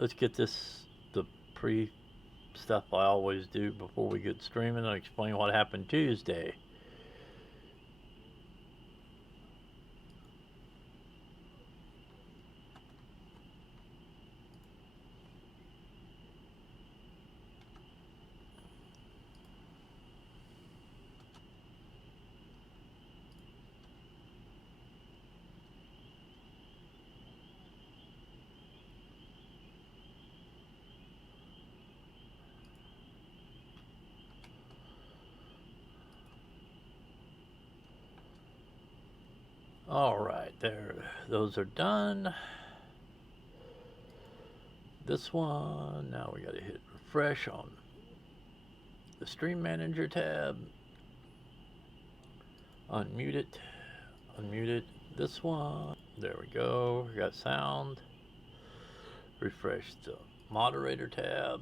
let's get the pre stuff I always do before we get streaming and explain what happened Tuesday. All right, there. Those are done. This one, now we gotta hit refresh on the stream manager tab. Unmute it. Unmute it. This one. There we go. We got sound. Refresh the moderator tab.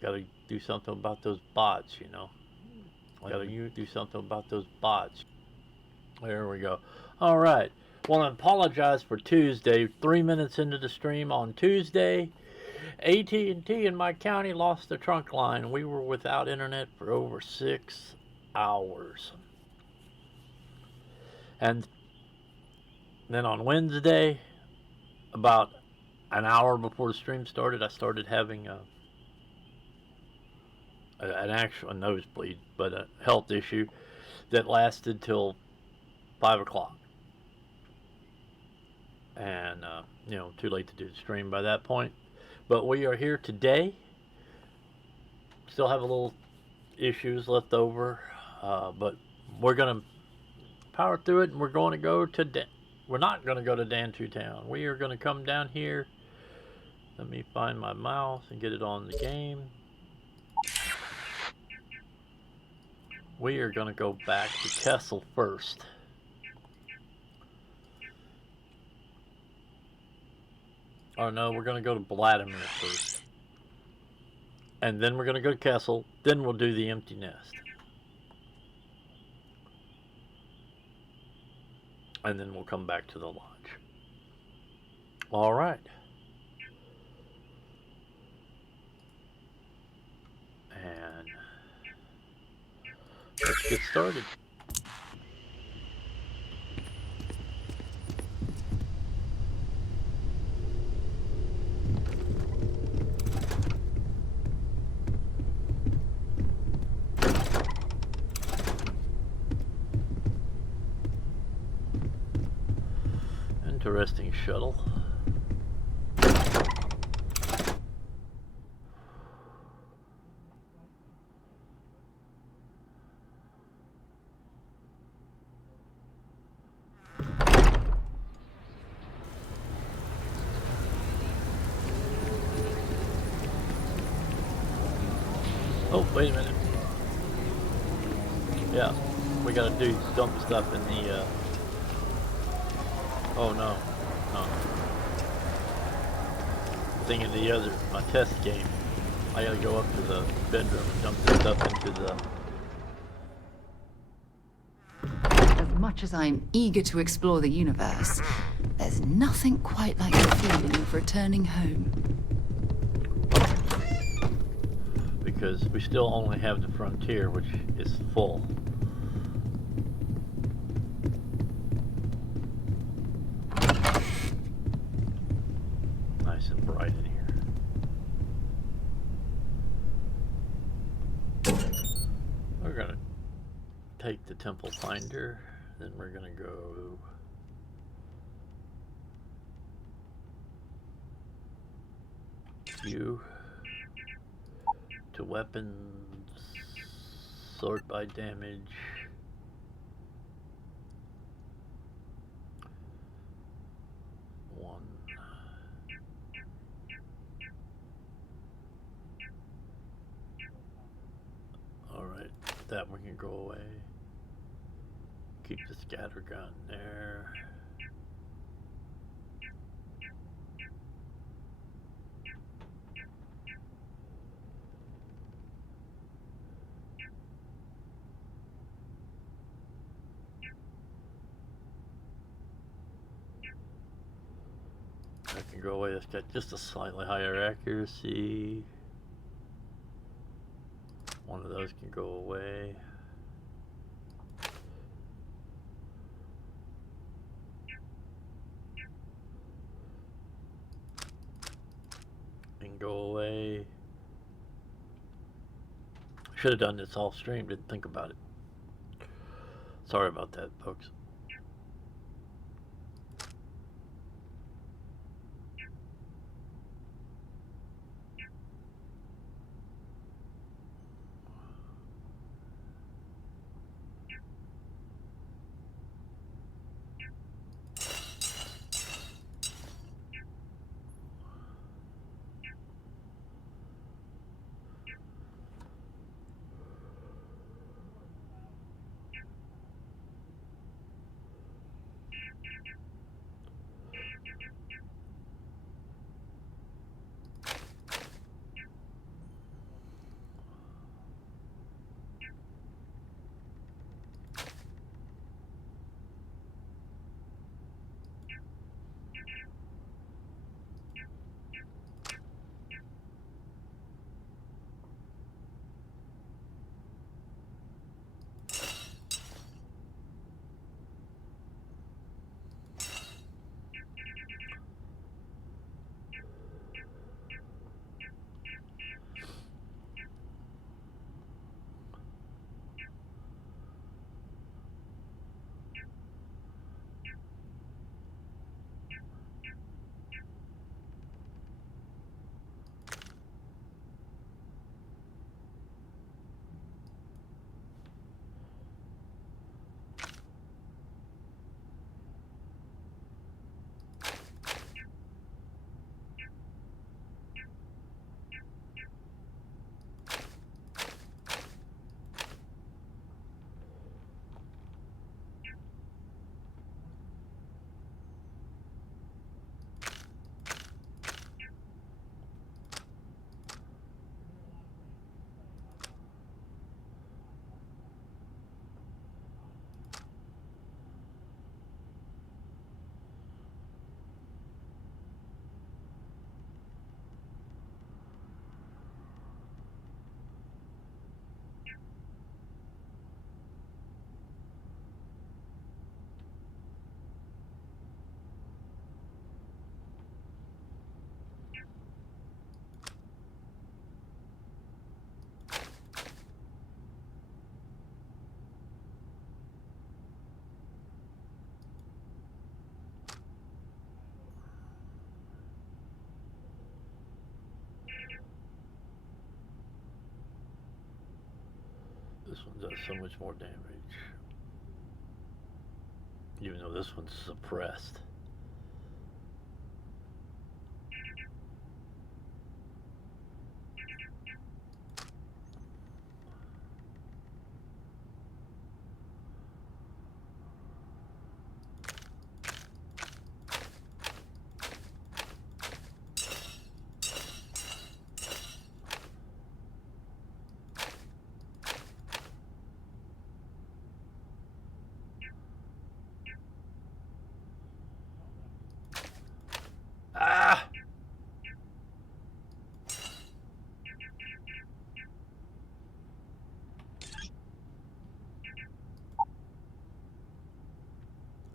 Gotta do something about those bots, you know. Gotta do something about those bots. There we go. All right. Well, I apologize for Tuesday. 3 minutes into the stream on Tuesday, AT&T in my county lost the trunk line. We were without internet for over 6 hours. And then on Wednesday, about an hour before the stream started, I started having an actual nosebleed, but a health issue that lasted till 5 o'clock. And, you know, too late to do the stream by that point. But we are here today. Still have a little issues left over, but we're going to power through it, and we're going to go to we're not going to go to Dantu Town. We are going to come down here. Let me find my mouse and get it on the game. We are going to go back to Kessel first. Oh no, we're going to go to Vladimir first. And then we're going to go to Kessel. Then we'll do the empty nest. And then we'll come back to the lodge. All right. And let's get started. Interesting shuttle. Oh, wait a minute. Yeah, we gotta do dump stuff in the, oh no, no. Thing in the other, my test game. I gotta go up to the bedroom and dump this stuff into the... As much as I'm eager to explore the universe, there's nothing quite like the feeling of returning home. Because we still only have the frontier, which is full. Nice and bright in here. We're gonna take the temple finder, then we're gonna go view to weapons, sort by damage. One. Alright, that one can go away. Keep the scatter gun there. go away. That's got just a slightly higher accuracy. One of those can go away. And go away. Should have done this off stream, didn't think about it. Sorry about that, folks. This one does so much more damage. Even though this one's suppressed. Ah!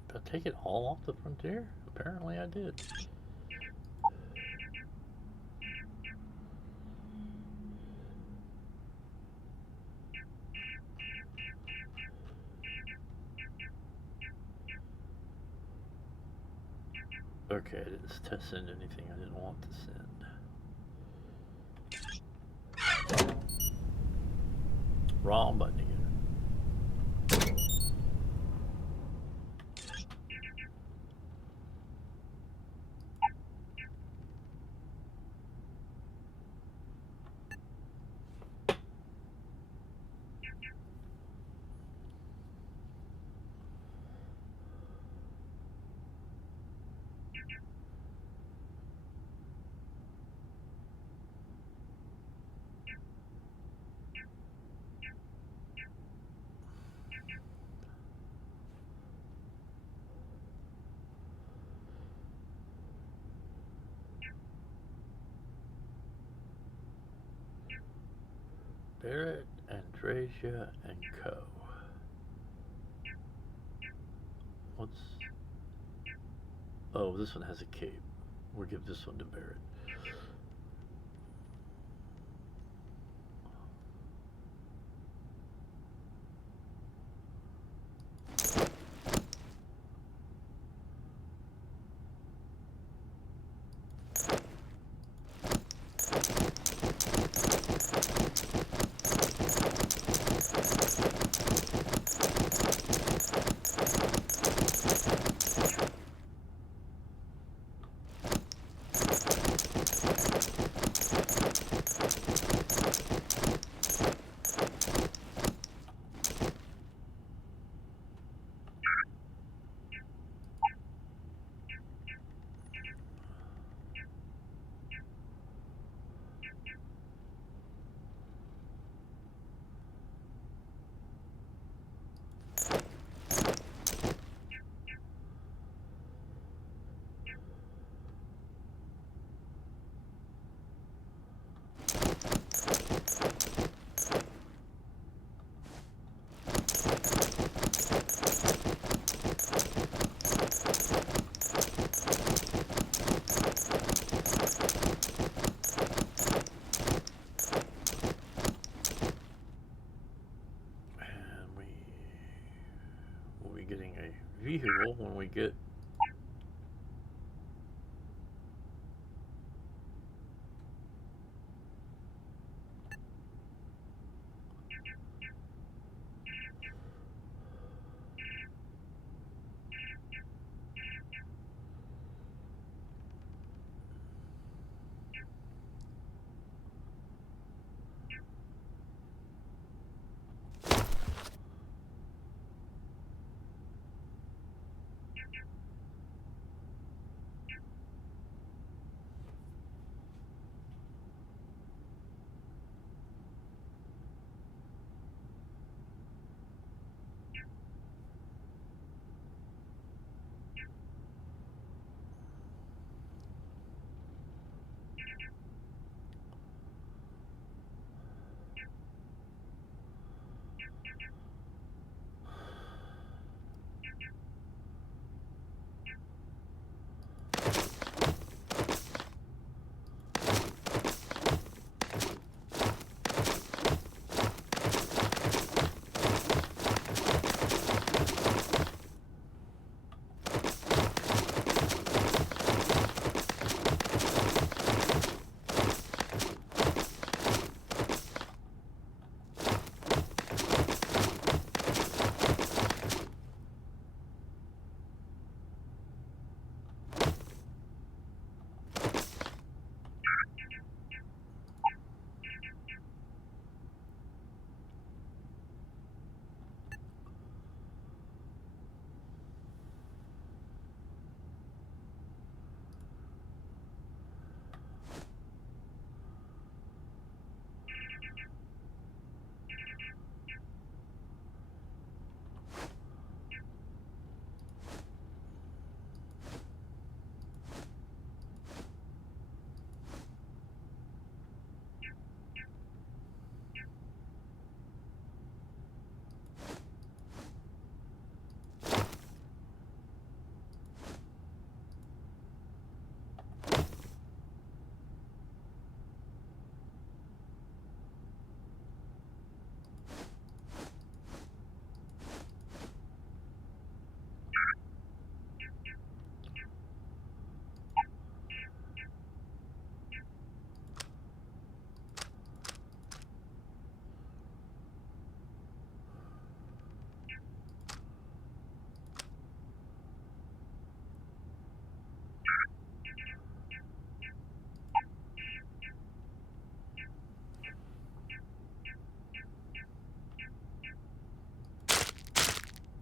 Did I take it all off the frontier? Apparently I did. Okay, I didn't send anything I didn't want to send. Wrong button again. Barrett, Andresia, and Co. What's... Oh, this one has a cape. We'll give this one to Barrett. Getting a vehicle when we get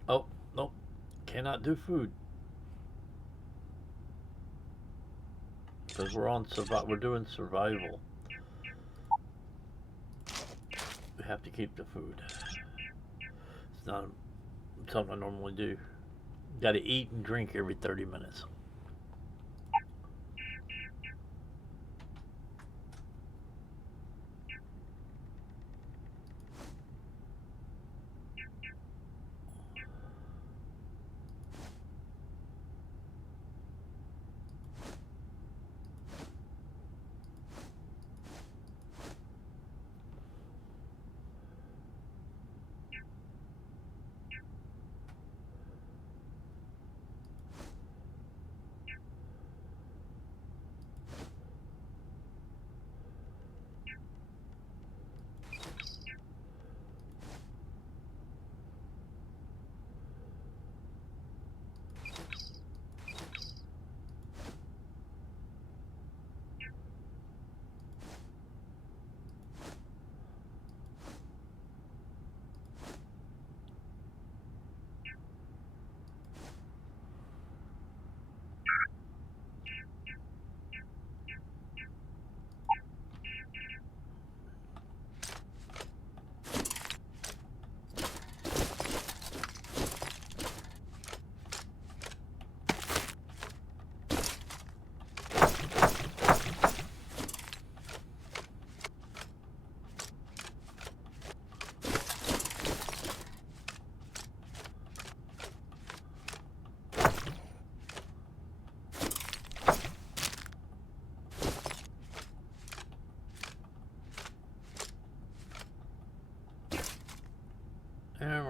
oh nope, cannot do food because we're on we're doing survival. We have to keep the food. It's not something I normally do. Got to eat and drink every 30 minutes.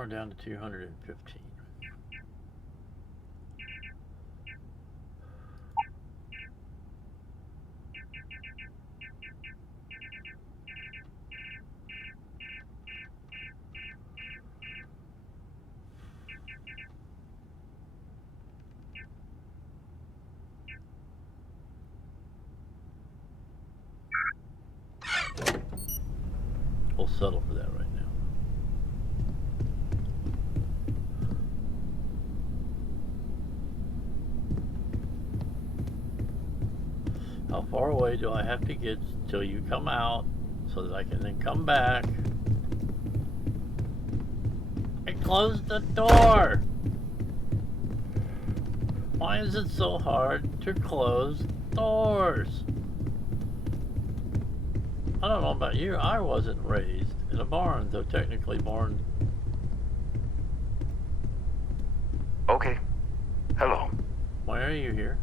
down to 215. We'll settle for that right now. How far away do I have to get till you come out so that I can then come back and close the door? Why is it so hard to close doors? I don't know about you, I wasn't raised in a barn, though technically born. Okay. Hello. Why are you here?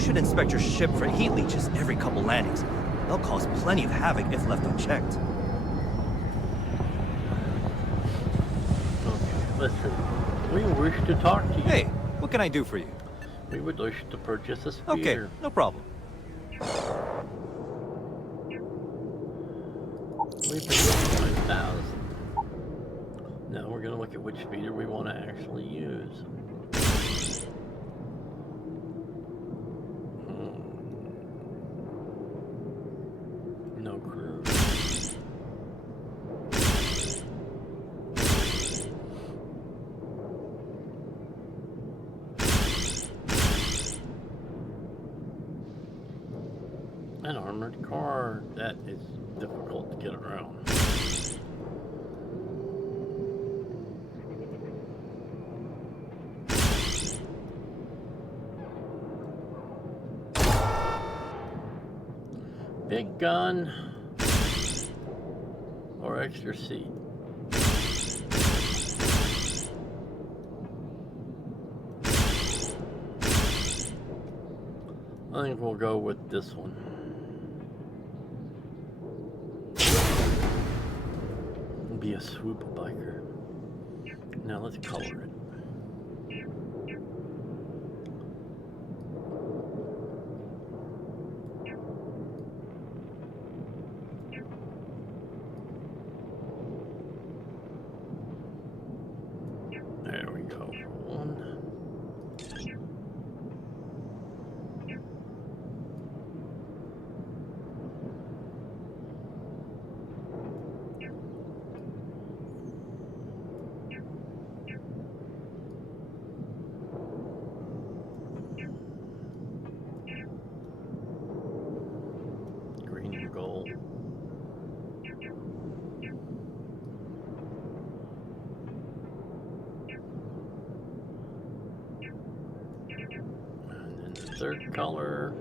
Should inspect your ship for heat leeches every couple landings. They'll cause plenty of havoc if left unchecked. Okay, listen. We wish to talk to you. Hey, what can I do for you? We would wish to purchase a speeder. Okay, no problem. We paid 9,000. Now we're going to look at which speeder we want to actually use. No crew. An armored car. That is difficult to get around. Big gun or extra seat? I think we'll go with this one. It'll be a swoop biker. Now let's color it. There we go. One. Green and gold. Third color.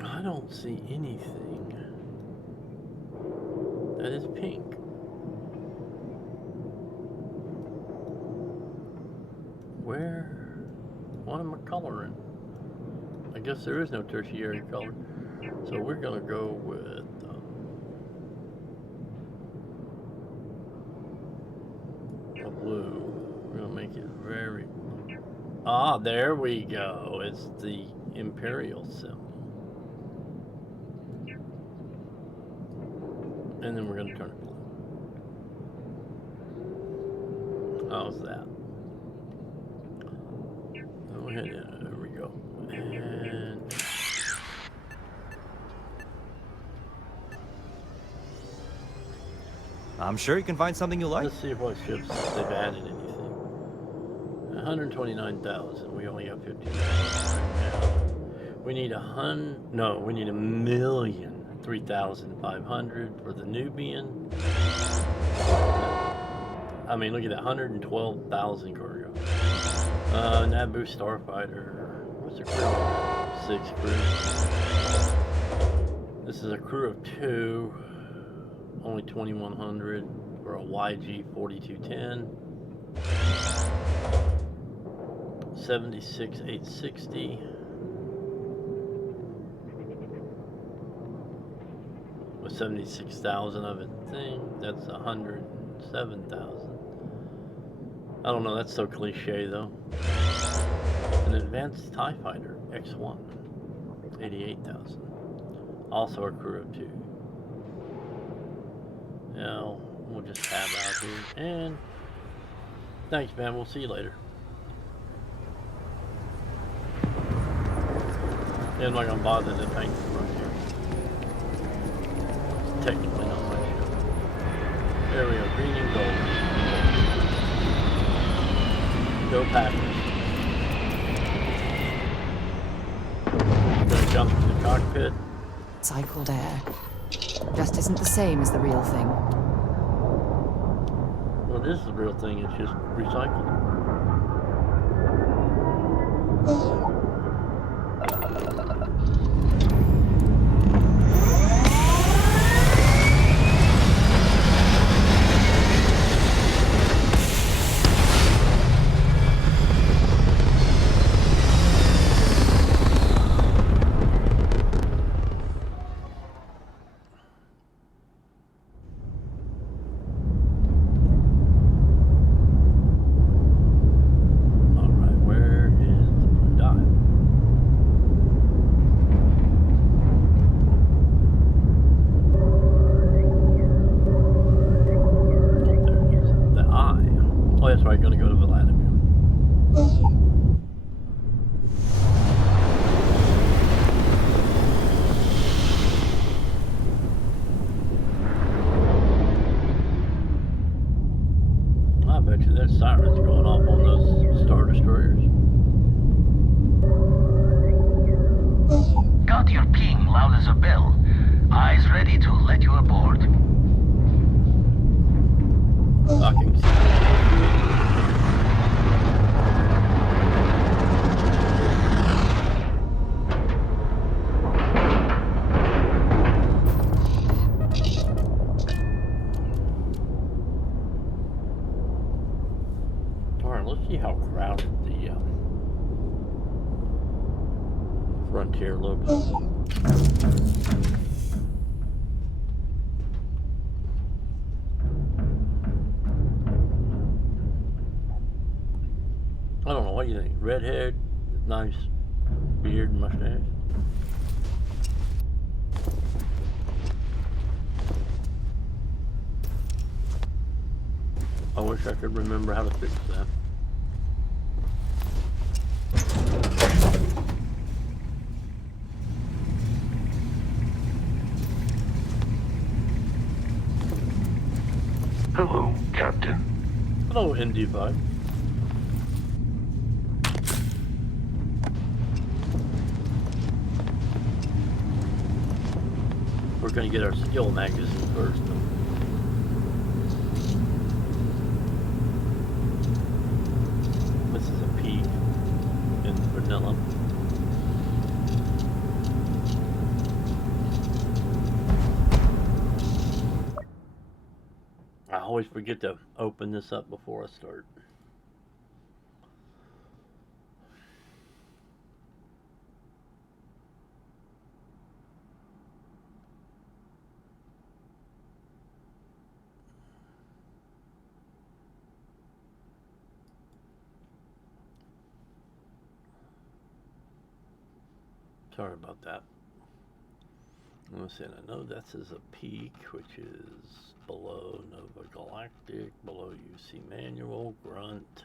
I don't see anything that is pink. Where? What am I coloring? I guess there is no tertiary color. So we're gonna go with a blue. We're gonna make it very. Ah, there we go. It's the Imperial symbol. And then we're gonna turn it blue. How's that? ahead. There we go. And I'm sure you can find something you like. let's see if what ships they've added anything. 129,000. We only have 50,000 right now. We need we need 1,003,500 for the Nubian. I mean, look at that, 112,000 cargo. Naboo Starfighter. What's the crew? 6 crew. This is a crew of 2. Only 2,100 for a YG 4210. 76,860. With 76,000 of it thing, that's 107,000. I don't know, that's so cliche though. An advanced TIE Fighter X1, 88,000. Also a crew of 2. Now we'll just tab out here, and thanks, man. We'll see you later. Yeah, I'm not gonna bother to paint the front here. It's technically not my ship. There we go, green and gold. Go Packers. Gonna jump to the cockpit. Cycled air. Just isn't the same as the real thing. Well, this is the real thing, it's just recycled. There's sirens going off on those Star Destroyers. Got your ping loud as a bell. Eyes ready to let you aboard. Docking. Let's see how crowded the Frontier looks. I don't know, what do you think? Redhead, nice beard and mustache. I wish I could remember how to fix that. Hello, Captain. Hello, ND5. We're going to get our skill magazine first, though. This is a peak in vanilla. I always forget to open this up before I start. Sorry about that. Let's see, I know this is a peak, which is below Nova Galactic, below UC Manual, Grunt.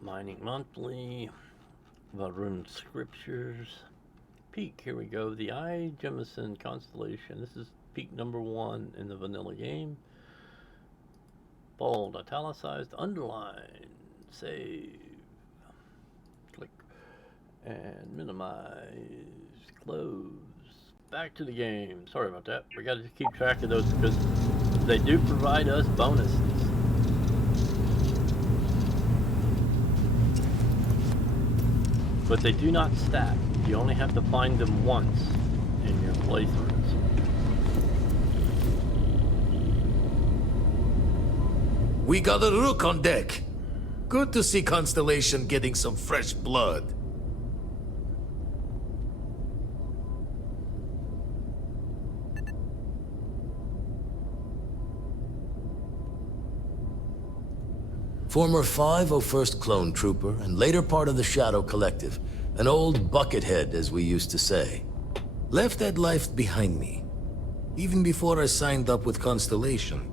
Mining monthly. Rune scriptures. Peak, here we go. The I Jemison constellation. This is peak number 1 in the vanilla game. Bold, italicized, underline, save. Click. And minimize, close. Back to the game. Sorry about that. We gotta keep track of those because they do provide us bonuses. But they do not stack. You only have to find them once in your playthroughs. We got a rook on deck. Good to see Constellation getting some fresh blood. Former 501st Clone Trooper and later part of the Shadow Collective. An old buckethead, as we used to say. Left that life behind me. Even before I signed up with Constellation,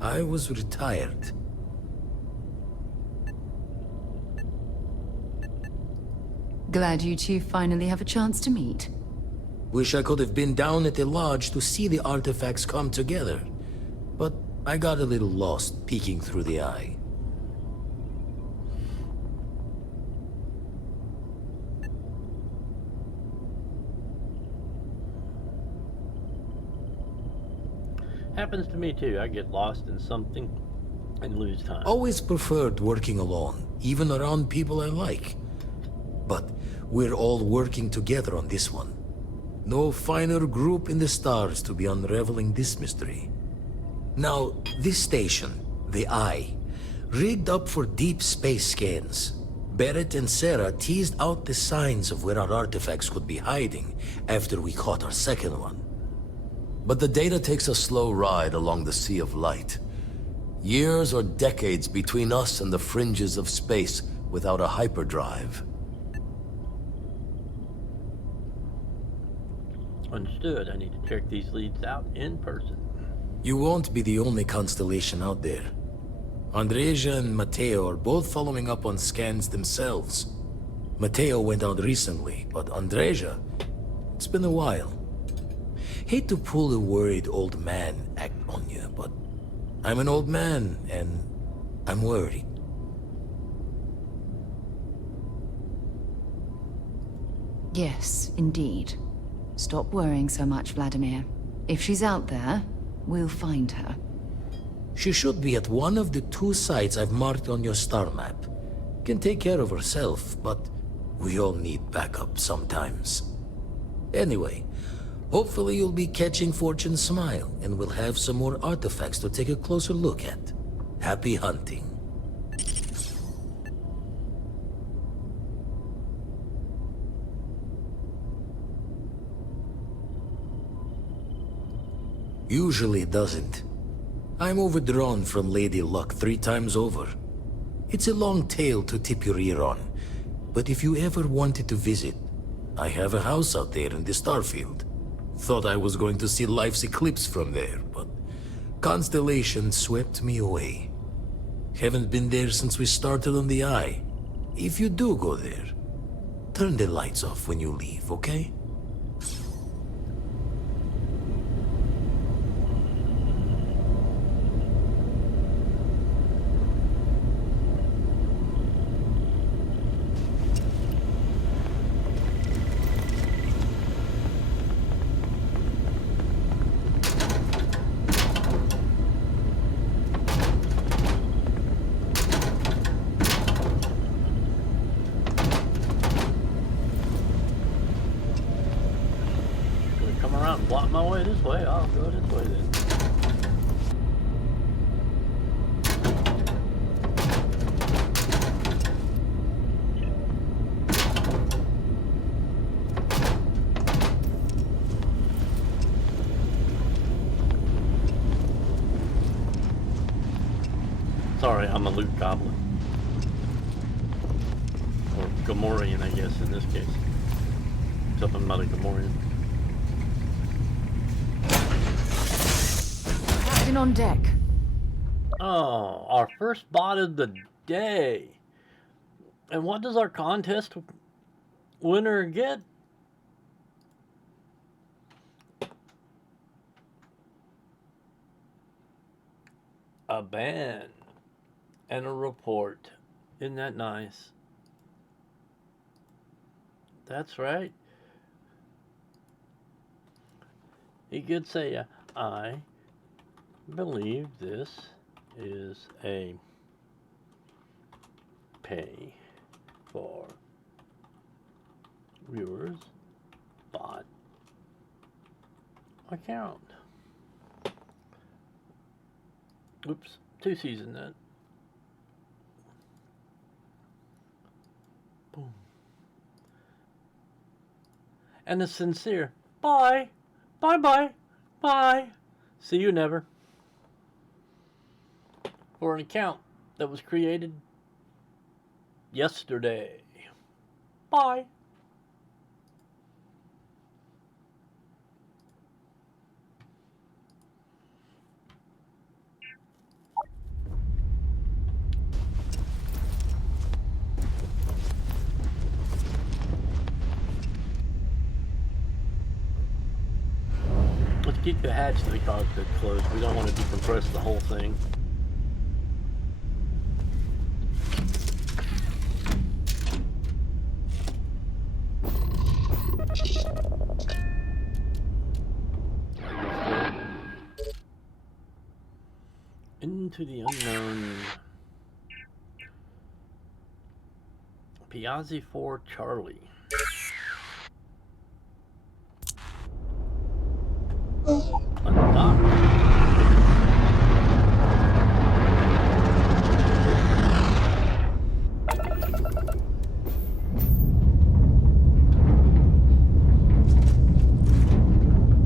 I was retired. Glad you two finally have a chance to meet. Wish I could have been down at the lodge to see the artifacts come together. But I got a little lost peeking through the eye. Happens to me too. I get lost in something and lose time. Always preferred working alone, even around people I like. But we're all working together on this one. No finer group in the stars to be unraveling this mystery. Now, this station, the Eye, rigged up for deep space scans. Barrett and Sarah teased out the signs of where our artifacts could be hiding after we caught our second one. But the data takes a slow ride along the Sea of Light. Years or decades between us and the fringes of space without a hyperdrive. Understood. I need to check these leads out in person. You won't be the only constellation out there. Andreja and Mateo are both following up on scans themselves. Mateo went out recently, but Andreja, it's been a while. Hate to pull a worried old man act on you, but I'm an old man, and I'm worried. Yes, indeed. Stop worrying so much, Vladimir. If she's out there, we'll find her. She should be at one of the 2 sites I've marked on your star map. Can take care of herself, but we all need backup sometimes. Anyway, hopefully you'll be catching Fortune's smile, and we'll have some more artifacts to take a closer look at. Happy hunting. Usually doesn't. I'm overdrawn from Lady Luck 3 times over. It's a long tale to tip your ear on, but if you ever wanted to visit, I have a house out there in the Starfield. Thought I was going to see life's eclipse from there, but Constellation swept me away. Haven't been there since we started on the Eye. If you do go there, turn the lights off when you leave, okay? Block my way this way, I'll go this way then. Sorry, I'm a loot goblin. Or Gamorrean, I guess, in this case. Something about a Gamorrean. On deck. Oh, our first bot of the day. And what does our contest winner get? A ban and a report. Isn't that nice? That's right. He could say, I believe this is a pay for viewers bot account. Oops, 2 C's in that. Boom. And a sincere bye, bye bye, bye. See you never. For an account that was created yesterday. Bye. Let's keep the hatch to the cockpit closed. We don't want to decompress the whole thing. Into the unknown. Piazzi 4 Charlie. Undocked.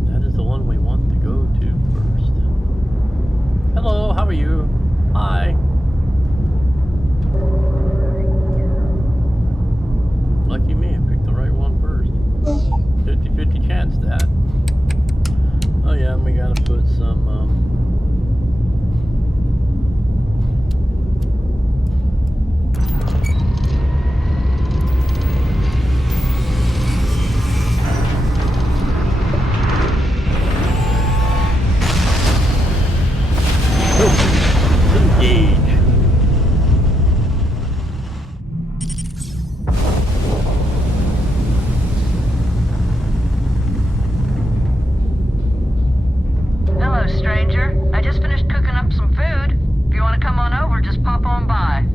That is the one we want to go to first. Hello, how are you? Hi. Lucky me, I picked the right one first. 50-50 chance that. Oh yeah, and we gotta put some engage. Hello, stranger. I just finished cooking up some food. If you want to come on over, just pop on by.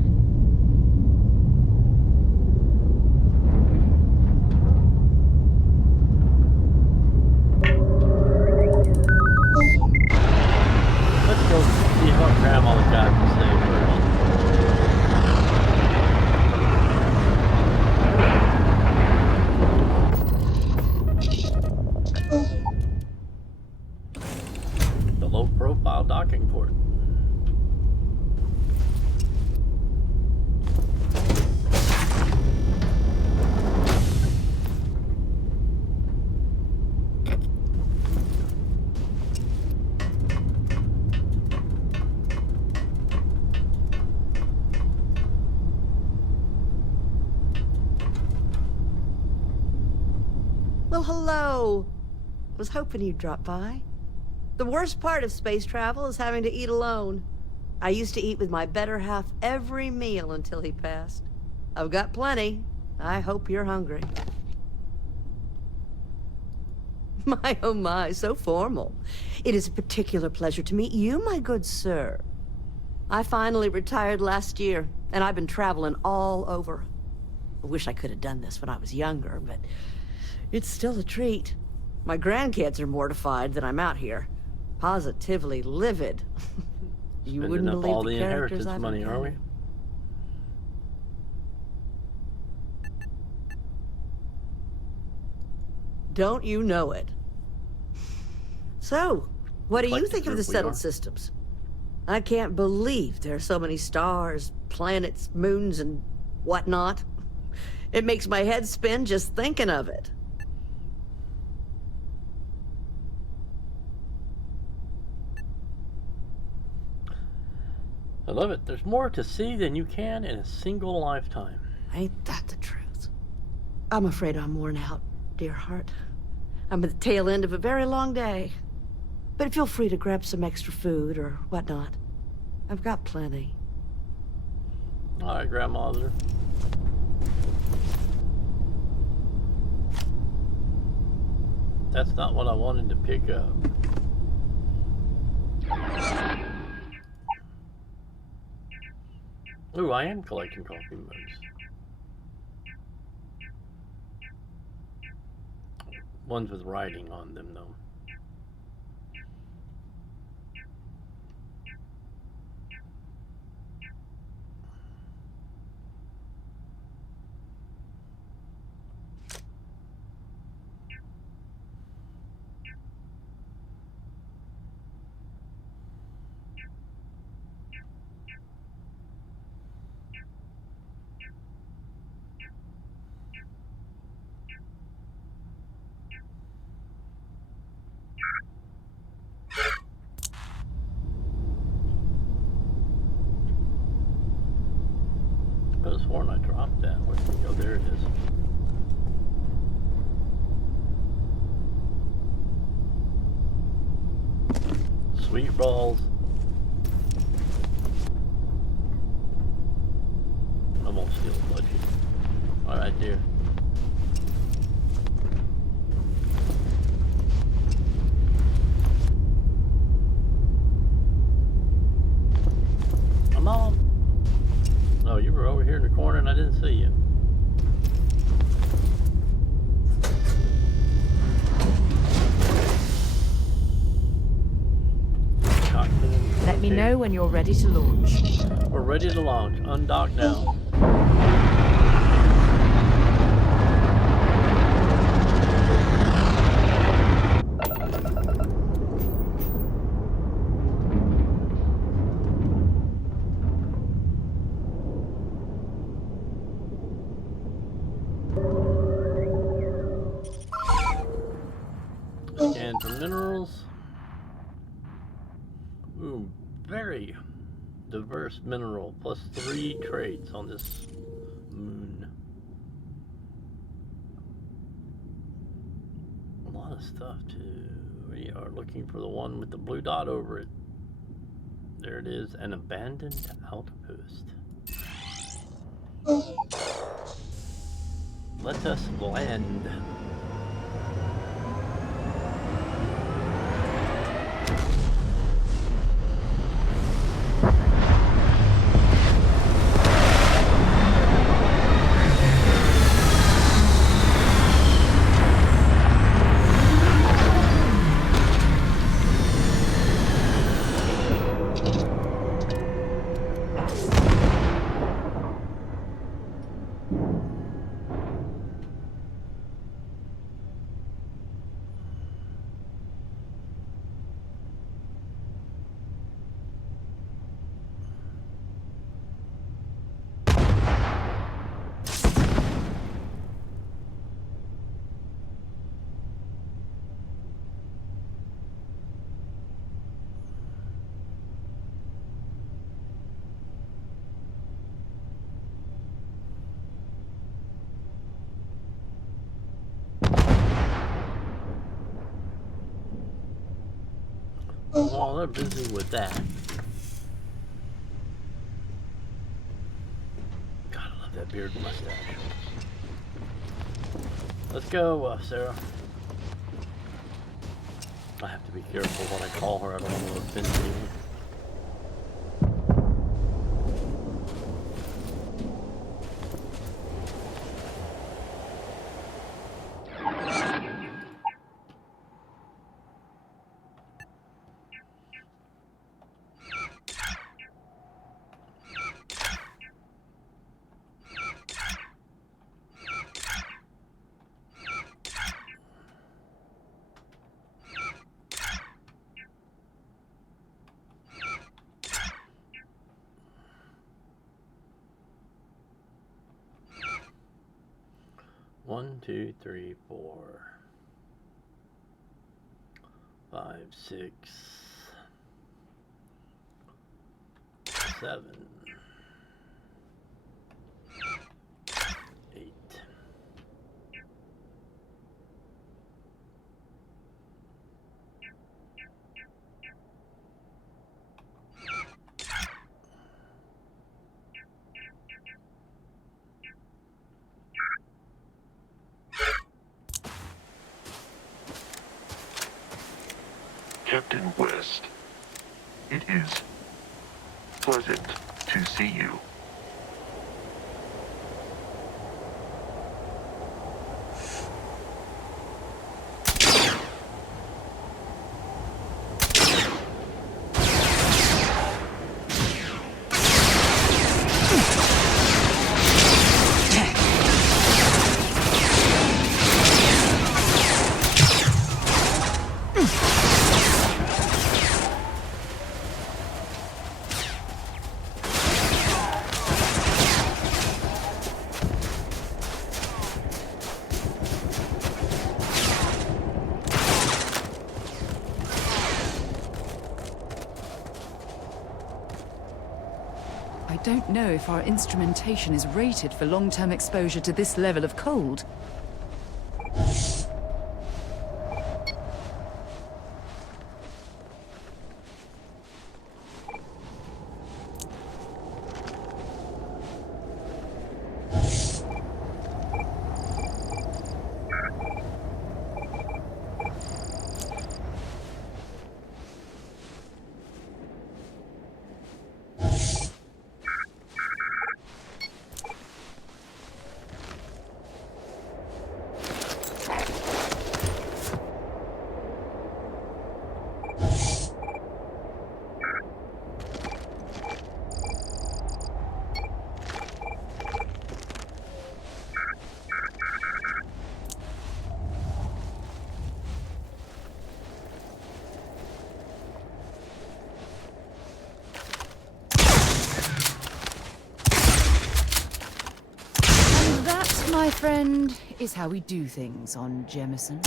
Let's go see what Grandma's got to say first. The low-profile docking port. Well, hello. Was hoping you'd drop by. The worst part of space travel is having to eat alone. I used to eat with my better half every meal until he passed. I've got plenty. I hope you're hungry. My, oh my, so formal. It is a particular pleasure to meet you, my good sir. I finally retired last year, and I've been traveling all over. I wish I could have done this when I was younger, but it's still a treat. My grandkids are mortified that I'm out here. Positively livid. You Spending wouldn't up believe all the the characters inheritance I've money, are we? encountered. Don't you know it? So, what do you Eclectic think of the group we settled are. systems? I can't believe there are so many stars, planets, moons, and whatnot. It makes my head spin just thinking of it. I love it. There's more to see than you can in a single lifetime. Ain't that the truth? I'm afraid I'm worn out, dear heart. I'm at the tail end of a very long day. But feel free to grab some extra food or whatnot. I've got plenty. Alright, grandmother. That's not what I wanted to pick up. Ooh, I am collecting coffee mugs. Ones with writing on them, though. I could have sworn I dropped that. Where did it go? There it is. Sweet balls. I won't steal a budget. Alright, dear. Mom! Oh, you were over here in the corner and I didn't see you. Let me know when you're ready to launch. We're ready to launch. Undock now. Scan for minerals. Ooh, very diverse mineral, plus 3 traits on this moon. A lot of stuff too. We are looking for the one with the blue dot over it. There it is, an abandoned outpost. Let us land. While they're busy with that, God, I love that beard and mustache. Let's go, Sarah. I have to be careful when I call her. I don't want to offend anyone. One, two, three, 4, 5, 6, 7, Captain West. It is pleasant to see you. I don't know if our instrumentation is rated for long-term exposure to this level of cold. My friend, is how we do things on Jemison.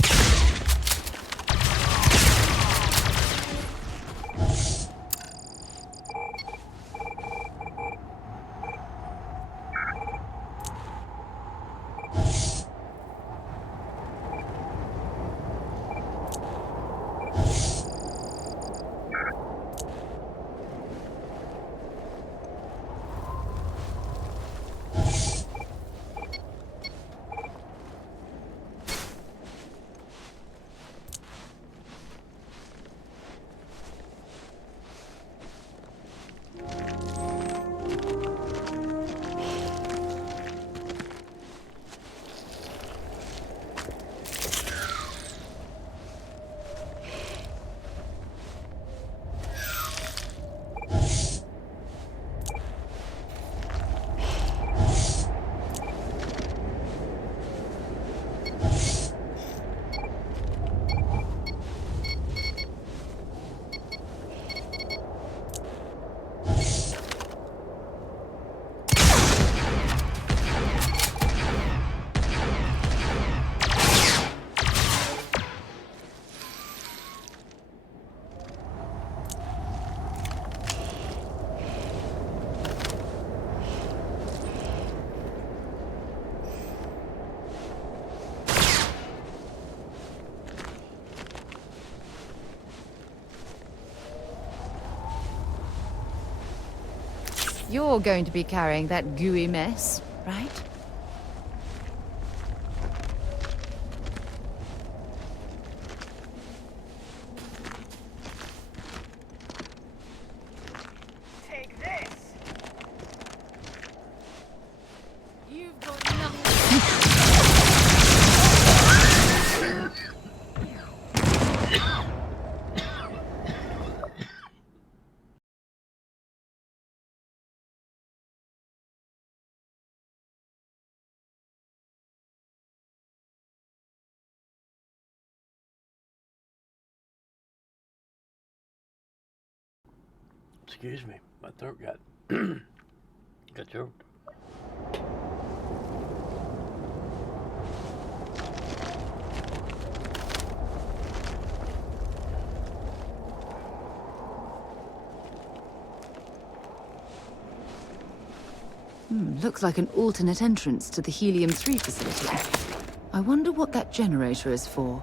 You're going to be carrying that gooey mess, right? Take this! You've got nothing. Excuse me, my throat got got choked. Looks like an alternate entrance to the Helium-3 facility. I wonder what that generator is for.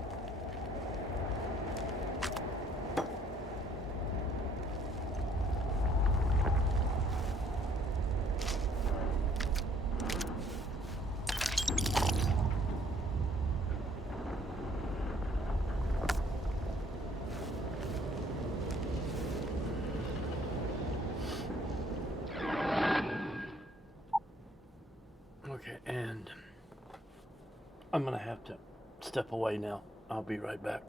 I'm gonna have to step away now. I'll be right back.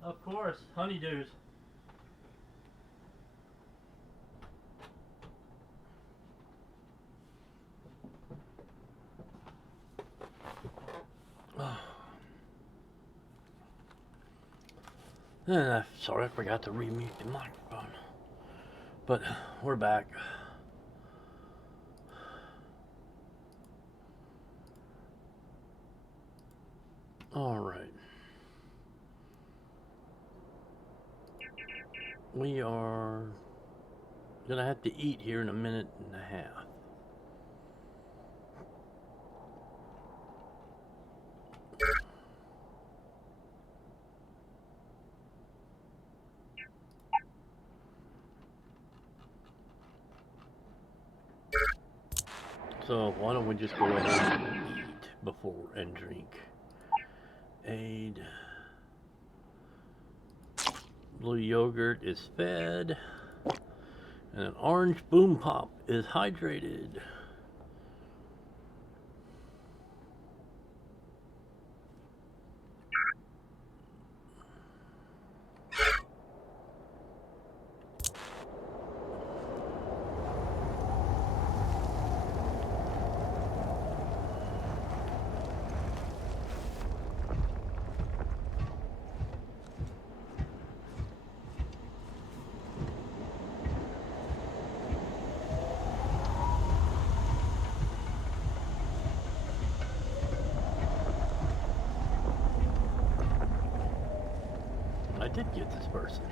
Of course, honeydews. Sorry, I forgot to remute the microphone. But we're back. All right. We are gonna have to eat here in a minute and a half. So why don't we just go ahead and eat before and drink. Aid. Blue yogurt is fed. And an orange boom pop is hydrated. I did get this person.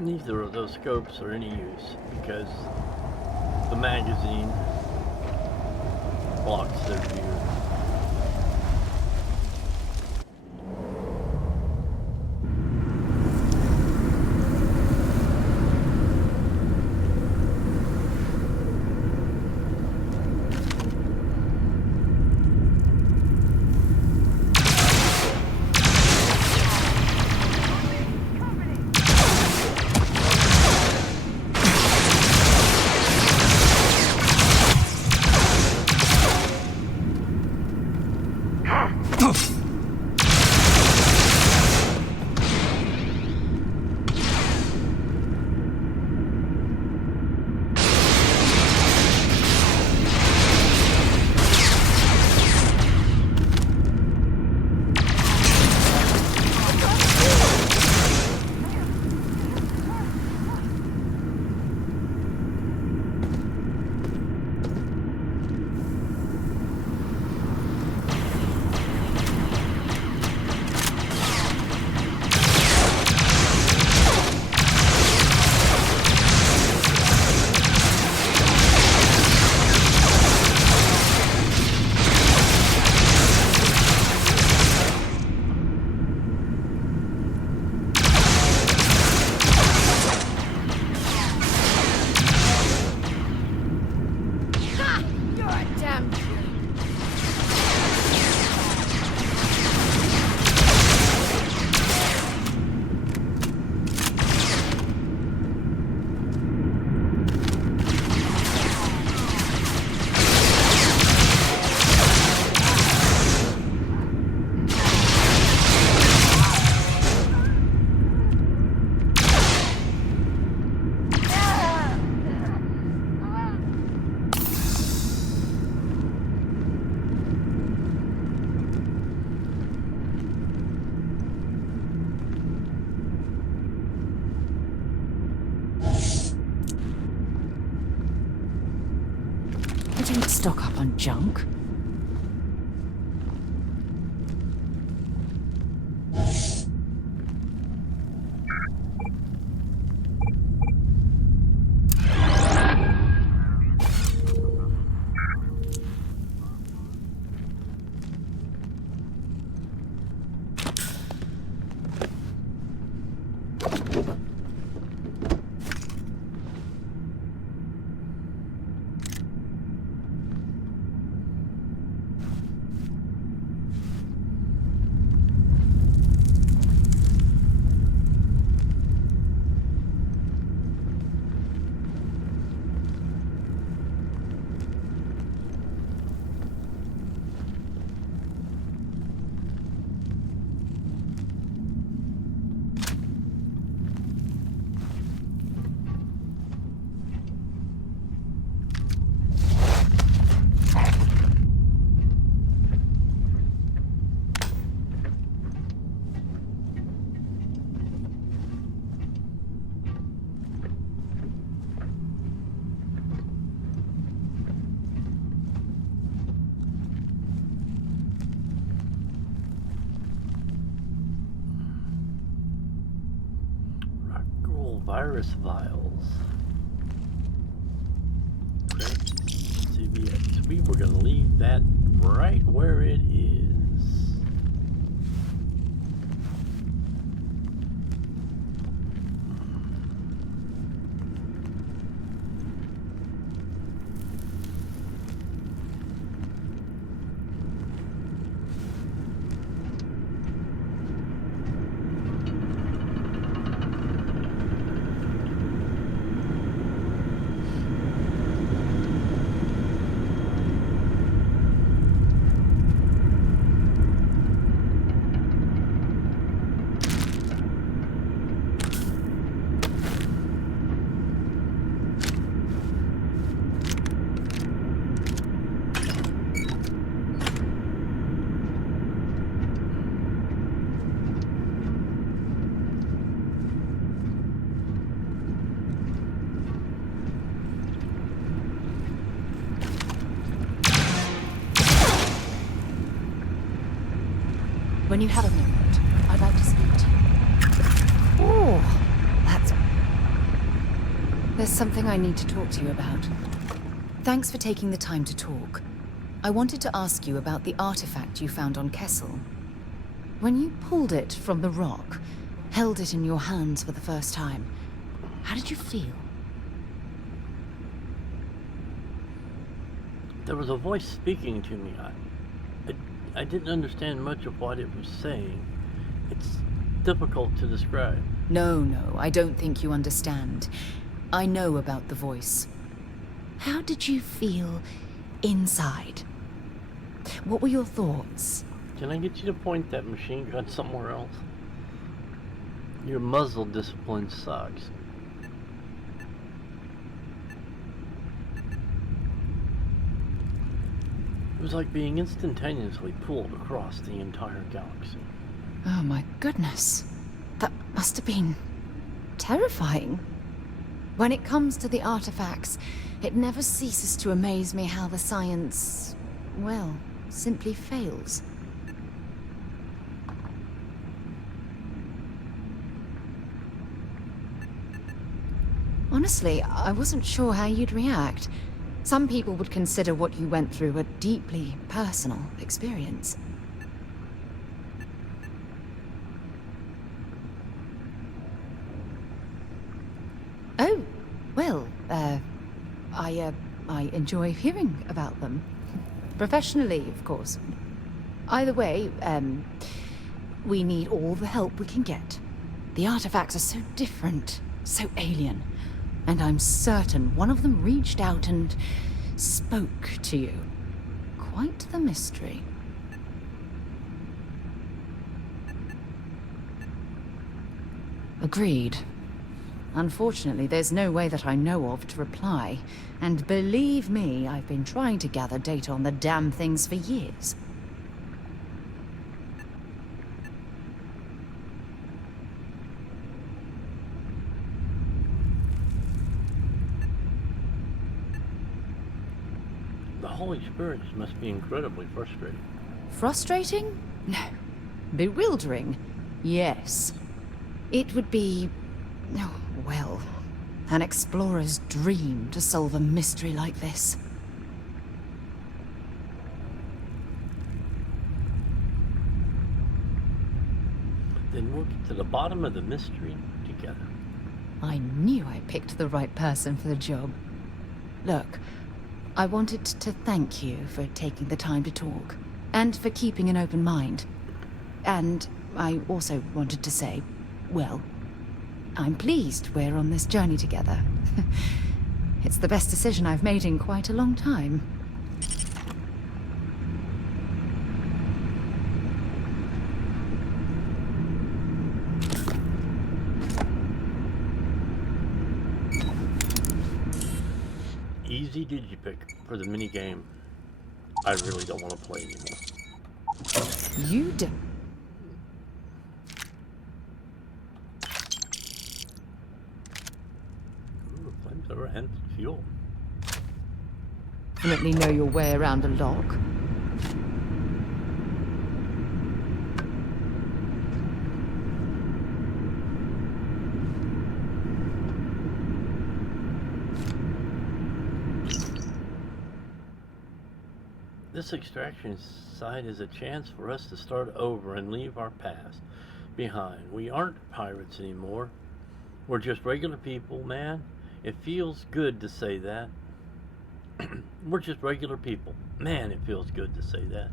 neither of those scopes are any use because the magazine blocks their view. I didn't stock up on junk. Virus vials. Okay. CVX. We were going to leave that right where it is. When you have a moment, I'd like to speak to you. Oh, that's There's something I need to talk to you about. Thanks for taking the time to talk. I wanted to ask you about the artifact you found on Kessel. When you pulled it from the rock, held it in your hands for the first time, how did you feel? There was a voice speaking to me. I didn't understand much of what it was saying. It's difficult to describe. No, I don't think you understand. I know about the voice. How did you feel inside? What were your thoughts? Can I get you to point that machine gun somewhere else? Your muzzle discipline sucks. It was like being instantaneously pulled across the entire galaxy. Oh my goodness. That must have been terrifying. When it comes to the artifacts, it never ceases to amaze me how the science, well, simply fails. Honestly, I wasn't sure how you'd react. Some people would consider what you went through a deeply personal experience. Oh, well, I enjoy hearing about them. Professionally, of course. Either way, we need all the help we can get. The artifacts are so different, so alien. And I'm certain one of them reached out and spoke to you. Quite the mystery. Agreed. Unfortunately, there's no way that I know of to reply. And believe me, I've been trying to gather data on the damn things for years. The whole experience must be incredibly frustrating. Frustrating? No. Bewildering? Yes. It would be... oh, well, an explorer's dream to solve a mystery like this. Then we'll get to the bottom of the mystery together. I knew I picked the right person for the job. Look, I wanted to thank you for taking the time to talk, and for keeping an open mind. And I also wanted to say, well, I'm pleased we're on this journey together. It's the best decision I've made in quite a long time. Easy digipick for the minigame. I really don't want to play anymore. You do. Ooh, flamethrower and fuel. Definitely know your way around a lock. This extraction site is a chance for us to start over and leave our past behind. We aren't pirates anymore. We're just regular people, man. It feels good to say that. We're just regular people. Man, it feels good to say that.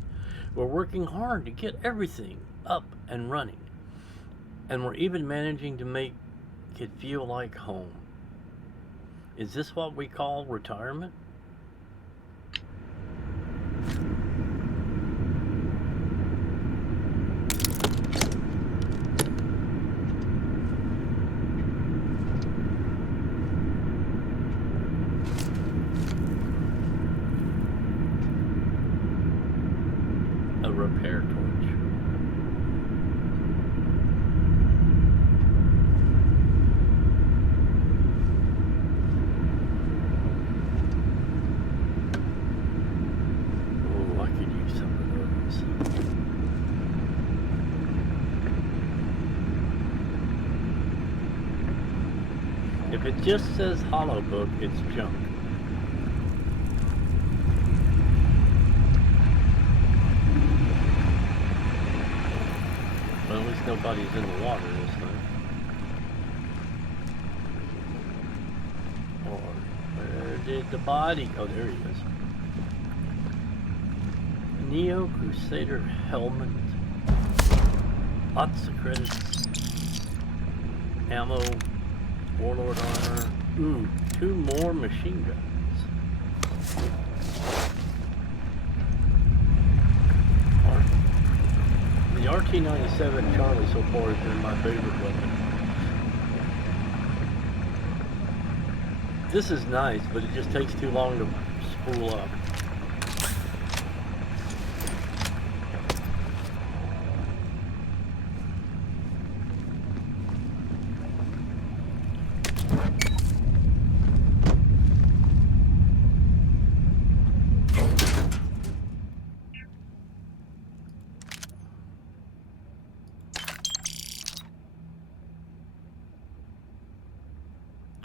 We're working hard to get everything up and running. And we're even managing to make it feel like home. Is this what we call retirement? A repair torch. If it just says hollow book, it's junk. Well, at least nobody's in the water this time. Or where did the body go? Oh, there he is. Neo Crusader helmet. Lots of credits. Ammo. Warlord armor. Ooh, 2 more machine guns. The RT-97 Charlie so far has been my favorite weapon. This is nice, but it just takes too long to spool up.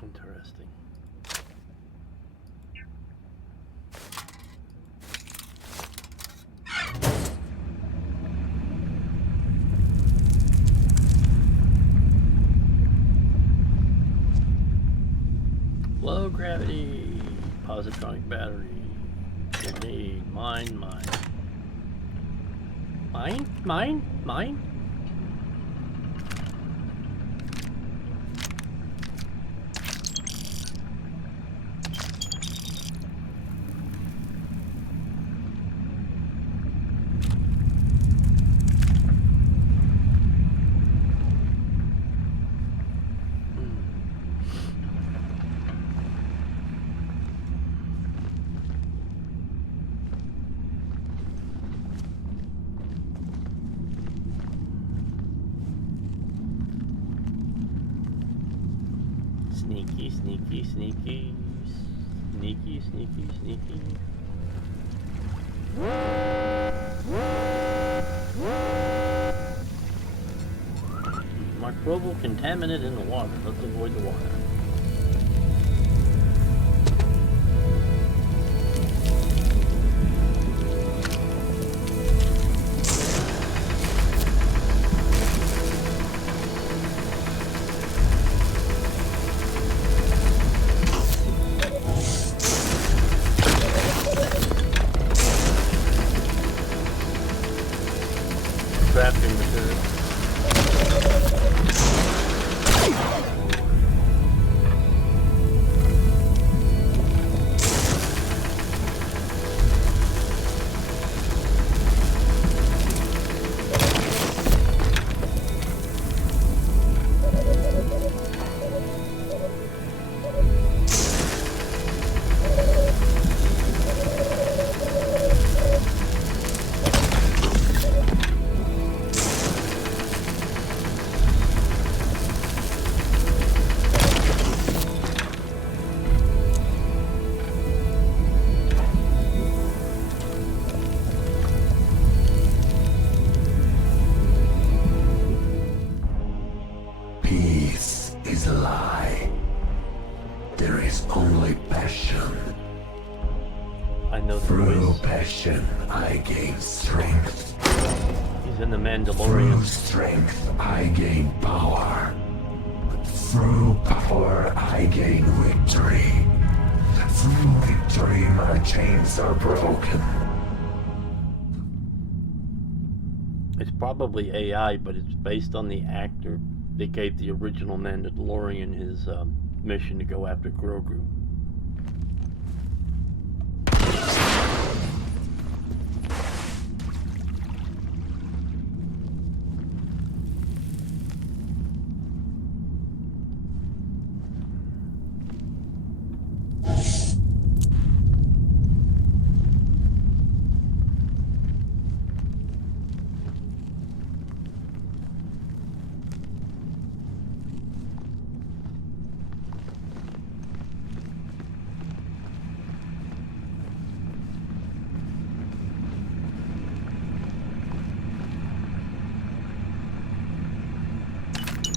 Interesting. Low gravity, positronic battery, grenade, mine. Sneaky. Microbial contaminant in the water. Let's avoid the water. Crafting material. Peace is a lie. There is only passion. I know the Through voice. passion, I gain strength. He's in the Through Mandalorian. strength, I gain power. Through power, I gain victory. Through victory, my chains are broken. It's probably AI, but it's based on the actor that gave the original Mandalorian his mission to go after Grogu.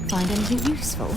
Find anything useful?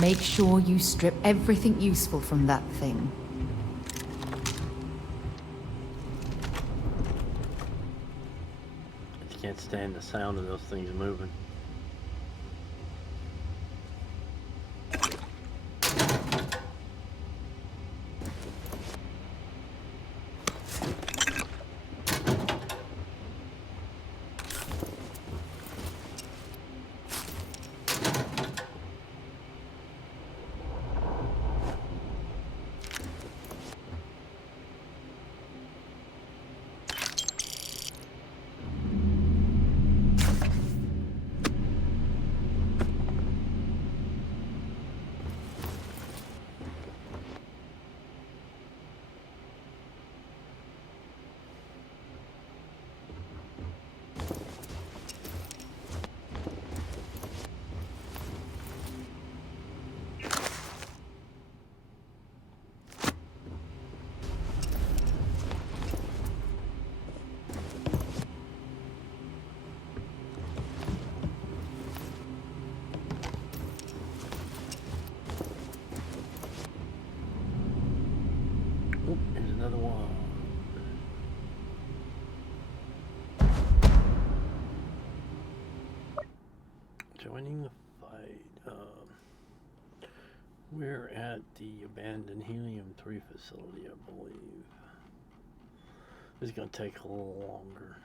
Make sure you strip everything useful from that thing. I just can't stand the sound of those things moving. Oh, there's another one. Joining the fight. We're at the abandoned Helium-3 facility, I believe. This is going to take a little longer.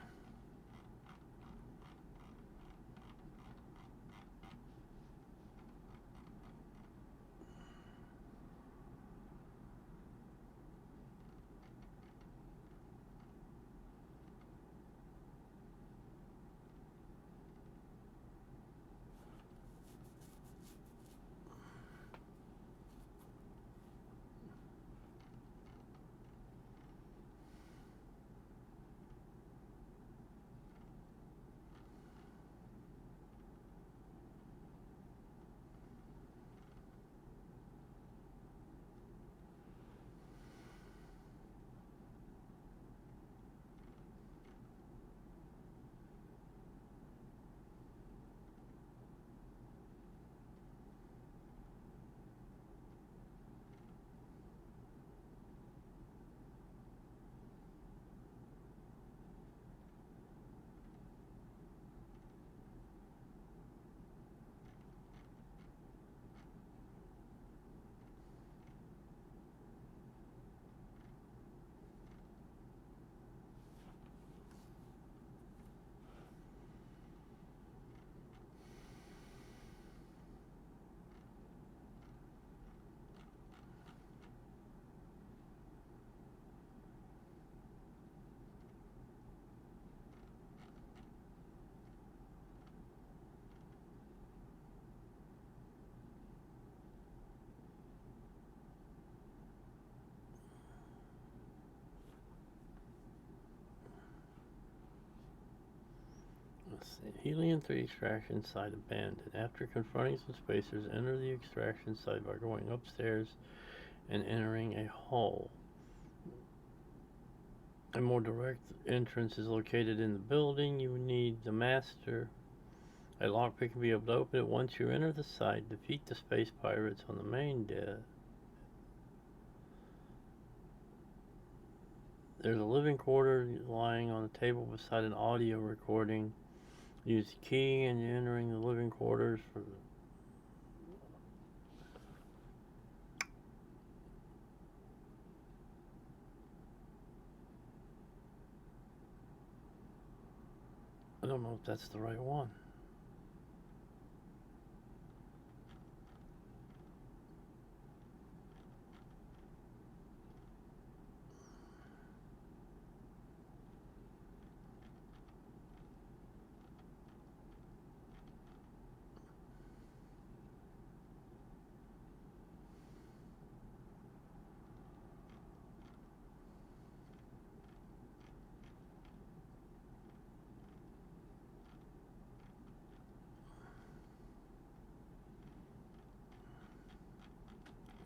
Helium-3 extraction site abandoned. After confronting some spacers, enter the extraction site by going upstairs and entering a hole. A more direct entrance is located in the building. You need the master. A lockpick can be able to open it. Once you enter the site, defeat the space pirates on the main deck. There's a living quarter lying on the table beside an audio recording. Use the key and entering the living quarters for the I don't know if that's the right one.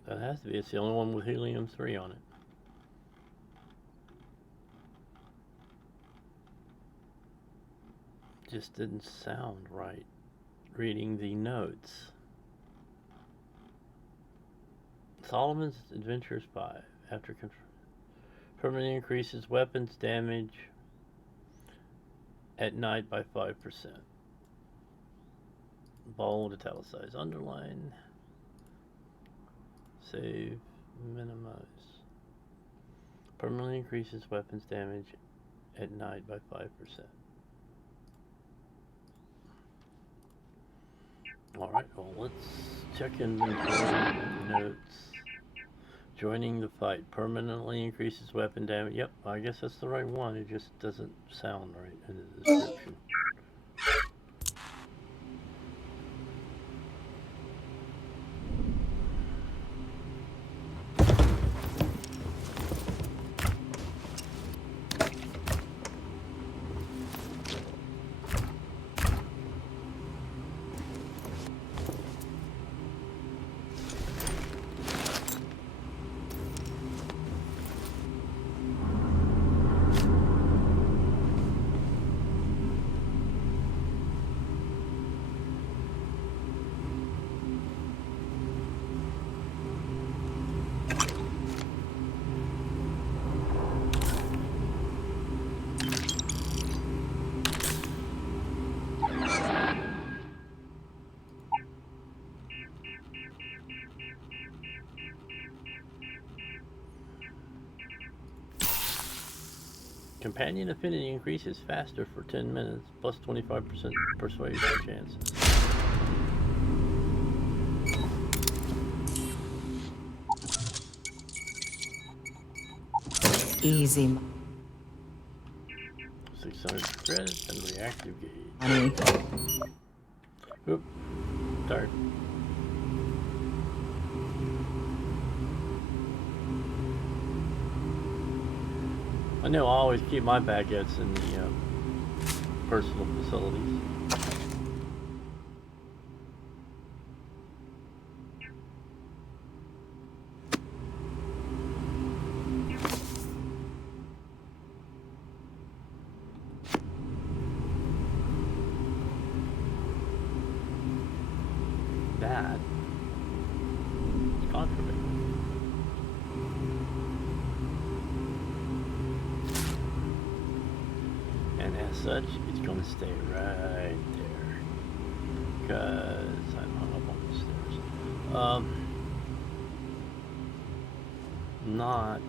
That has to be. It's the only one with helium-3 on it. Just didn't sound right reading the notes. Solomon's Adventure 5. After permanently increases weapons damage at night by 5%. Bold, italicized, underline. Save, minimize. Permanently increases weapons damage at night by 5%. Alright, well, let's check inventory notes. Joining the fight permanently increases weapon damage. Yep, I guess that's the right one. It just doesn't sound right in the description. Companion affinity increases faster for 10 minutes, plus 25% persuasion chances. Easy. 600 credits and reactive gauge. Money. Oop, sorry. I know I always keep my baguettes in the personal facilities. That is contraband. And as such, it's going to stay right there. Because I'm hung up on the stairs. Not...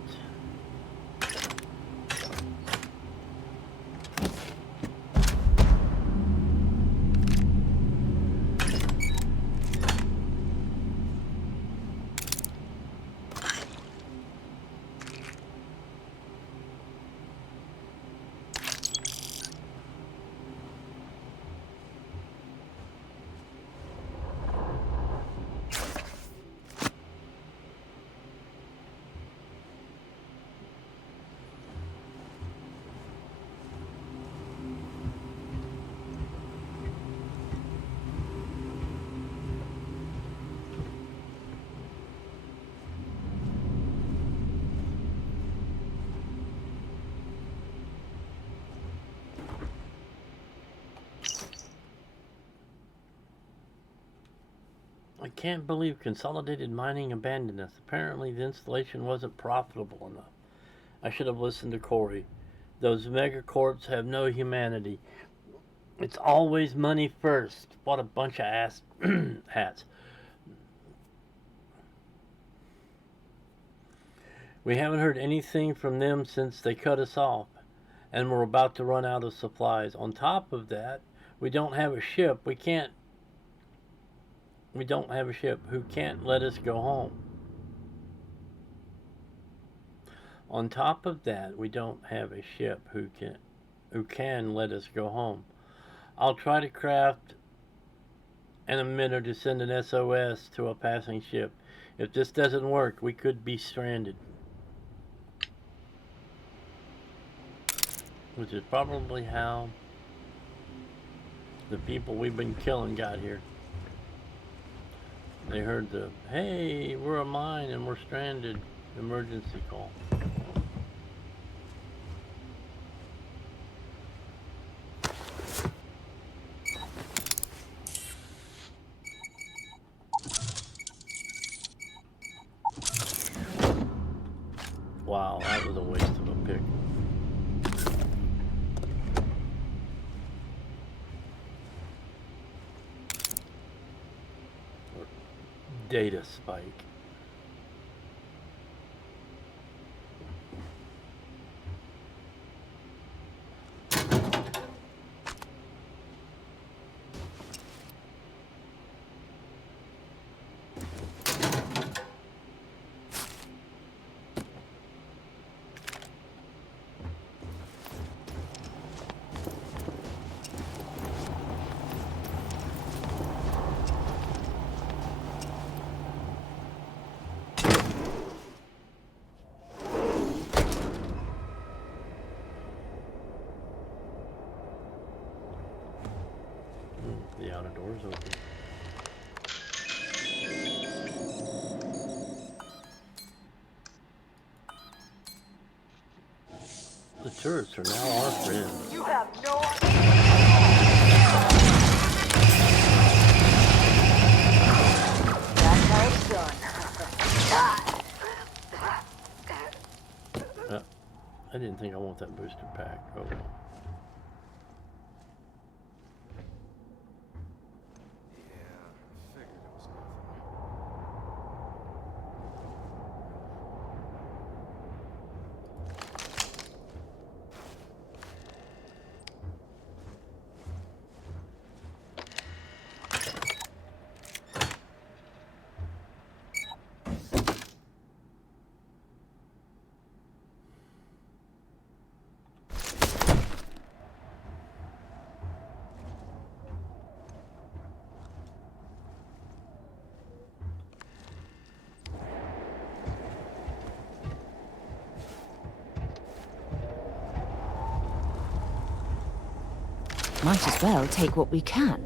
I can't believe Consolidated Mining abandoned us. Apparently the installation wasn't profitable enough. I should have listened to Corey. Those megacorps have no humanity. It's always money first. What a bunch of ass hats. We haven't heard anything from them since they cut us off, and we're about to run out of supplies. On top of that, we don't have a ship. We don't have a ship who can't let us go home. On top of that, we don't have a ship who can let us go home. I'll try to craft an emitter to send an SOS to a passing ship. If this doesn't work, we could be stranded. Which is probably how the people we've been killing got here. They heard the, hey, we're a mine and we're stranded, emergency call. Wow, that was a waste of a pick. Data spike. The outer door's open. The turrets are now our friends. You have no idea. That's how it's done. I didn't think I want that booster pack. Oh well. Might as well take what we can.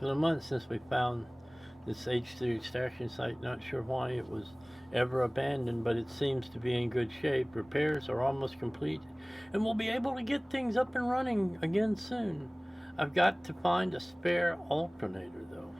been a month since we found this H3 extraction site. Not sure why it was ever abandoned, but it seems to be in good shape. Repairs are almost complete, and we'll be able to get things up and running again soon. I've got to find a spare alternator, though.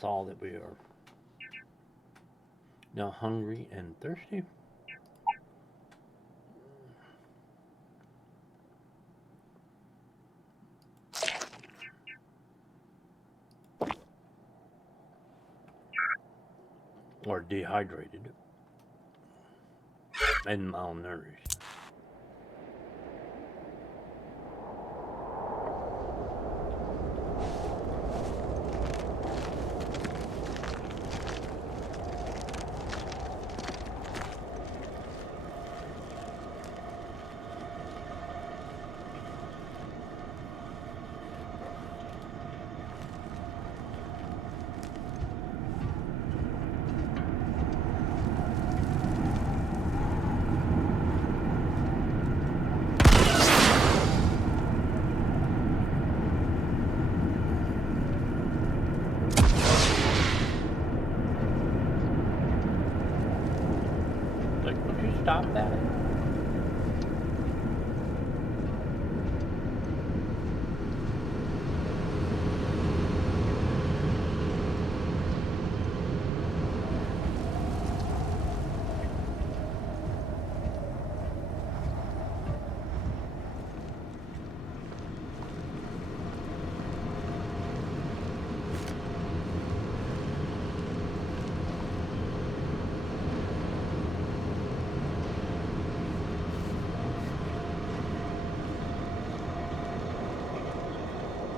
Saw that we are now hungry and thirsty. Or dehydrated and malnourished.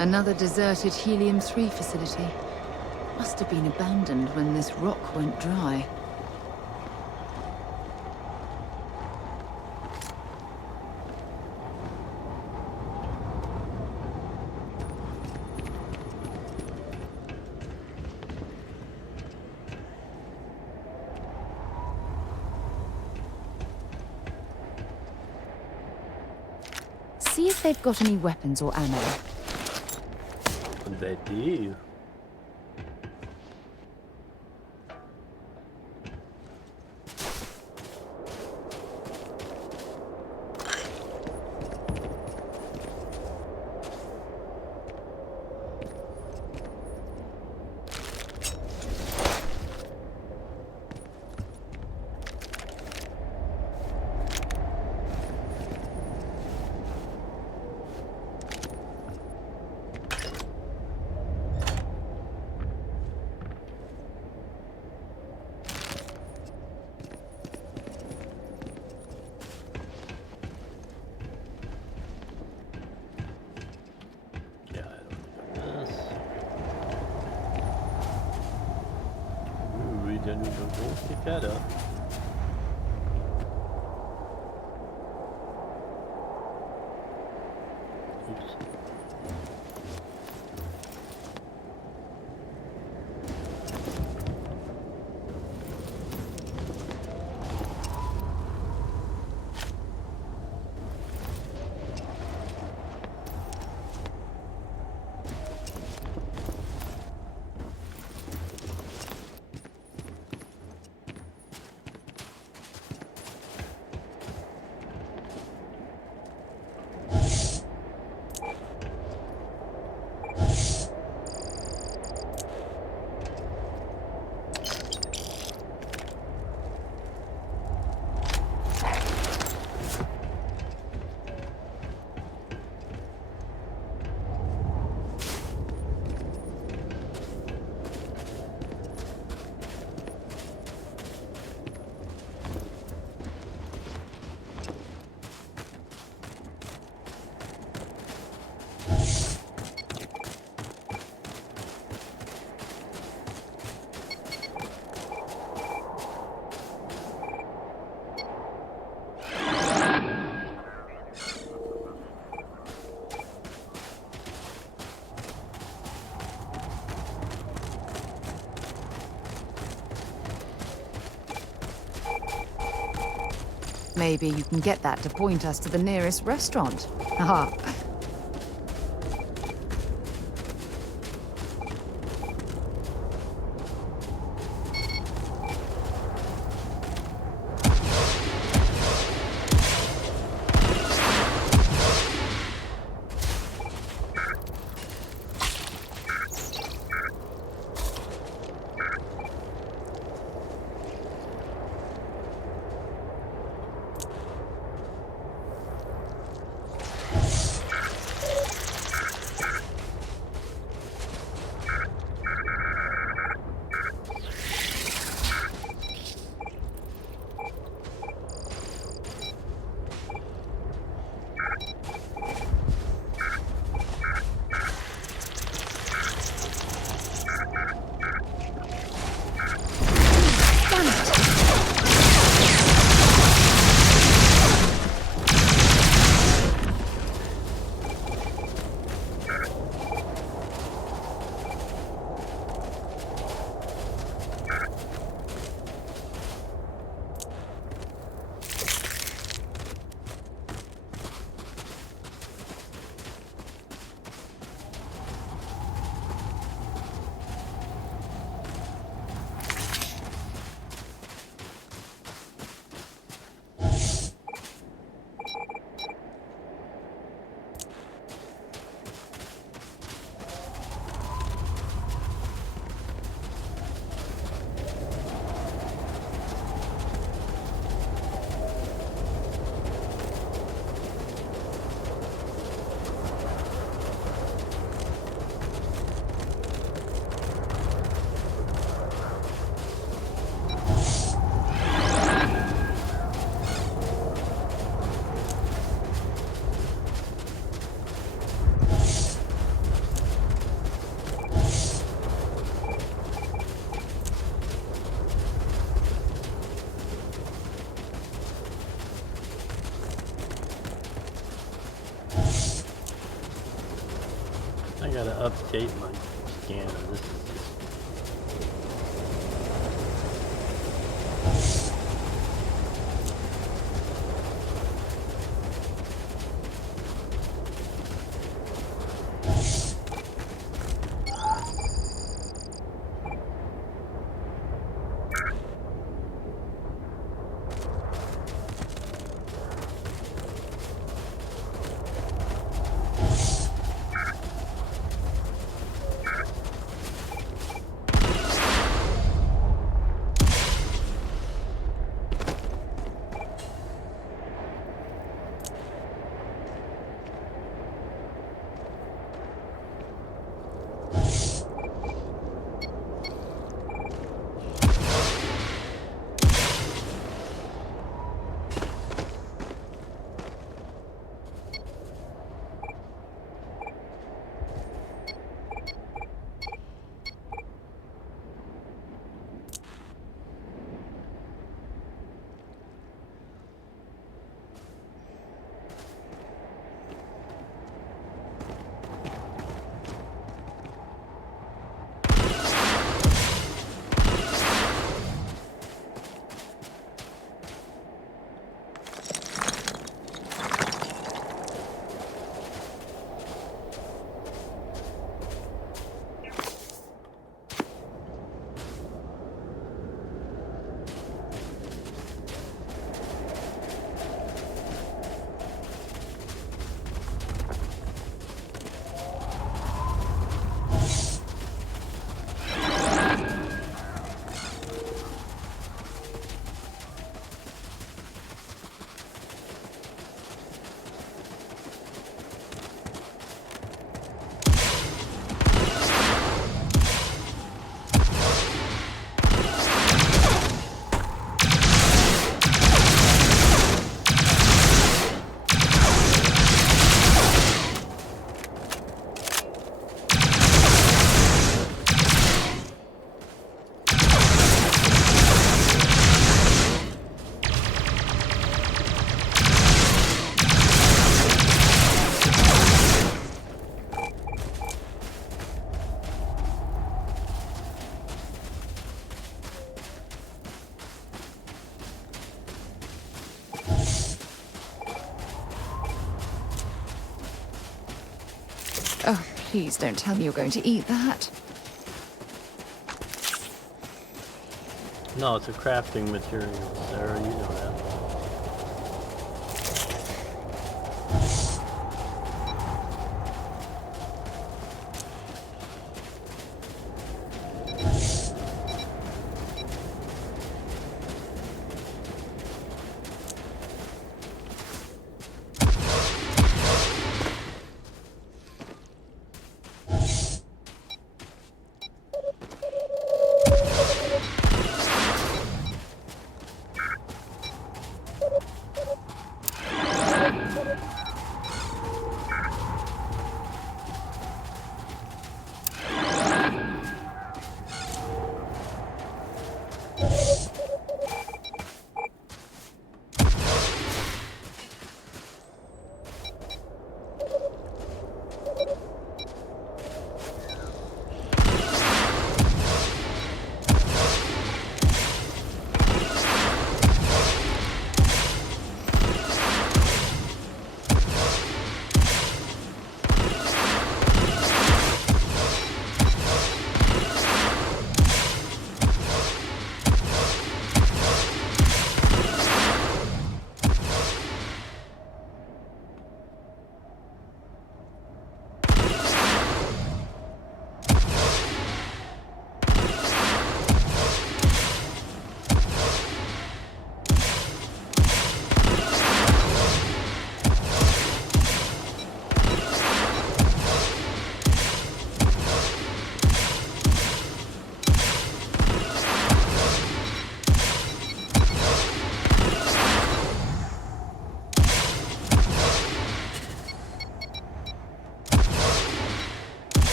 Another deserted Helium-3 facility. Must have been abandoned when this rock went dry. See if they've got any weapons or ammo. They do. Then we will pick that up. Oops. Maybe you can get that to point us to the nearest restaurant. Haha. I gotta update my scanner. This is just... Oh, please don't tell me you're going to eat that. No, it's a crafting material, Sarah. You know that.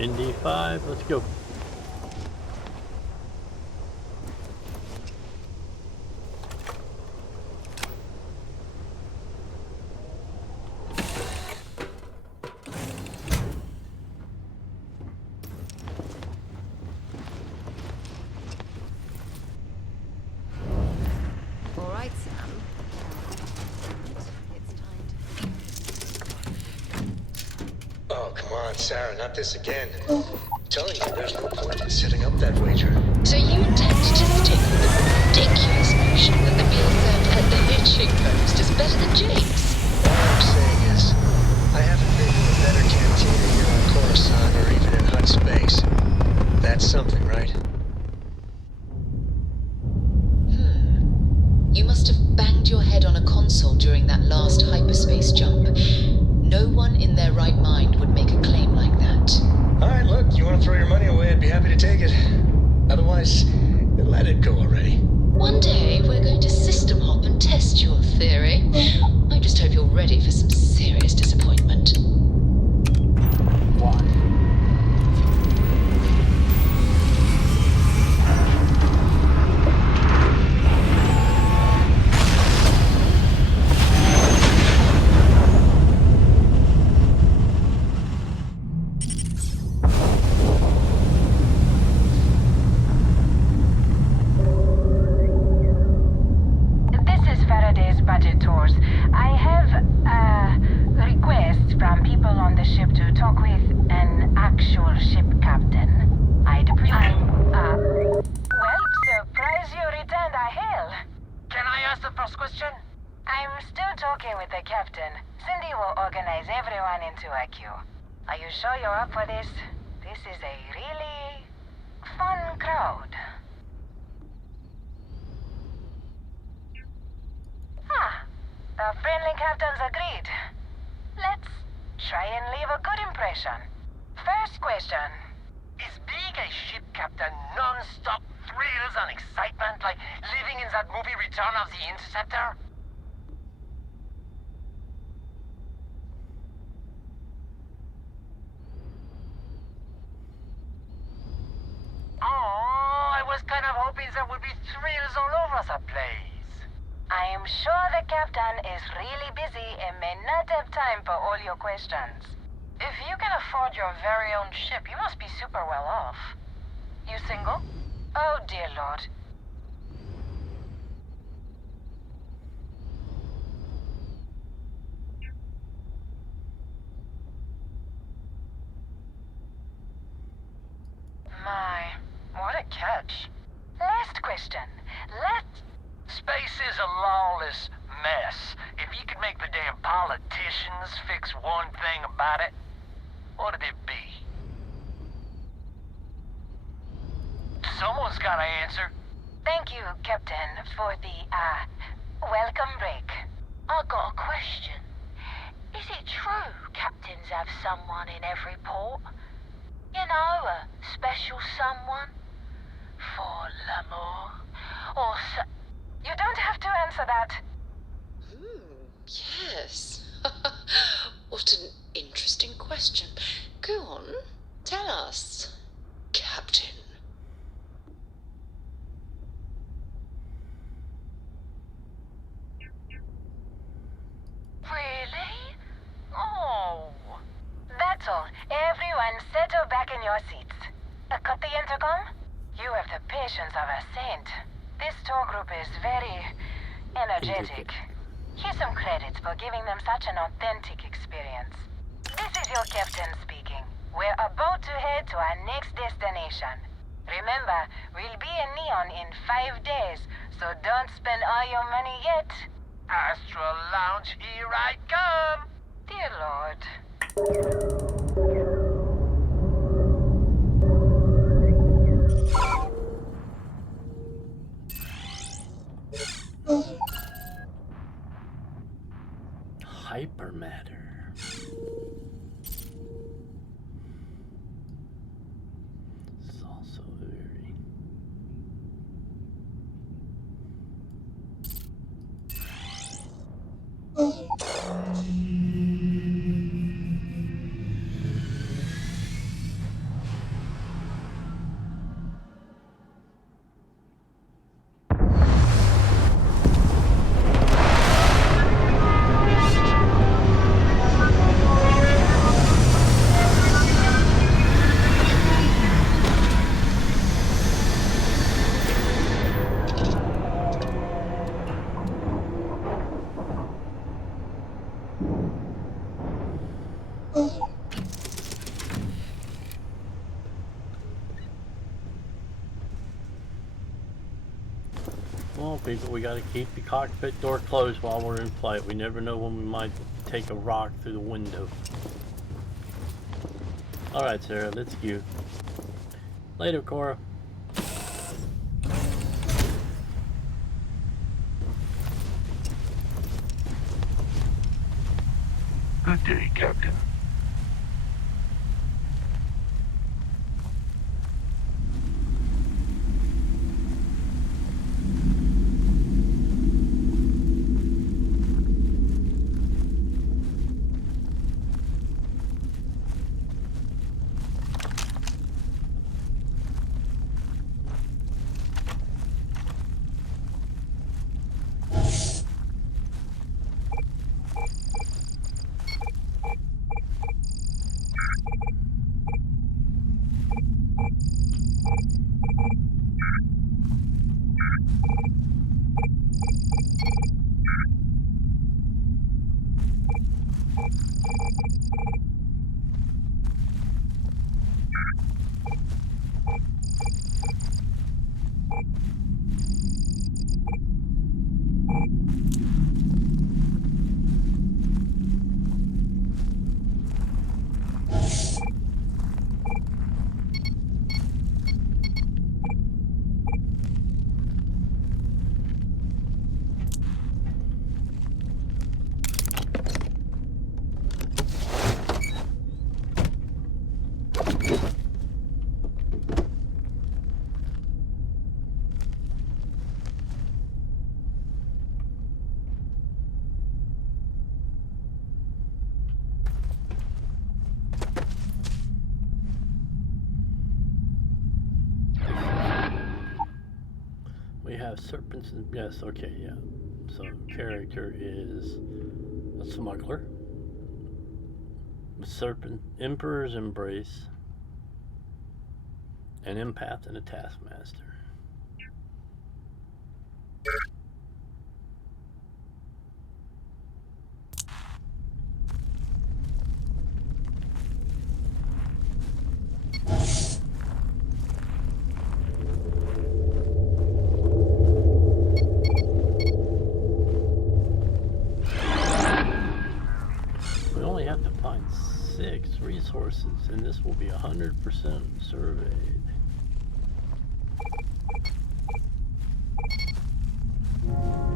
Indy 5, let's go. All right, Sam. It's time to... Oh, come on, Sarah, not this again. I'm telling you, there's no point in setting up that wager. So you intend to stick with the ridiculous notion that the meal served at the hitching post is better than Jake's? All I'm saying is, I haven't been to a better cantina here on Coruscant or even in Hut space. That's something, right? You must have banged your head on a console during that last hyperspace jump. No one in their right mind would make a claim like that. Alright, look, you want to throw your money away, I'd be happy to take it. Otherwise, let it go already. One day, we're going to system hop and test your theory. I just hope you're ready for some serious disappointment. Are you sure you're up for this? This is a really fun crowd. The friendly captains agreed. Let's try and leave a good impression. First question. Is being a ship captain non-stop thrills and excitement like living in that movie Return of the Interceptor? Oh, I was kind of hoping there would be thrills all over the place. I am sure the captain is really busy and may not have time for all your questions. If you can afford your very own ship, you must be super well off. You single? Oh, dear Lord. My, what a catch. Last question. Space is a lawless mess. If you could make the damn politicians fix one thing about it, what'd it be? Someone's gotta answer. Thank you, Captain, for the, welcome break. I got a question. Is it true captains have someone in every port? You know, a special someone? For l'amour? Or You don't have to answer that. Yes. What an interesting question. Go on, tell us, Captain. Really? Oh. That's all. Everyone settle back in your seats. Cut the intercom? You have the patience of a saint. This tour group is very energetic. Here's some credits for giving them such an authentic experience. This is your captain speaking. We're about to head to our next destination. Remember, we'll be in Neon in 5 days, so don't spend all your money yet. Astral Lounge, here I come! Dear Lord. Hypermatter. It's also very... Come on, people, we gotta keep the cockpit door closed while we're in flight. We never know when we might take a rock through the window. Alright, Sarah, let's go. Later, Cora. Good day, Captain. We have serpents and yes, okay, yeah. So character is a smuggler. The serpent, Emperor's Embrace, an empath, and a taskmaster. We only have to find 6 resources, and this will be 100% surveyed.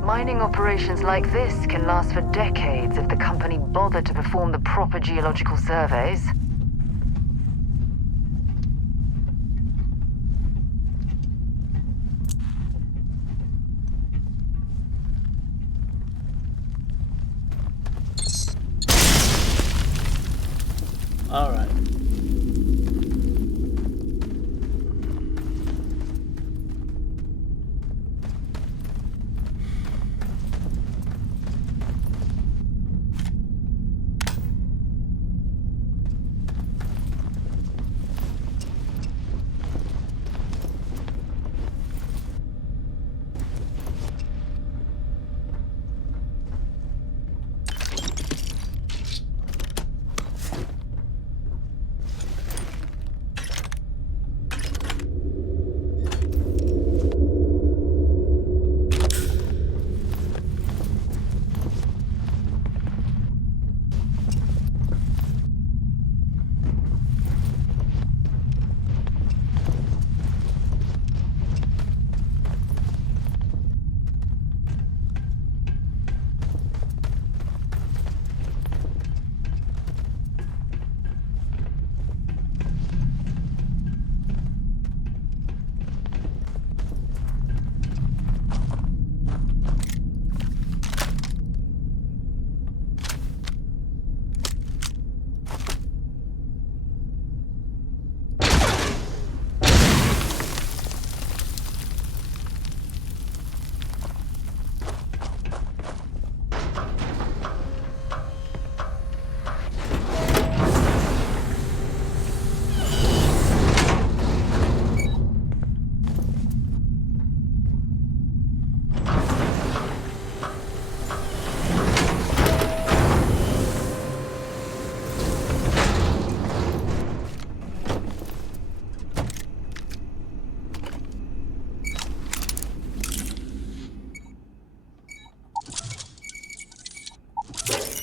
Mining operations like this can last for decades if the company bothered to perform the proper geological surveys. All right.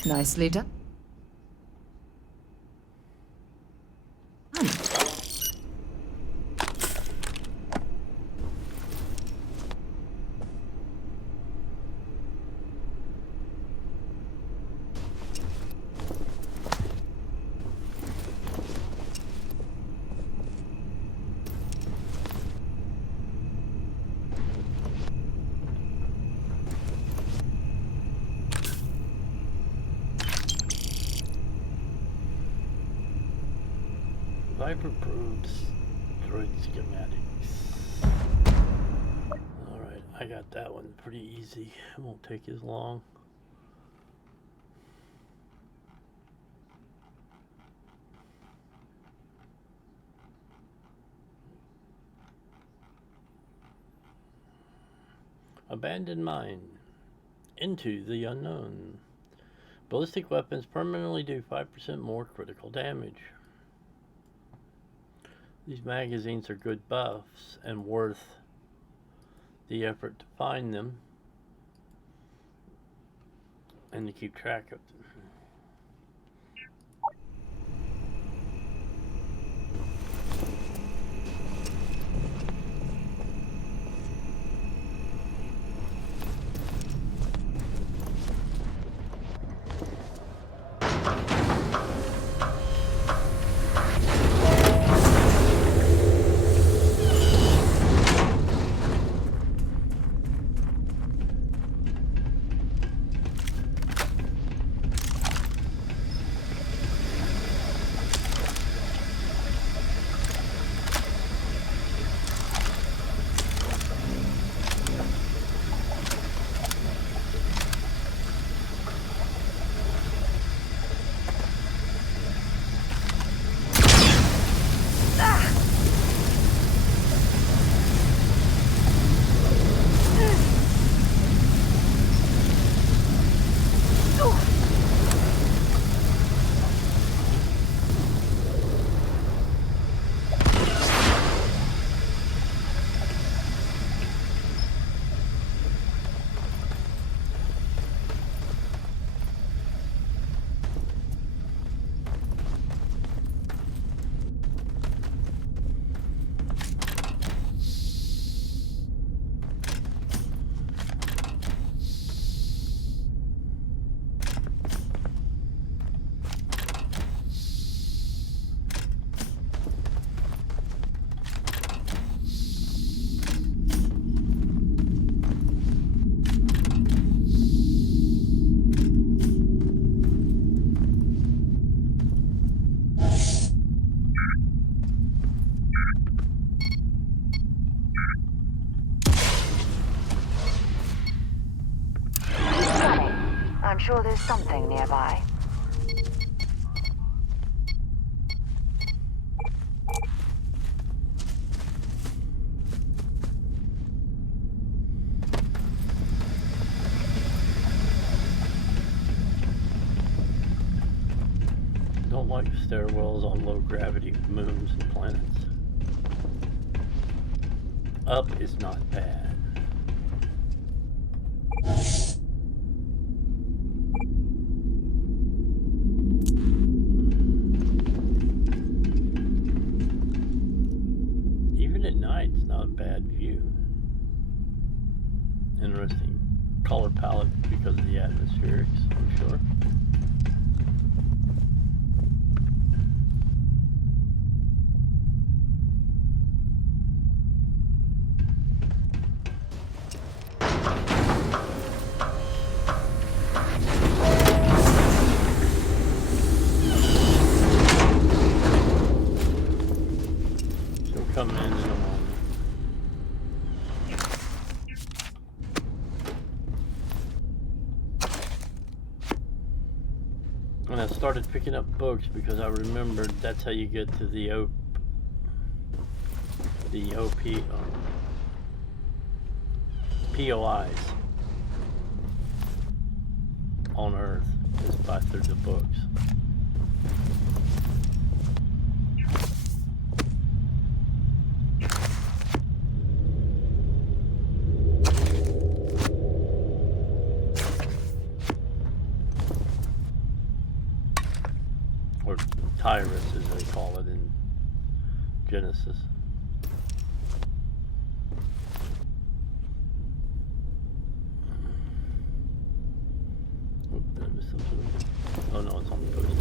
Nicely done. Viper probes, droid schematics. Alright, I got that one pretty easy. It won't take as long. Abandoned mine. Into the unknown. Ballistic weapons permanently do 5% more critical damage. These magazines are good buffs and worth the effort to find them and to keep track of them. I'm sure there's something nearby. Don't like stairwells on low gravity moons and planets. Up is not bad. Even at night, it's not a bad view. Interesting color palette because of the atmospherics, I'm sure. Coming in a moment. And I started picking up books because I remembered that's how you get to the POIs on Earth is by through the books. Tyrus, as they call it in Genesis. Oop, did I miss something? Oh no, it's on the post.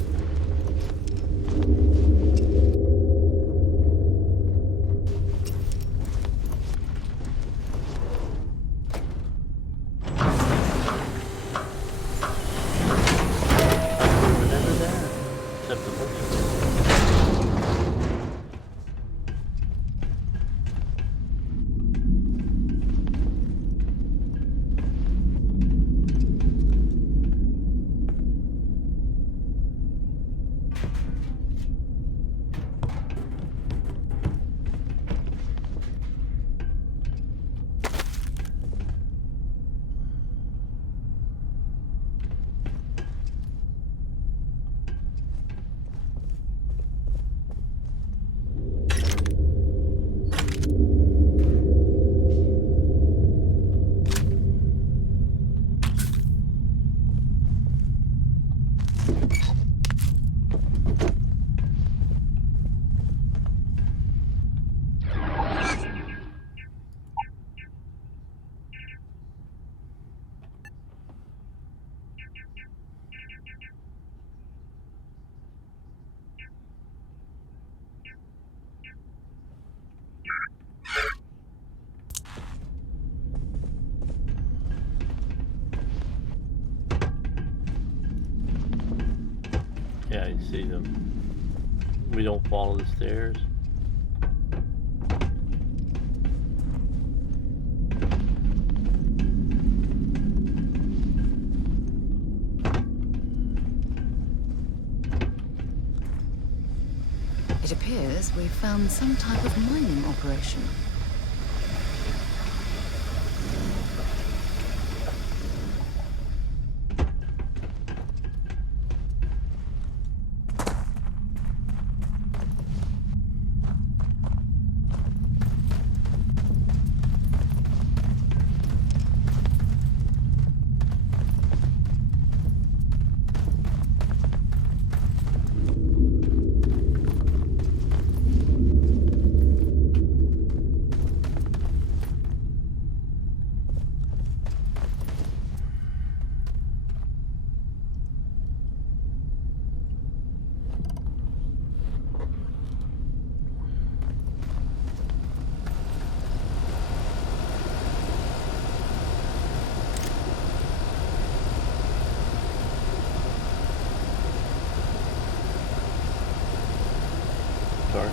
Yeah, you see them. We don't follow the stairs. It appears we've found some type of mining operation. Sorry.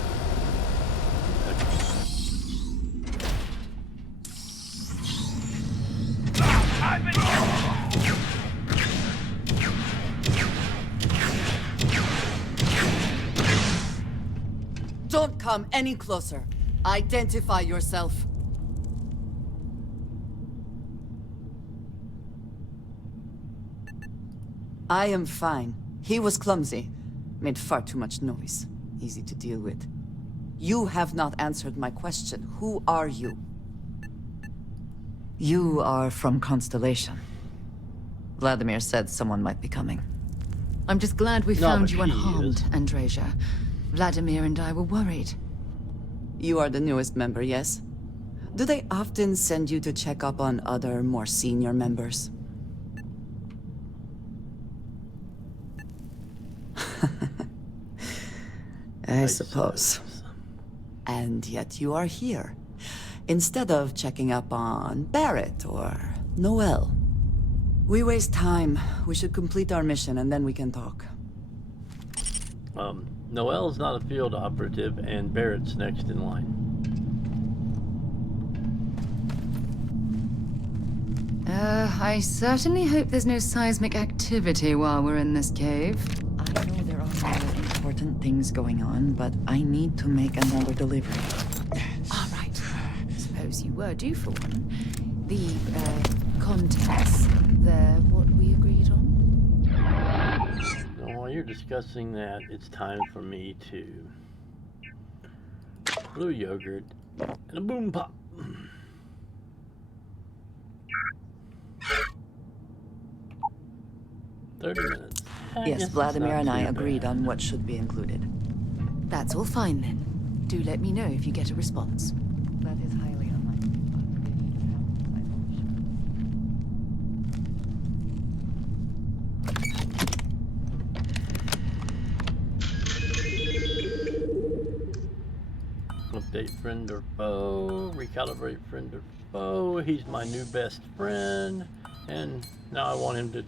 Don't come any closer. Identify yourself. I am fine. He was clumsy. Made far too much noise. Easy to deal with. You have not answered my question. Who are you? You are from Constellation. Vladimir said someone might be coming. I'm just glad we found you unharmed, Andreja. Vladimir and I were worried. You are the newest member, yes? Do they often send you to check up on other, more senior members? I suppose. And yet you are here, instead of checking up on Barrett or Noel. We waste time. We should complete our mission and then we can talk. Noel's not a field operative, and Barrett's next in line. I certainly hope there's no seismic activity while we're in this cave. I know there are more important things going on, but I need to make another delivery. All right. Suppose you were due for one. The, contents, they're what we agreed on? Now, while you're discussing that, it's time for me to... blue yogurt and a boom pop. $30 minutes Yes, guess Vladimir it's and not I too agreed bad. on what should be included. That's all fine then. Do let me know if you get a response. That is highly unlikely, but if you haven't, I Update friend or foe, recalibrate friend or foe. He's my new best friend, and now I want him to.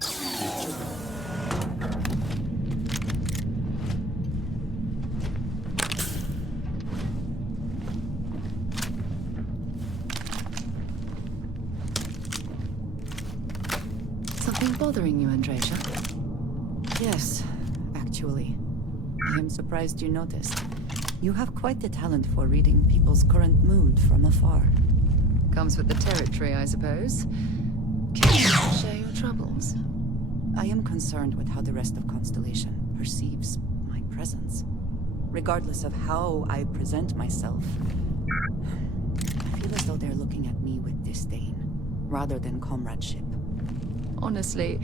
Something bothering you, Andreja? Yes, actually. I am surprised you noticed. You have quite the talent for reading people's current mood from afar. Comes with the territory, I suppose. Can you share your troubles? I am concerned with how the rest of Constellation perceives my presence. Regardless of how I present myself, I feel as though they're looking at me with disdain, rather than comradeship. Honestly,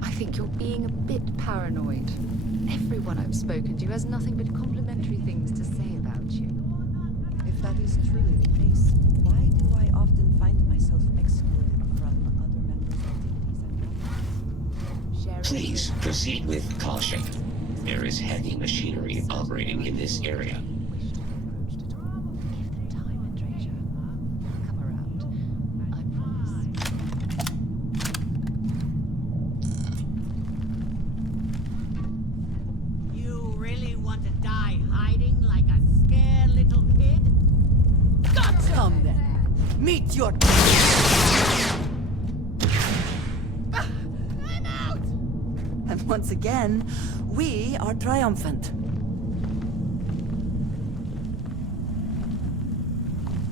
I think you're being a bit paranoid. Everyone I've spoken to has nothing but complimentary things to say about you. If that is truly the case, why do I often find myself excluded from other members of these and Please proceed with caution. There is heavy machinery operating in this area. You really want to die hiding like a scared little kid? Gotcha! Come then. Meet your... I'm out! And once again, we are triumphant.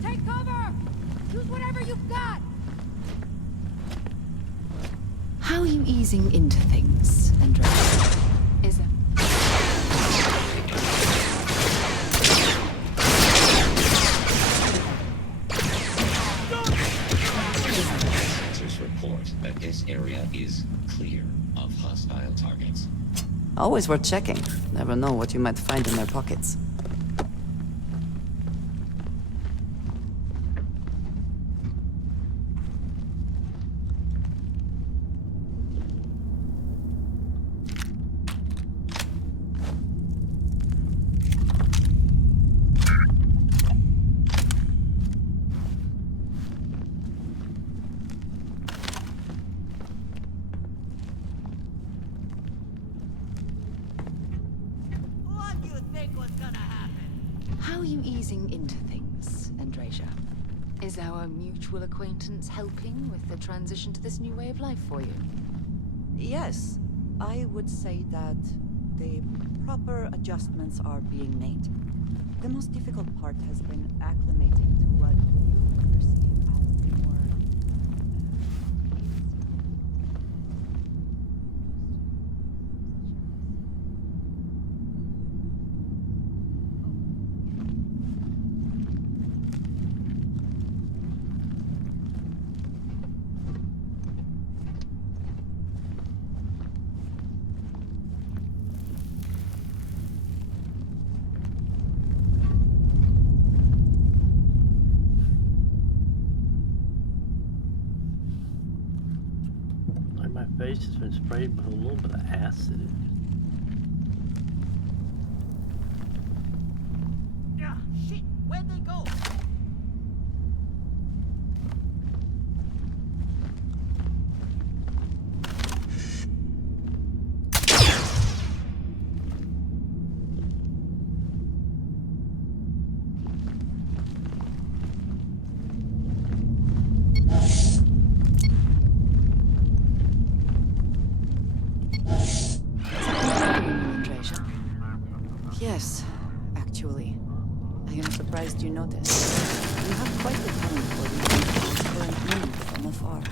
Take cover! Use whatever you've got! How are you easing into things, Andreja? Is there... Sensors report that this area is clear of hostile targets. Always worth checking. Never know what you might find in their pockets. What do you think was gonna happen? How are you easing into things, Andreja? Is our mutual acquaintance helping with the transition to this new way of life for you? Yes, I would say that the proper adjustments are being made. The most difficult part has been acclimating to what you perceive as the more... Like my face has been sprayed with a little bit of acid. Ah, shit! Where'd they go? Yes, actually. I am surprised you noticed. You have quite the talent for reading people's current mood from afar.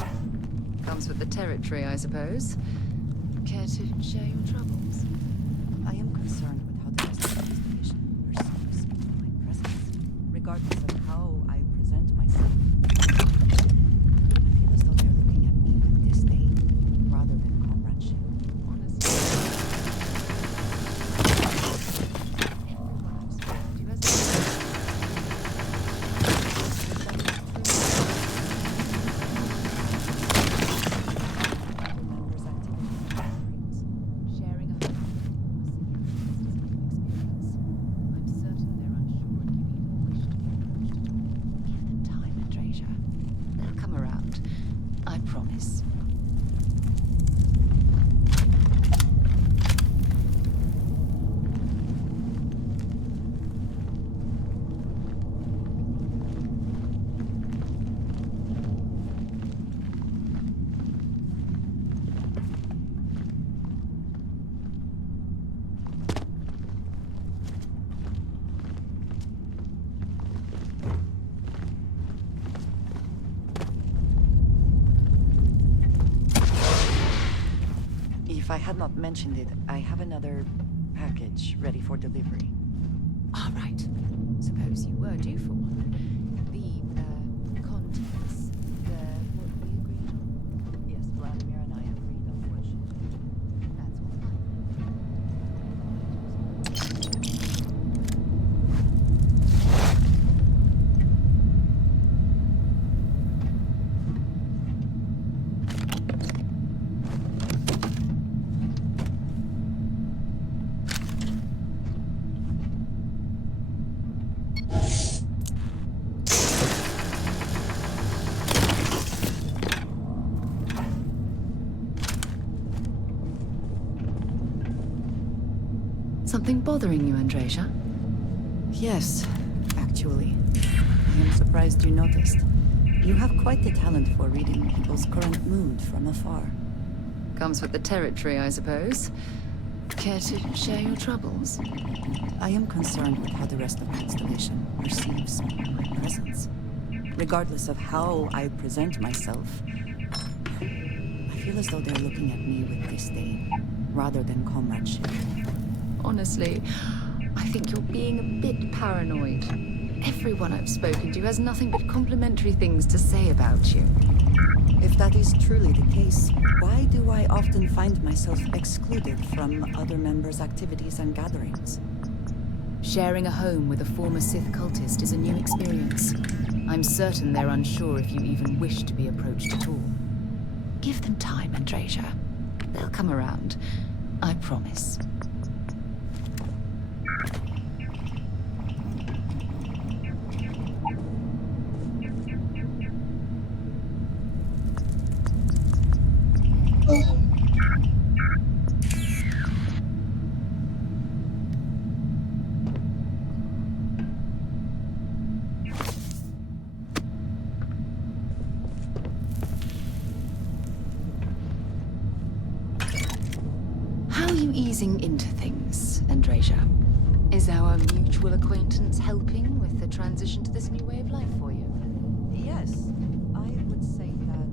Comes with the territory, I suppose. Care to share your troubles? I am concerned with how the rest of the Constellation perceives my presence, regardless of how I present myself. I feel as though they're looking at me with disdain, rather than comradeship. Honestly, this. If I had not mentioned it, I have another package ready for delivery. All right. Suppose you were due for one. The contents, what we agreed on? Yes, Vladimir and I agreed on what should be. That's all fine. Something bothering you, Andreja? Yes, actually. I am surprised you noticed. You have quite the talent for reading people's current mood from afar. Comes with the territory, I suppose. Care to share your troubles? I am concerned with how the rest of Constellation perceives my presence. Regardless of how I present myself, I feel as though they're looking at me with disdain, rather than comradeship. Honestly, I think you're being a bit paranoid. Everyone I've spoken to has nothing but complimentary things to say about you. If that is truly the case, why do I often find myself excluded from other members' activities and gatherings? Sharing a home with a former Sith cultist is a new experience. I'm certain they're unsure if you even wish to be approached at all. Give them time, Andreja. They'll come around. I promise. How are you easing into things, Andreja? Is our mutual acquaintance helping with the transition to this new way of life for you? Yes, I would say that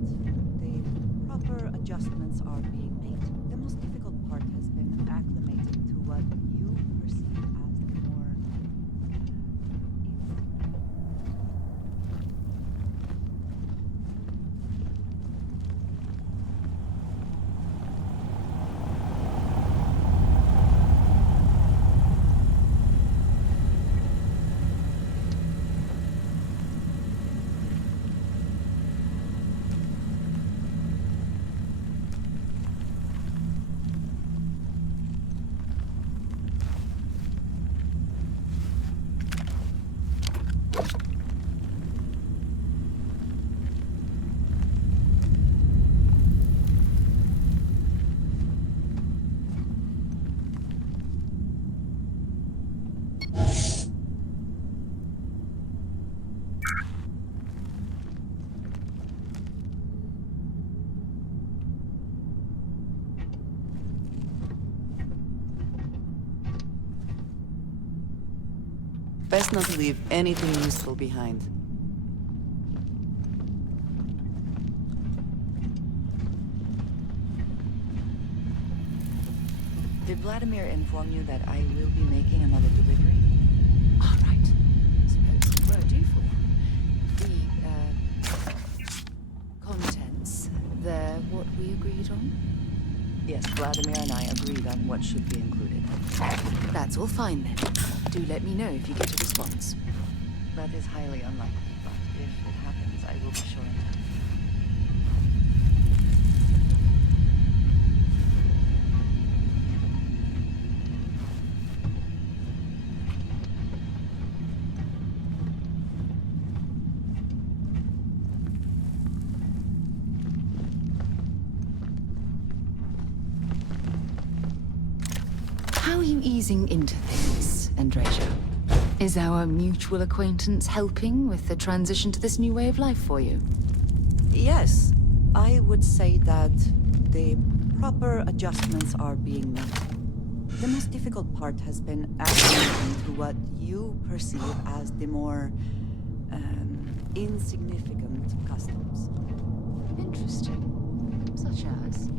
the proper adjustments are being made. The most difficult part has been acclimating to what you perceive as the more... Best not to leave anything useful behind. Did Vladimir inform you that I will be making another delivery? All right. Suppose you were due for one. The, contents, they're what we agreed on? Yes, Vladimir and I agreed on what should be included. That's all fine then. Do let me know if you get a response. That is highly unlikely, but if it happens, I will be sure in time. I'm easing into things, Andrasia. Is our mutual acquaintance helping with the transition to this new way of life for you? Yes, I would say that the proper adjustments are being made. The most difficult part has been acclimating to what you perceive as the more insignificant customs. Interesting. Such as?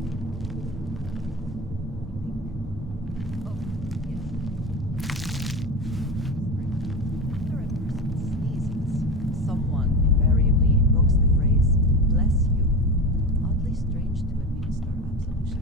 Someone invariably invokes the phrase, "bless you." Oddly strange to administer absolution.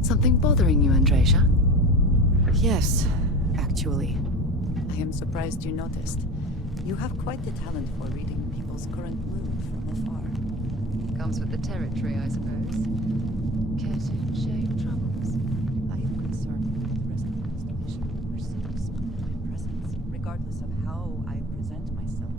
Something bothering you, Andrasia? Yes, actually. I am surprised you noticed. You have quite the talent for reading people's current mood from afar. Comes with the territory, I suppose. Care to share your troubles? I am concerned with the rest of the constellation perceives my presence, regardless of how I present myself.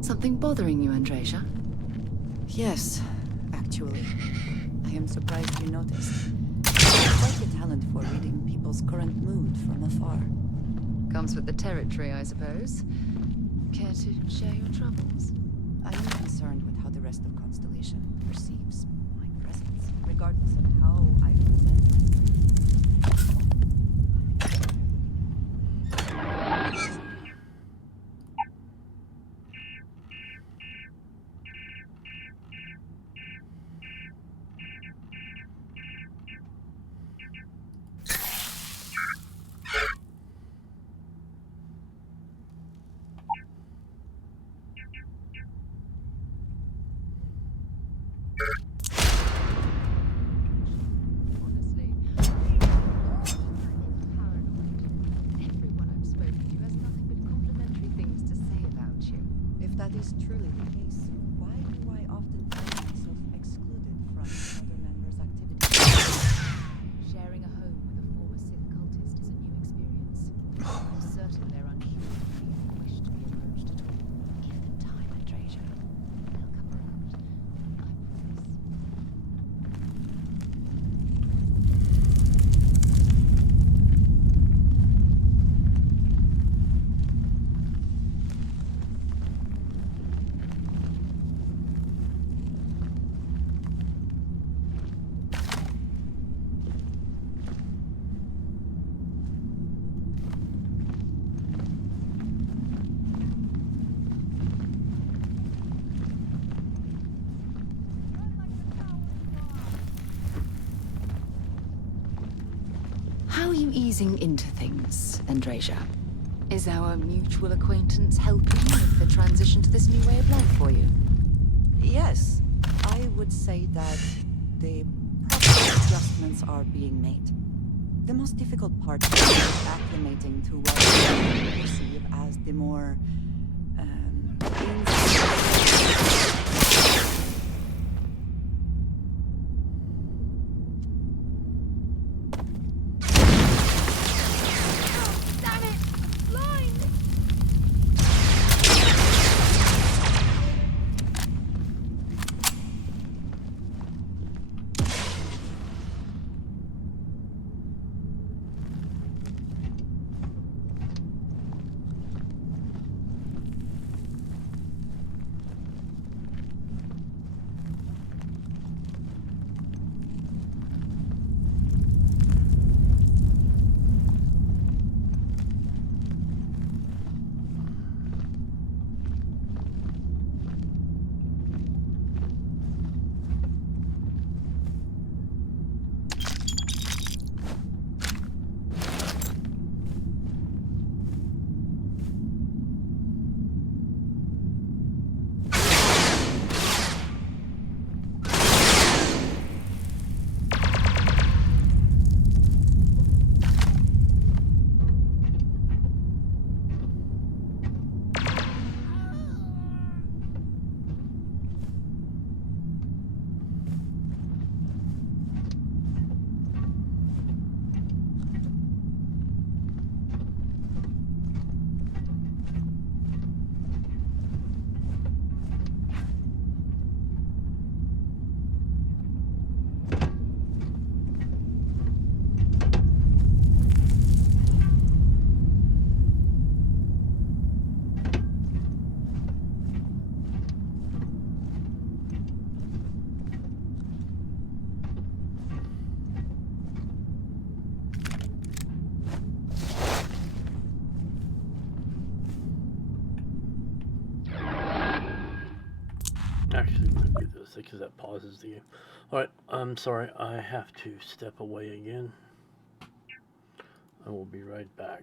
Something bothering you, Andrasia? Yes, actually. I am surprised you noticed. You have quite the talent for reading people's current mood from afar. Comes with the territory, I suppose. Care to share your troubles? I am concerned with how the rest of Constellation perceives my presence, regardless of how I present myself. Truly the case, why do I often find myself excluded from other members' activities? Sharing a home with a former Sith cultist is a new experience. I'm certain they're unsure if you wish to be approached at all. Give them time, Andrasia. They'll come around. I promise. How are you easing into things, Andrasia? Is our mutual acquaintance helping with the transition to this new way of life for you? Yes, I would say that the proper adjustments are being made. The most difficult part is acclimating to what we perceive as the more Actually, I'm going to do this because that pauses the game. Alright, I'm sorry. I have to step away again. I will be right back.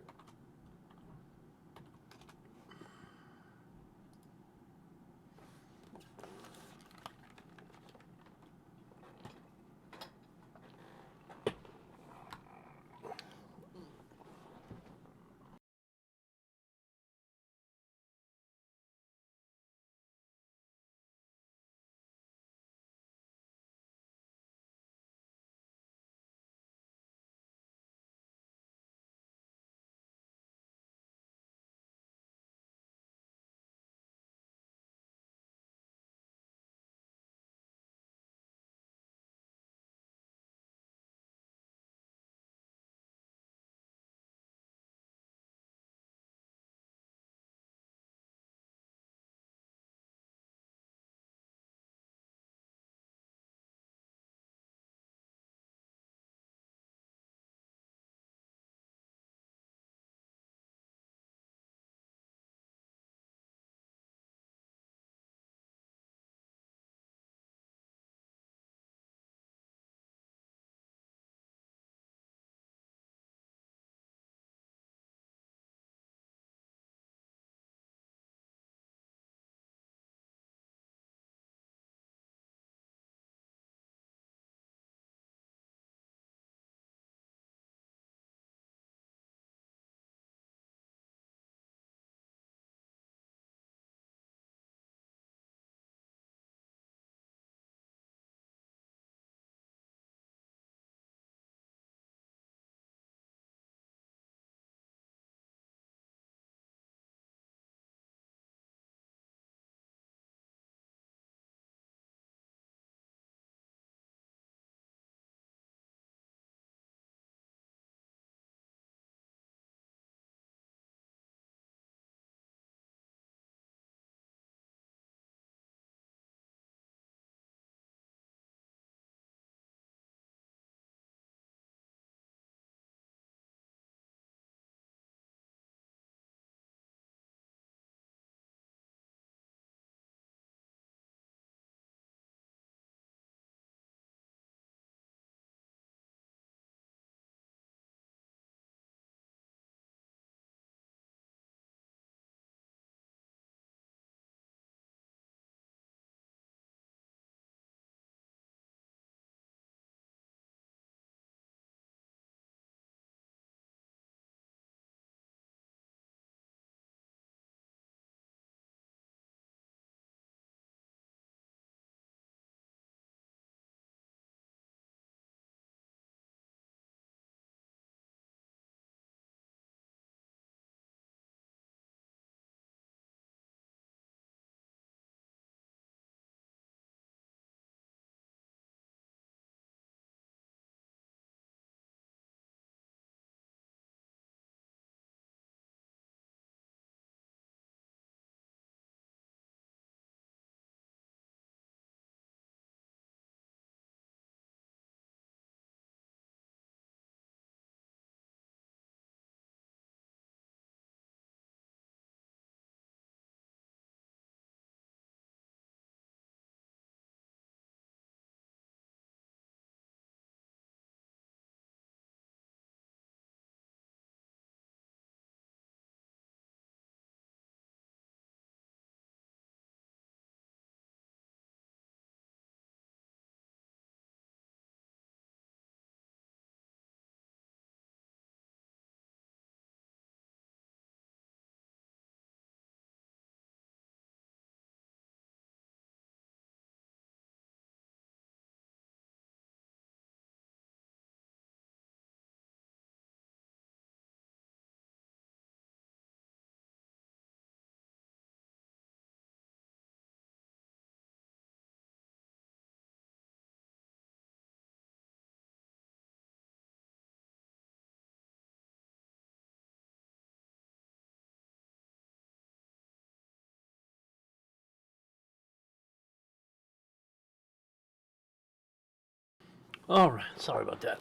Alright, sorry about that.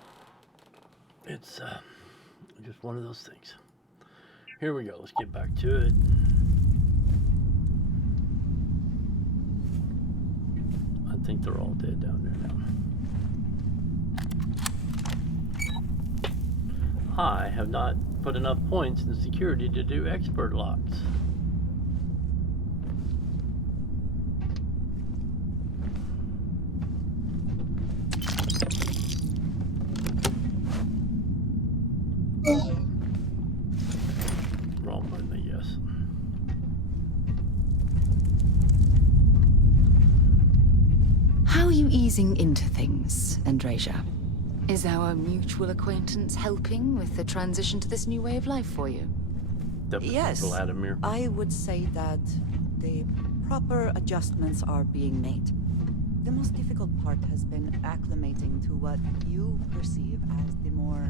It's just one of those things. Here we go, let's get back to it. I think they're all dead down there now. I have not put enough points in security to do expert locks. Wrong button, I guess. How are you easing into things, Andreja? Is our mutual acquaintance helping with the transition to this new way of life for you? Yes, Vladimir. I would say that the proper adjustments are being made. The most difficult part has been acclimating to what you perceive as the more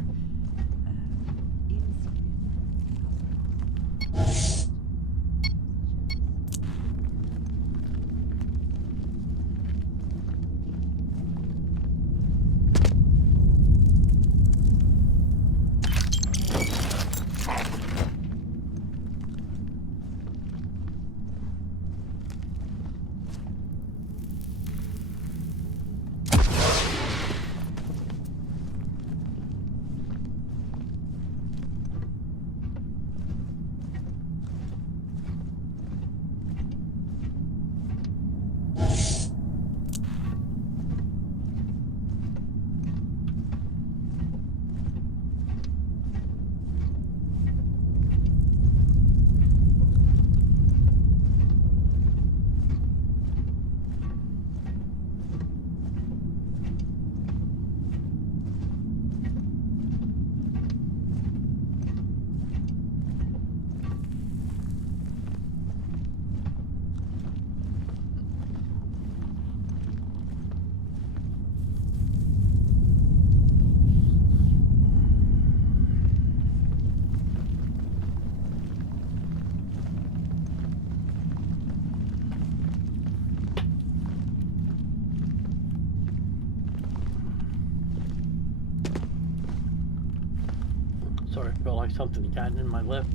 Sorry, I felt like something had gotten in my left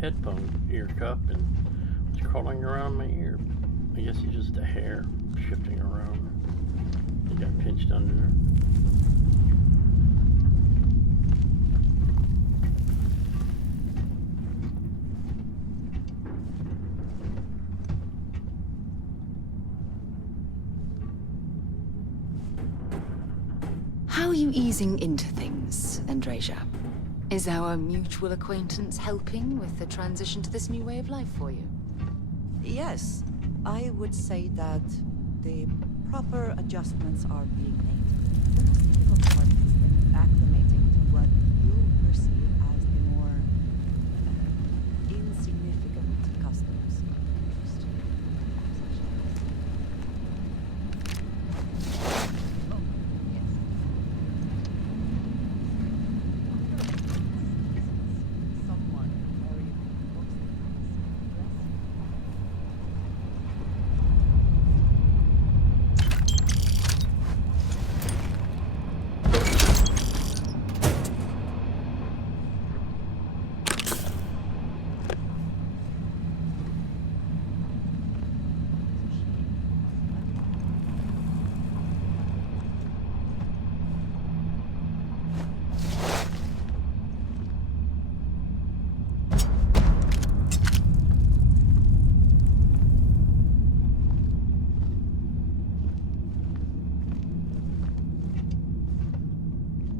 headphone ear cup and was crawling around my ear. I guess it's just a hair shifting around. It got pinched under there. How are you easing into things, Andreja? Is our mutual acquaintance helping with the transition to this new way of life for you? Yes, I would say that the proper adjustments are being made. The most difficult part has been acclimating to what you perceive as the more insignificant customs.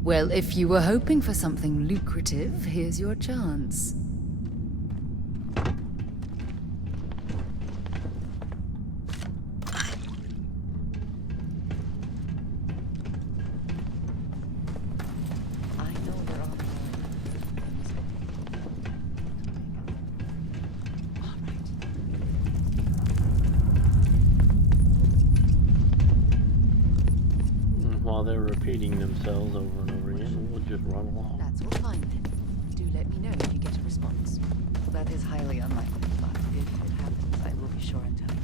Well, if you were hoping for something lucrative, here's your chance. While they're repeating themselves over and over again, we'll just run along. That's all fine then. Do let me know if you get a response. That is highly unlikely, but if it happens, I will be sure and tell you.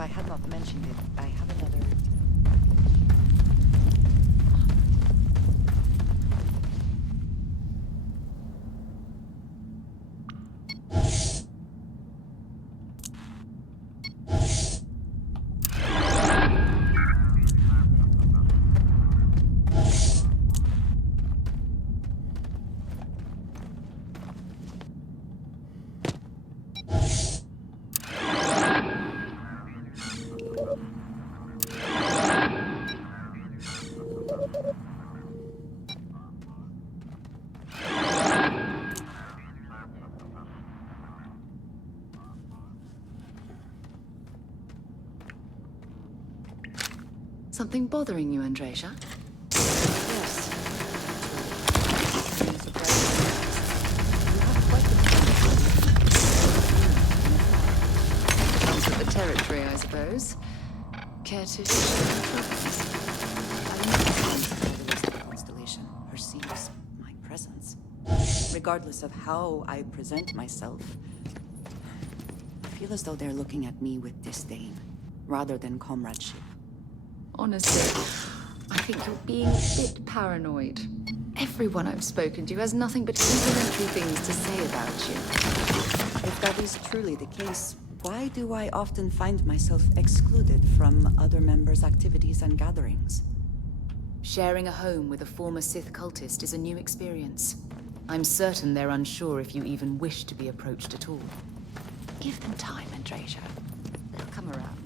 if I had not mentioned it, I have another... Something bothering you, Andreja? Yes. Comes with the territory, I suppose. Care to The constellation perceives my presence. Regardless of how I present myself, I feel as though they're looking at me with disdain, rather than comradeship. Honestly, I think you're being a bit paranoid. Everyone I've spoken to has nothing but complimentary things to say about you. If that is truly the case, why do I often find myself excluded from other members' activities and gatherings? Sharing a home with a former Sith cultist is a new experience. I'm certain they're unsure if you even wish to be approached at all. Give them time, Andreja. They'll come around.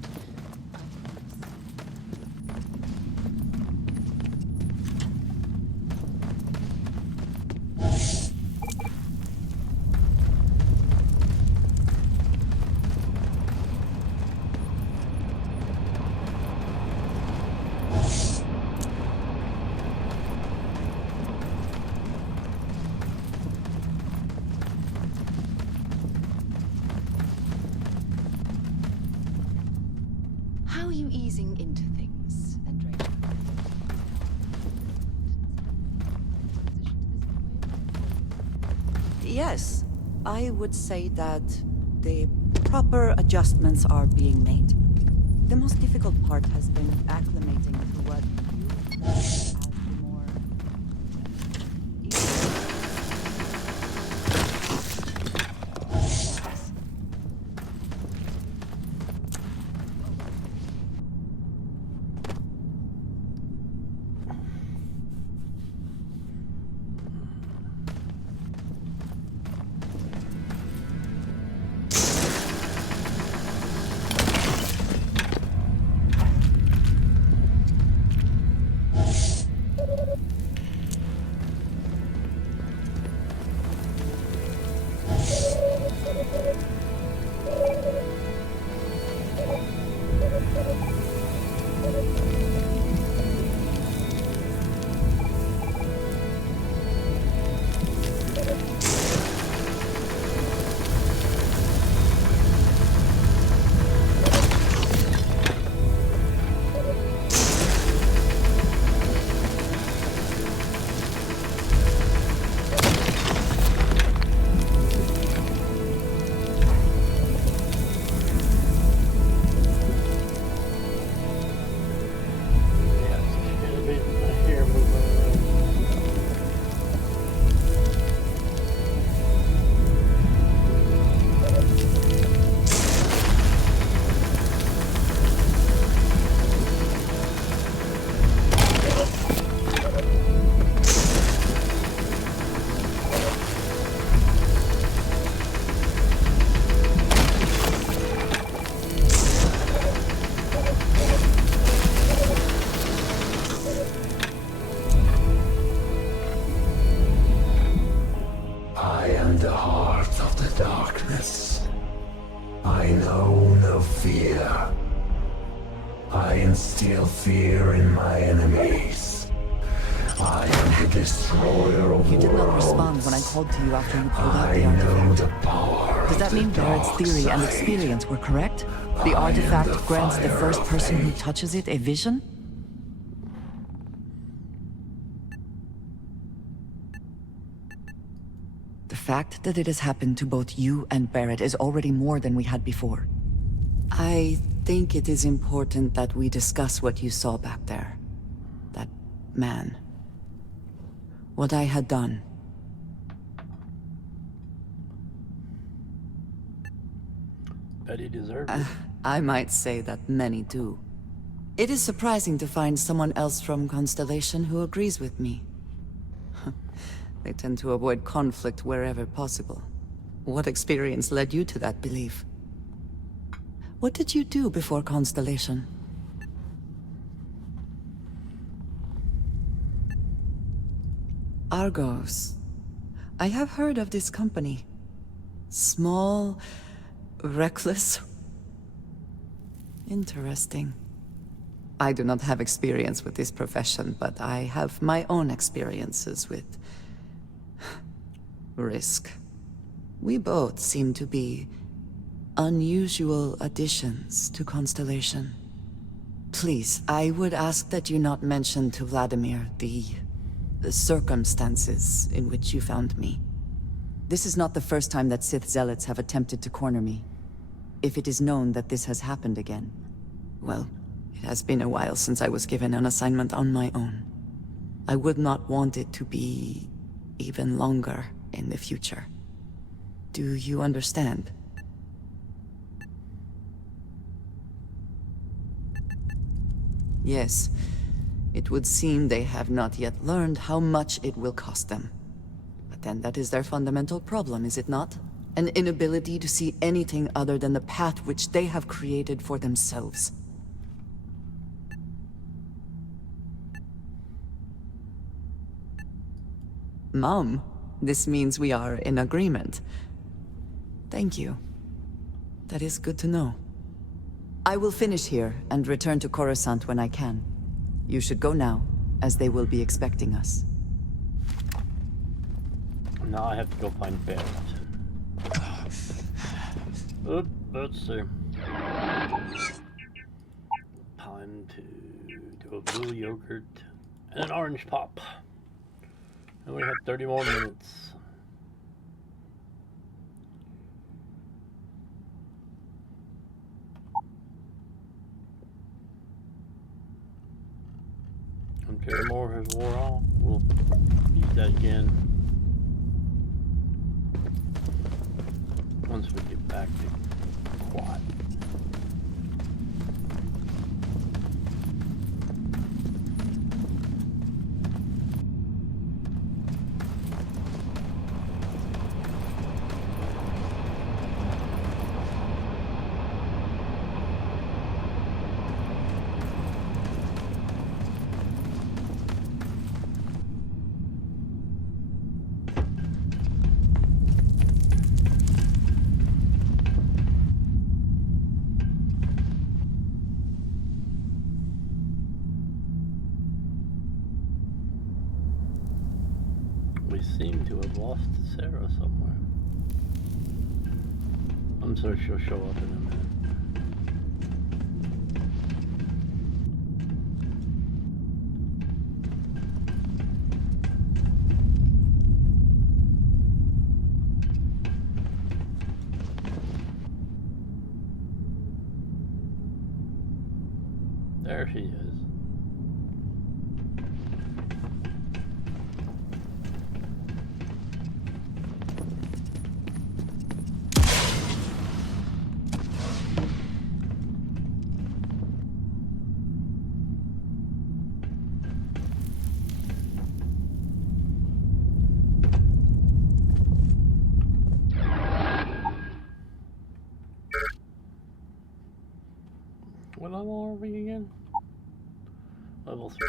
How are you easing into things, Andreja? Yes, I would say that the proper adjustments are being made. The most difficult part has been acclimating to what you as the more... I am the heart of the darkness. I know no fear. I instill fear in my enemies. I am the destroyer of worlds. You did not respond when I called to you after you pulled out the artifact. I know the power. Does that mean Barrett's theory and experience were correct? The artifact grants the first person who touches it a vision? The fact that it has happened to both you and Barrett is already more than we had before. I think it is important that we discuss what you saw back there. That man. What I had done. Bet he deserved it. I might say that many do. It is surprising to find someone else from Constellation who agrees with me. They tend to avoid conflict wherever possible. What experience led you to that belief? What did you do before Constellation? Argos. I have heard of this company. Small, reckless. Interesting. I do not have experience with this profession, but I have my own experiences with risk. We both seem to be unusual additions to Constellation. Please, I would ask that you not mention to Vladimir the circumstances in which you found me. This is not the first time that Sith zealots have attempted to corner me. If it is known that this has happened again, well, it has been a while since I was given an assignment on my own. I would not want it to be even longer in the future. Do you understand? Yes. It would seem they have not yet learned how much it will cost them. But then that is their fundamental problem, is it not? An inability to see anything other than the path which they have created for themselves. Mom, this means we are in agreement. Thank you. That is good to know. I will finish here and return to Coruscant when I can. You should go now, as they will be expecting us. Now I have to go find Barrett. Oop, let's see. Time to do a blue yogurt and an orange pop. And we have 30 more minutes. And Paramore has wore off. We'll use that again once we get back to quad. We seem to have lost Sarah somewhere. I'm sure she'll show up in a minute. There she is. What level are we again? Level 3.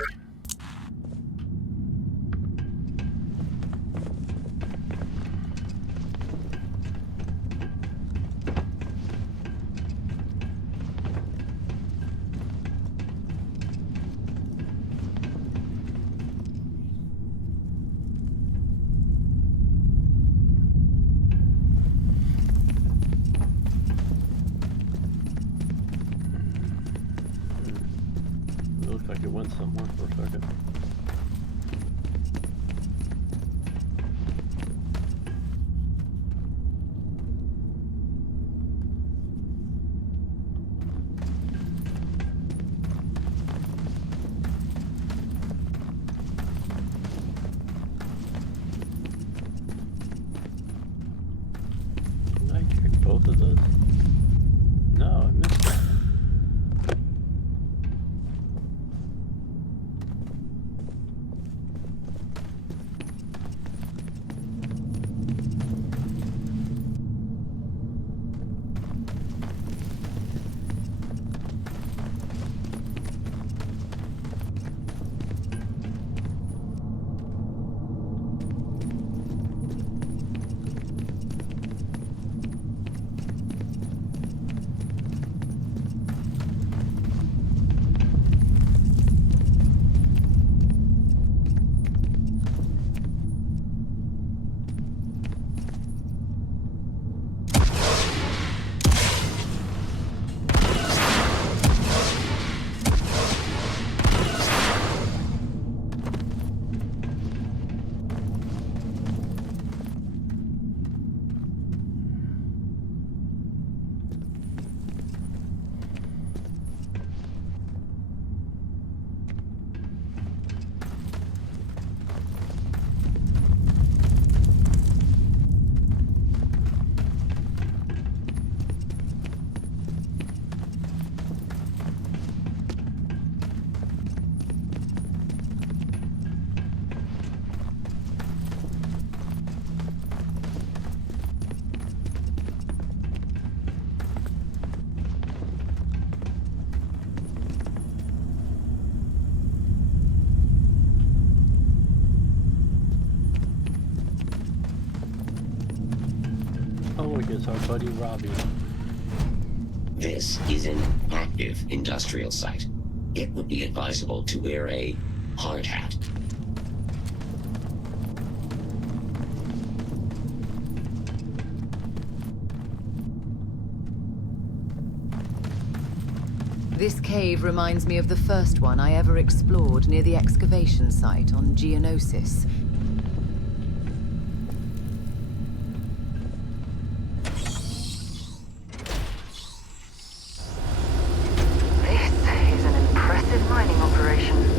Looks like it went somewhere for a second. both of those? No, I missed that. Oh, I guess our buddy Robbie. This is an active industrial site. It would be advisable to wear a hard hat. This cave reminds me of the first one I ever explored near the excavation site on Geonosis. This is an impressive mining operation.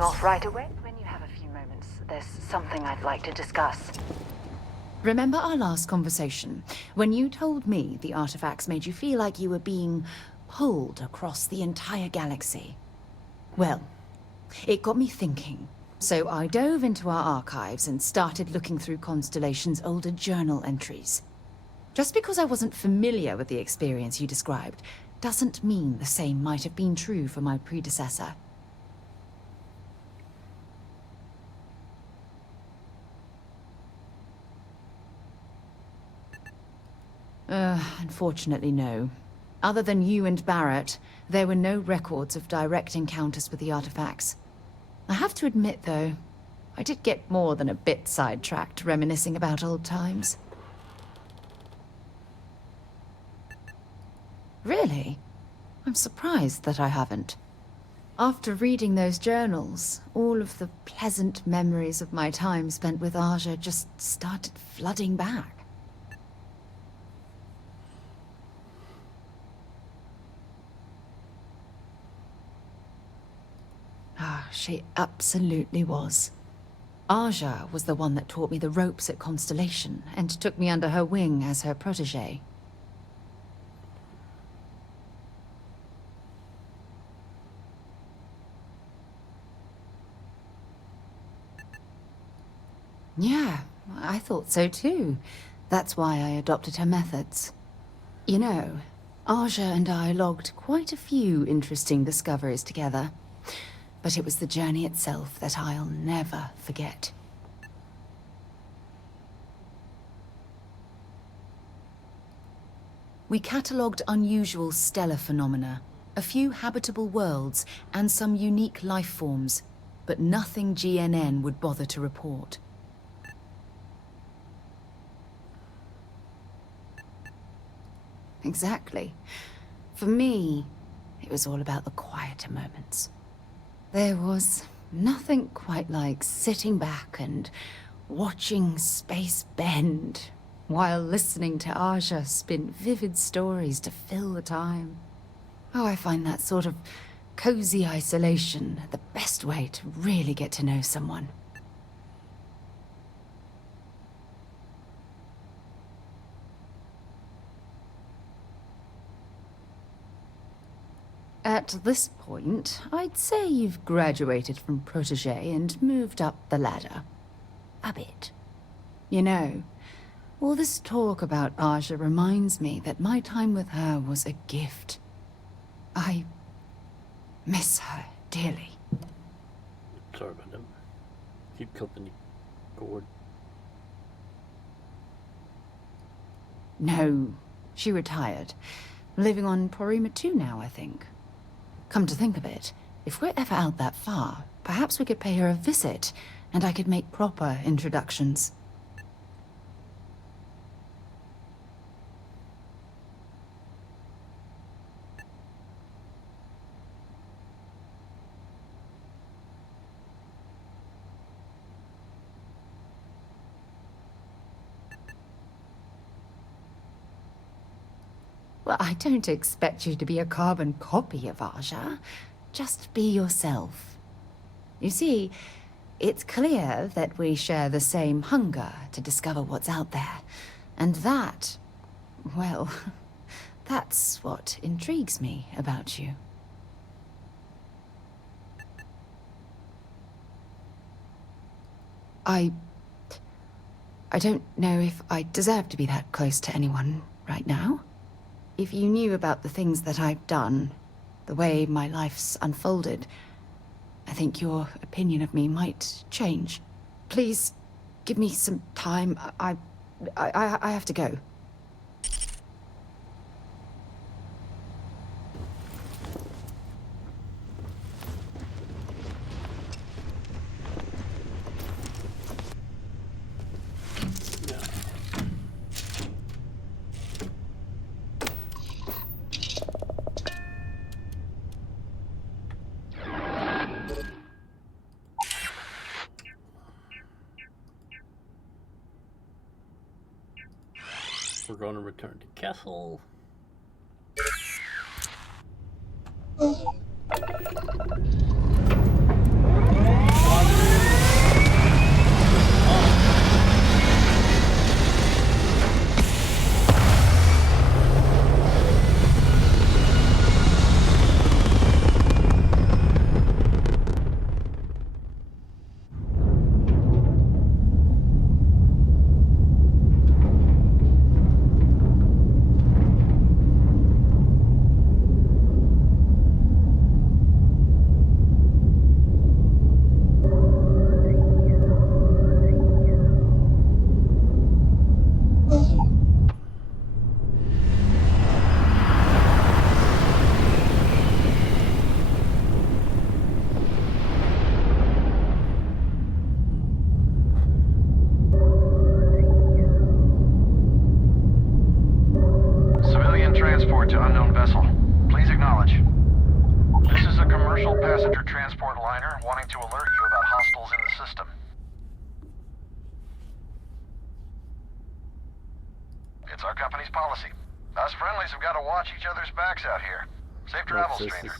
Off right away when you have a few moments. There's something I'd like to discuss. Remember our last conversation, when you told me the artifacts made you feel like you were being pulled across the entire galaxy? Well, it got me thinking. So I dove into our archives and started looking through Constellation's older journal entries. Just because I wasn't familiar with the experience you described, doesn't mean the same might have been true for my predecessor. Unfortunately, no. Other than you and Barrett, there were no records of direct encounters with the artifacts. I have to admit, though, I did get more than a bit sidetracked reminiscing about old times. Really? I'm surprised that I haven't. After reading those journals, all of the pleasant memories of my time spent with Aja just started flooding back. she absolutely was. Aja was the one that taught me the ropes at Constellation and took me under her wing as her protege. Yeah, I thought so too. That's why I adopted her methods. You know, Aja and I logged quite a few interesting discoveries together. But it was the journey itself that I'll never forget. We catalogued unusual stellar phenomena, a few habitable worlds, and some unique life forms, but nothing GNN would bother to report. Exactly. For me, it was all about the quieter moments. There was nothing quite like sitting back and watching space bend while listening to Aja spin vivid stories to fill the time. Oh, I find that sort of cozy isolation the best way to really get to know someone. At this point, I'd say you've graduated from protege and moved up the ladder. A bit. You know, all this talk about Aja reminds me that my time with her was a gift. I miss her dearly. Sorry about them. Keep company cord. No, she retired. Living on Porima 2 now, I think. Come to think of it, if we're ever out that far, perhaps we could pay her a visit, and I could make proper introductions. Well, I don't expect you to be a carbon copy of Aja. Just be yourself. You see, it's clear that we share the same hunger to discover what's out there. And that, well, that's what intrigues me about you. I don't know if I deserve to be that close to anyone right now. If you knew about the things that I've done, the way my life's unfolded, I think your opinion of me might change. Please, give me some time. I have to go. We're going to return to Castle. Transport to unknown vessel. Please acknowledge. This is a commercial passenger transport liner wanting to alert you about hostiles in the system. It's our company's policy. Us friendlies have got to watch each other's backs out here. Safe travels, stranger.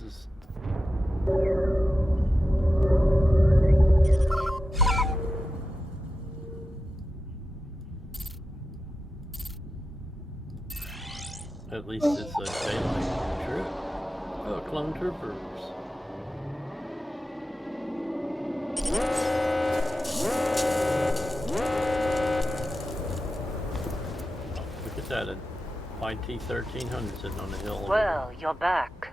At least it's a daylight trip. Oh, clone troopers. Look at that, a YT-1300 sitting on the hill. over there. Well, you're back.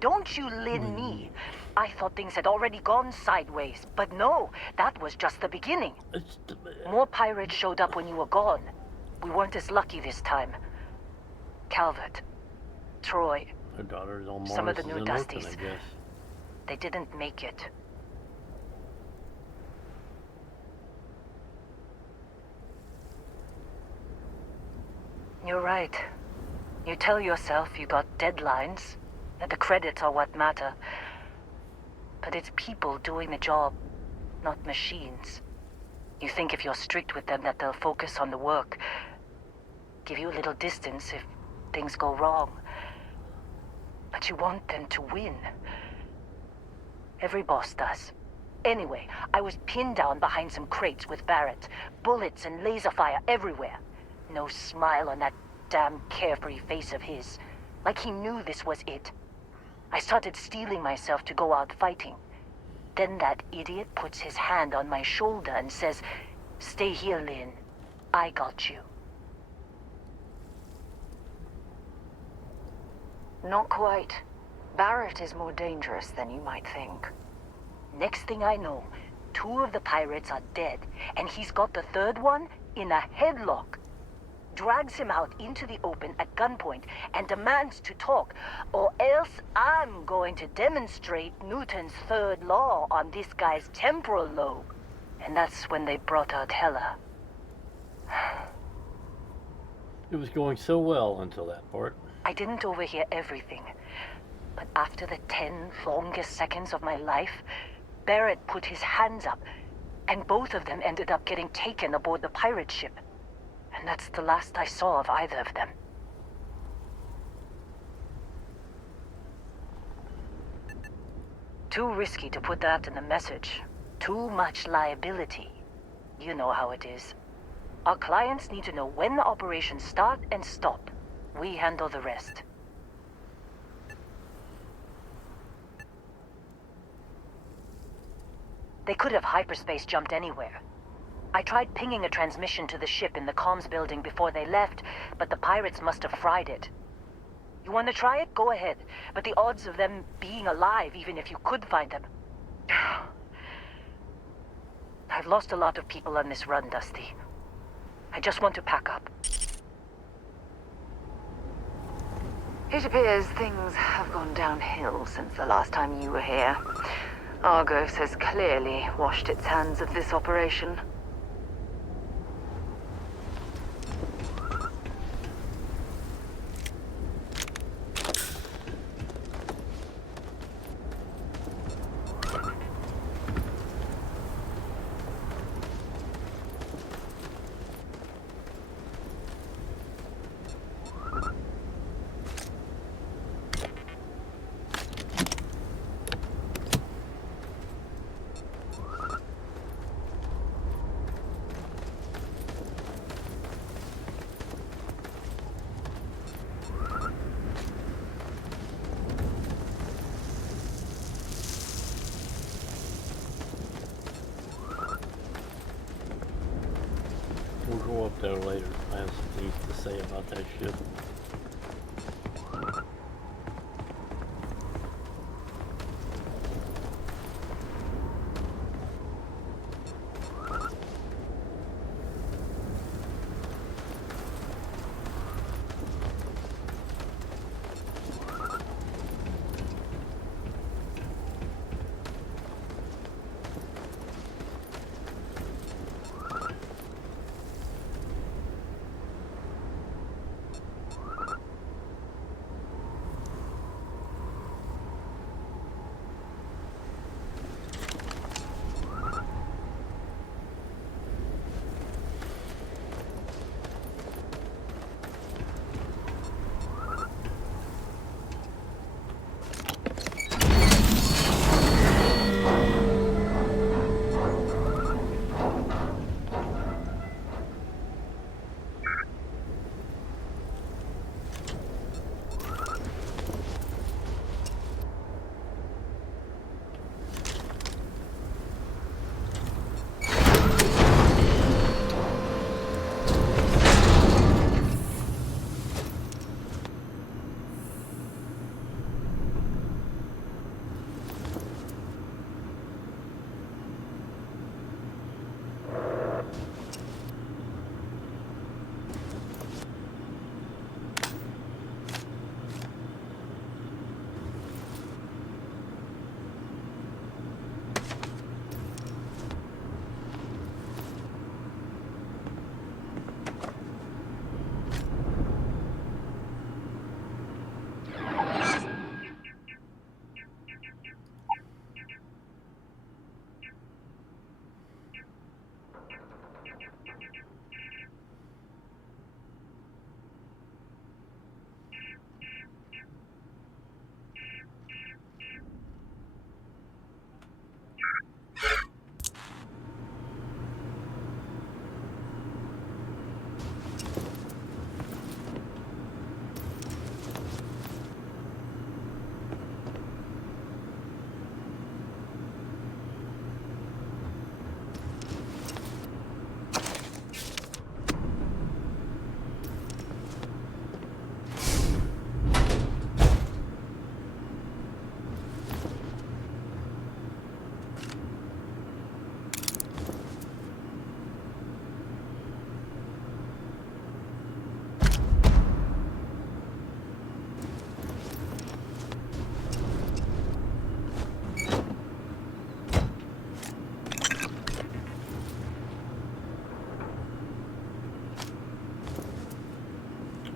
Don't you lin me. I thought things had already gone sideways, but no, that was just the beginning. More pirates showed up when you were gone. We weren't as lucky this time. Calvert, Troy, Her daughter's on Mars. some of the new and Dusties. Open, I guess. They didn't make it. You're right. You tell yourself you got deadlines, that the credits are what matter. But it's people doing the job, not machines. You think if you're strict with them that they'll focus on the work, give you a little distance if things go wrong. But you want them to win. Every boss does. Anyway, I was pinned down behind some crates with Barrett. Bullets and laser fire everywhere. No smile on that damn carefree face of his. Like he knew this was it. I started steeling myself to go out fighting. Then that idiot puts his hand on my shoulder and says, "Stay here, Lynn. I got you." Not quite. Barrett is more dangerous than you might think. Next thing I know, 2 of the pirates are dead, and he's got the 3rd one in a headlock. Drags him out into the open at gunpoint and demands to talk, or else I'm going to demonstrate Newton's 3rd law on this guy's temporal lobe. And that's when they brought out Hela. It was going so well until that part. I didn't overhear everything, but after the 10 longest seconds of my life, Barrett put his hands up, and both of them ended up getting taken aboard the pirate ship. And that's the last I saw of either of them. Too risky to put that in the message. Too much liability. You know how it is. Our clients need to know when the operations start and stop. We handle the rest. They could have hyperspace jumped anywhere. I tried pinging a transmission to the ship in the comms building before they left, but the pirates must have fried it. You want to try it? Go ahead. But the odds of them being alive, even if you could find them... I've lost a lot of people on this run, Dusty. I just want to pack up. It appears things have gone downhill since the last time you were here. Argos has clearly washed its hands of this operation. We'll go up there later. I have some things to say about that ship.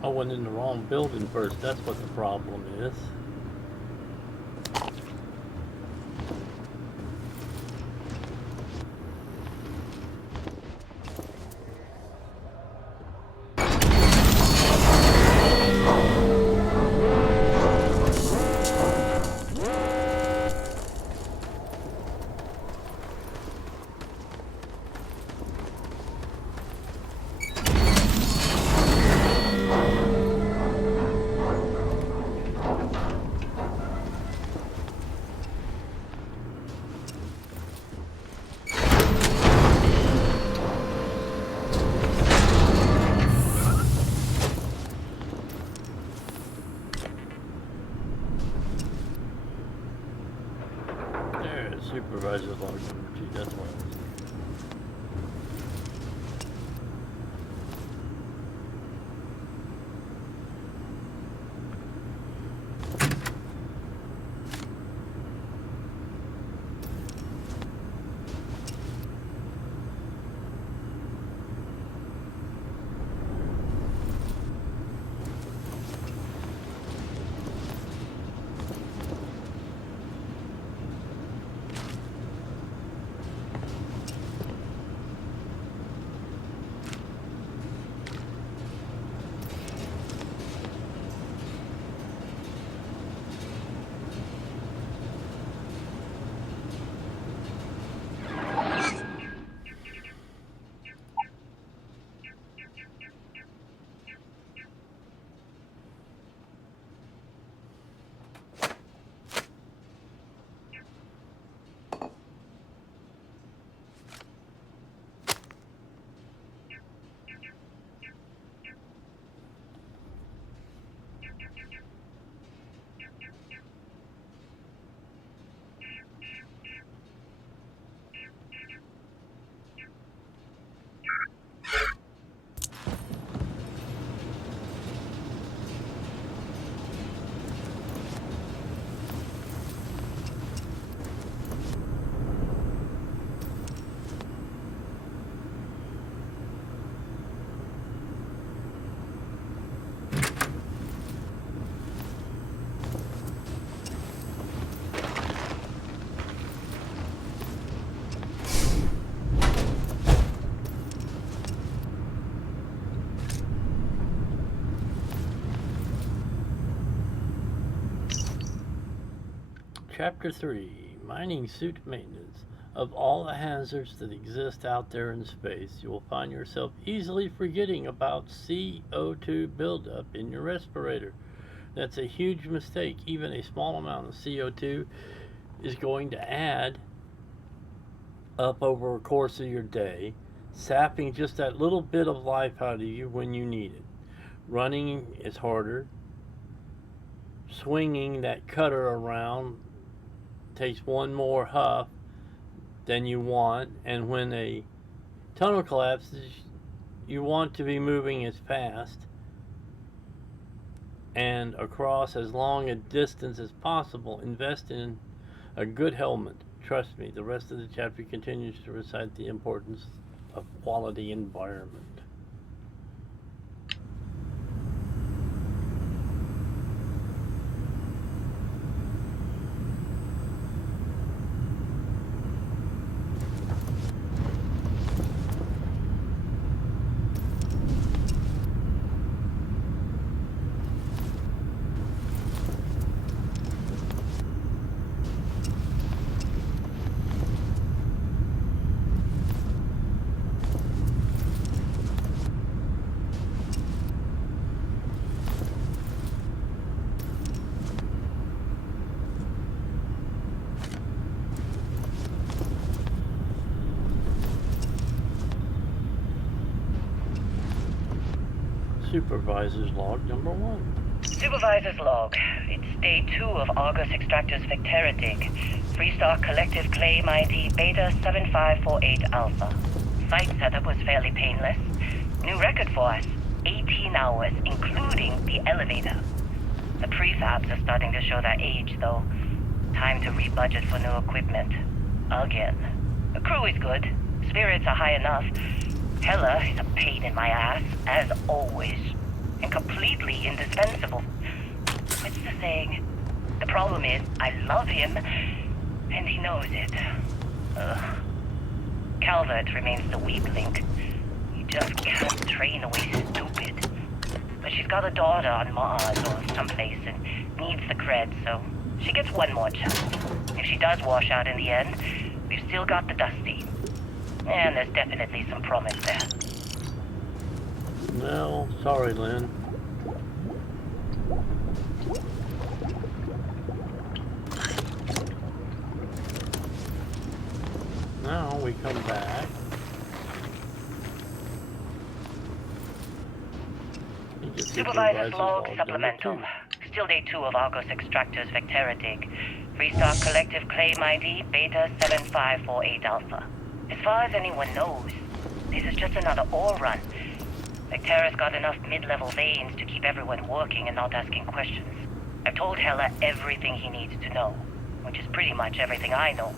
I went in the wrong building first. That's what the problem is. Supervisor's log number 2, that's what I was thinking. Chapter 3, Mining Suit Maintenance. Of all the hazards that exist out there in space, you will find yourself easily forgetting about CO2 buildup in your respirator. That's a huge mistake. Even a small amount of CO2 is going to add up over the course of your day, sapping just that little bit of life out of you when you need it. Running is harder. Swinging that cutter around takes one more huff than you want, and when a tunnel collapses, you want to be moving as fast and across as long a distance as possible. Invest in a good helmet. Trust me, the rest of the chapter continues to recite the importance of quality environment. Supervisor's log number 1. Supervisor's log. It's day 2 of Argus Extractor's Vectera dig. Freestar Collective Claim ID Beta 7548 Alpha. Site setup was fairly painless. New record for us. 18 hours, including the elevator. The prefabs are starting to show their age, though. Time to rebudget for new equipment. Again. The crew is good. Spirits are high enough. Hella is a pain in my ass, as always. and completely indispensable. It's the saying. The problem is, I love him, and he knows it. Calvert remains the weak link. He just can't train away stupid. But she's got a daughter on Mars or someplace and needs the cred, so she gets one more chance. If she does wash out in the end, we've still got the Dusty. And there's definitely some promise there. No, sorry, Lynn. Now we come back. Supervisor's log supplemental. Still day 2 of Argos Extractor's Vectera dig. Freestock Collective Claim ID Beta 7548 Alpha. As far as anyone knows, this is just another ore run. Vectera's got enough mid-level veins to keep everyone working and not asking questions. I've told Heller everything he needs to know, which is pretty much everything I know.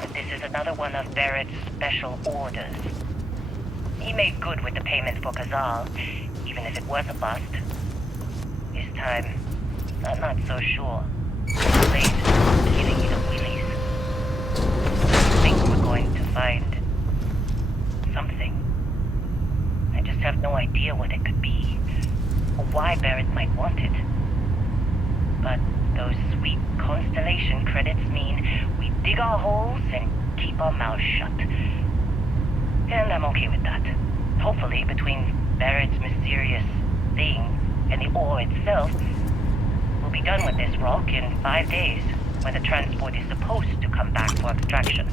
But this is another one of Barrett's special orders. He made good with the payment for Kazal, even if it was a bust. This time, I'm not so sure. Too late, giving me the wheelies. I think we're going to find something. I just have no idea what it could be, or why Barrett might want it. But those sweet constellation credits mean we dig our holes and keep our mouths shut. And I'm okay with that. Hopefully, between Barrett's mysterious thing and the ore itself, we'll be done with this rock in 5 days, when the transport is supposed to come back for extraction.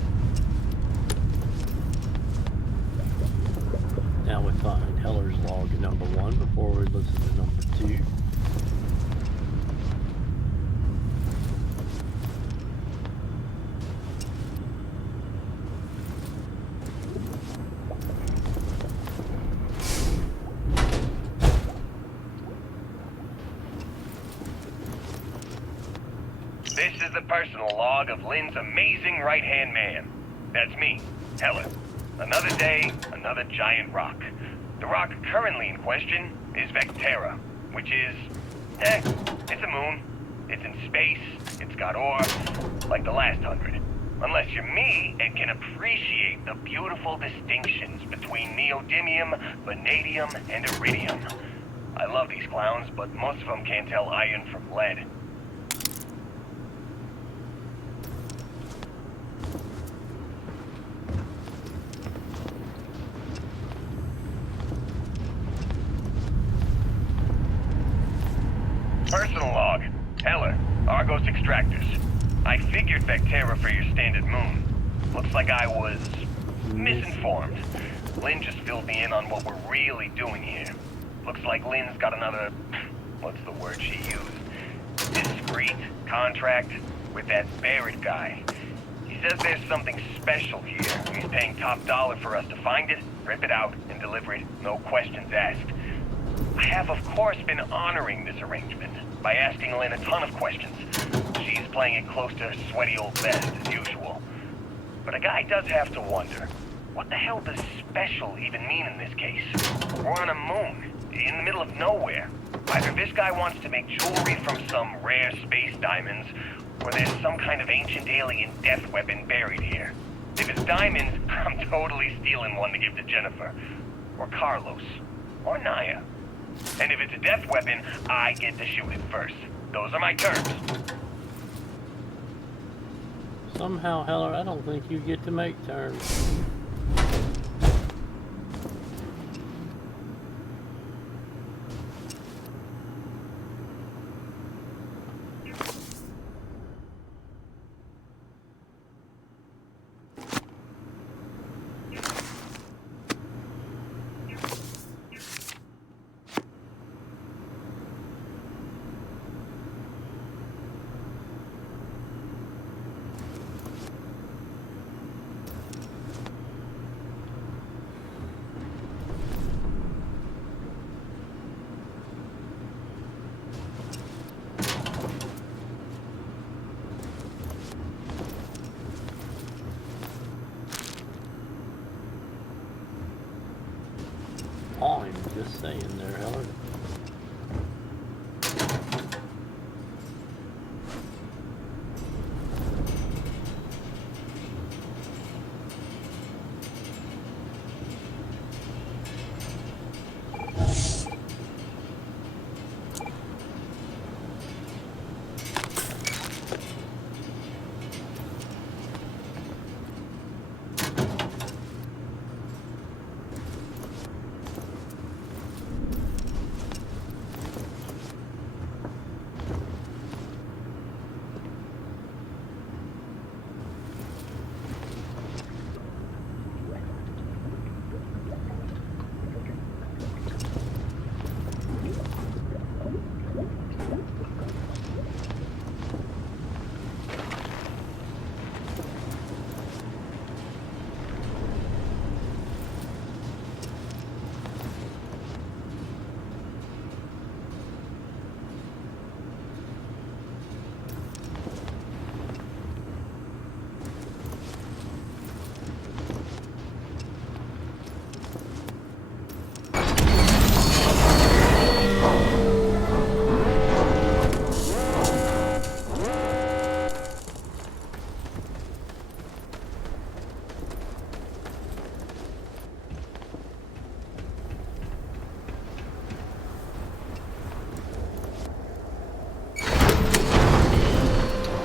Now we find Heller's log number 1 before we listen to number 2. This is the personal log of Lynn's amazing right-hand man. That's me, Heller. Another day, another giant rock. The rock currently in question is Vectera, which is, it's a moon. It's in space, it's got ore, like the last 100. Unless you're me and can appreciate the beautiful distinctions between neodymium, vanadium, and iridium. I love these clowns, but most of them can't tell iron from lead. Personal log. Heller, Argos Extractors. I figured Vectera for your standard moon. Looks like I was misinformed. Lynn just filled me in on what we're really doing here. Looks like Lynn's got another, what's the word she used? Discreet contract with that Barrett guy. He says there's something special here. He's paying top dollar for us to find it, rip it out, and deliver it, no questions asked. I have, of course, been honoring this arrangement by asking Lynn a ton of questions. She's playing it close to her sweaty old vest, as usual. But a guy does have to wonder, what the hell does special even mean in this case? We're on a moon, in the middle of nowhere. Either this guy wants to make jewelry from some rare space diamonds, or there's some kind of ancient alien death weapon buried here. If it's diamonds, I'm totally stealing one to give to Jennifer, or Carlos, or Naya. And if it's a death weapon, I get to shoot it first. Those are my terms. Somehow, Heller, I don't think you get to make terms. saying there, Howard?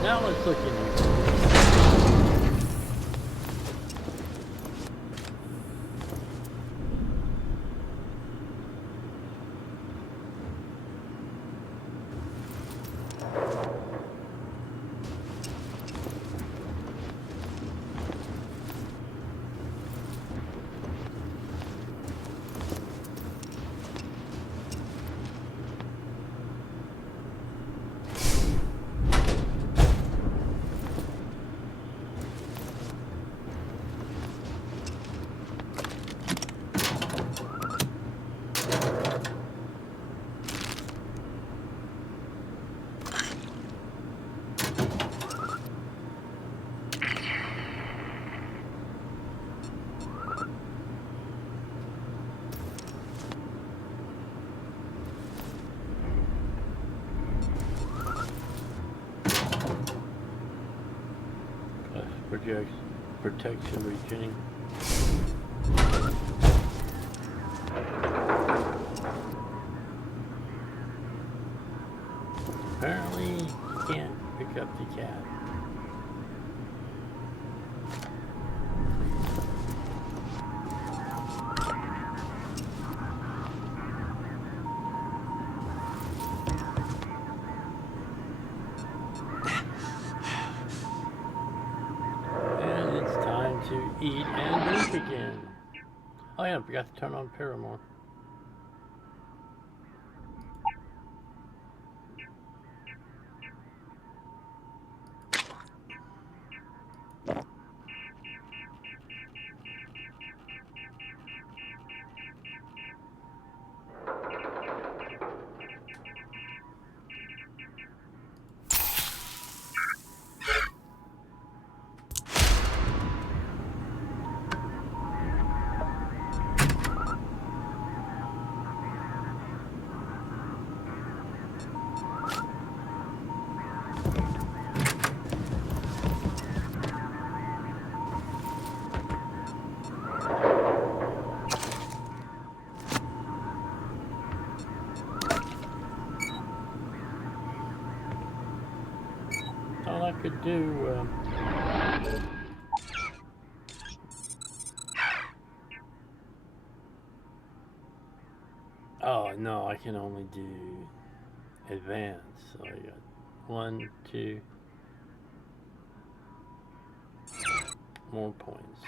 Now let's look in here. Protection regioning. Apparently you can't pick up the cat. To eat and drink again. Oh yeah, I forgot to turn on Paramore. All I could do. Oh no, I can only do advance. So I got 1, 2 more points.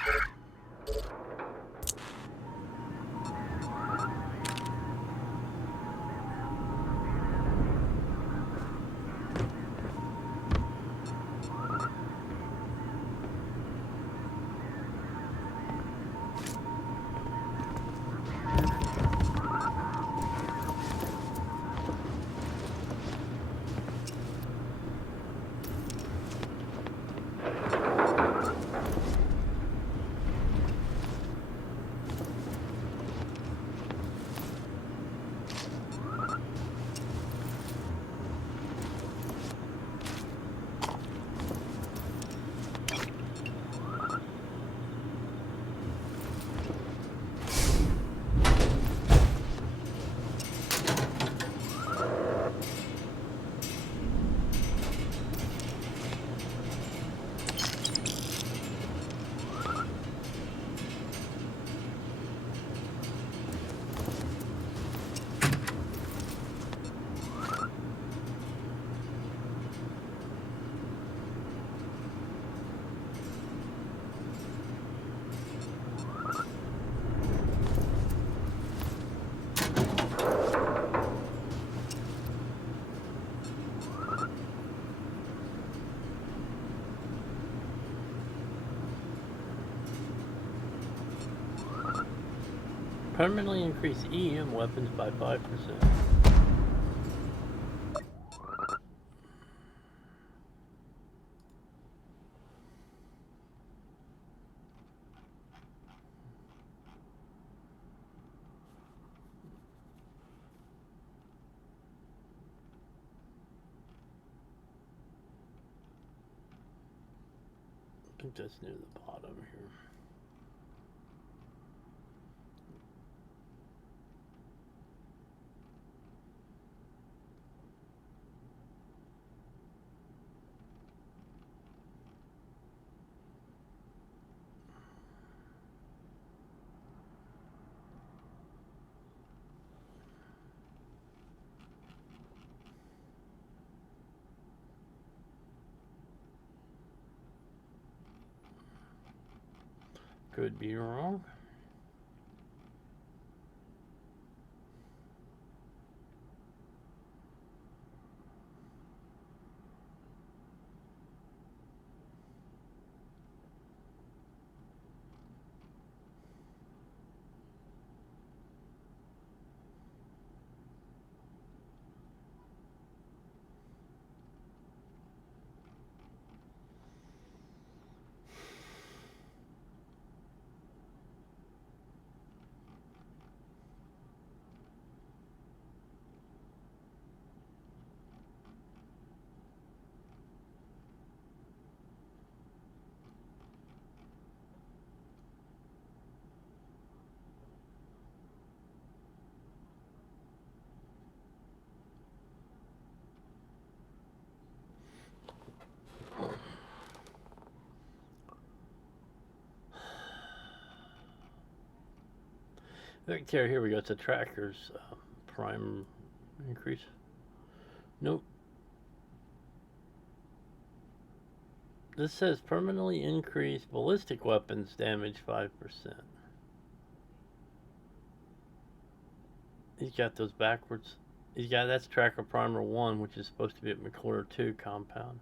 Permanently increase EM weapons by 5%. I think that's near the bottom here. Could be wrong. Okay, here we go. It's a tracker's prime increase. Nope. This says permanently increase ballistic weapons damage 5%. He's got those backwards. He's got, that's tracker primer 1, which is supposed to be at McClure 2 compound.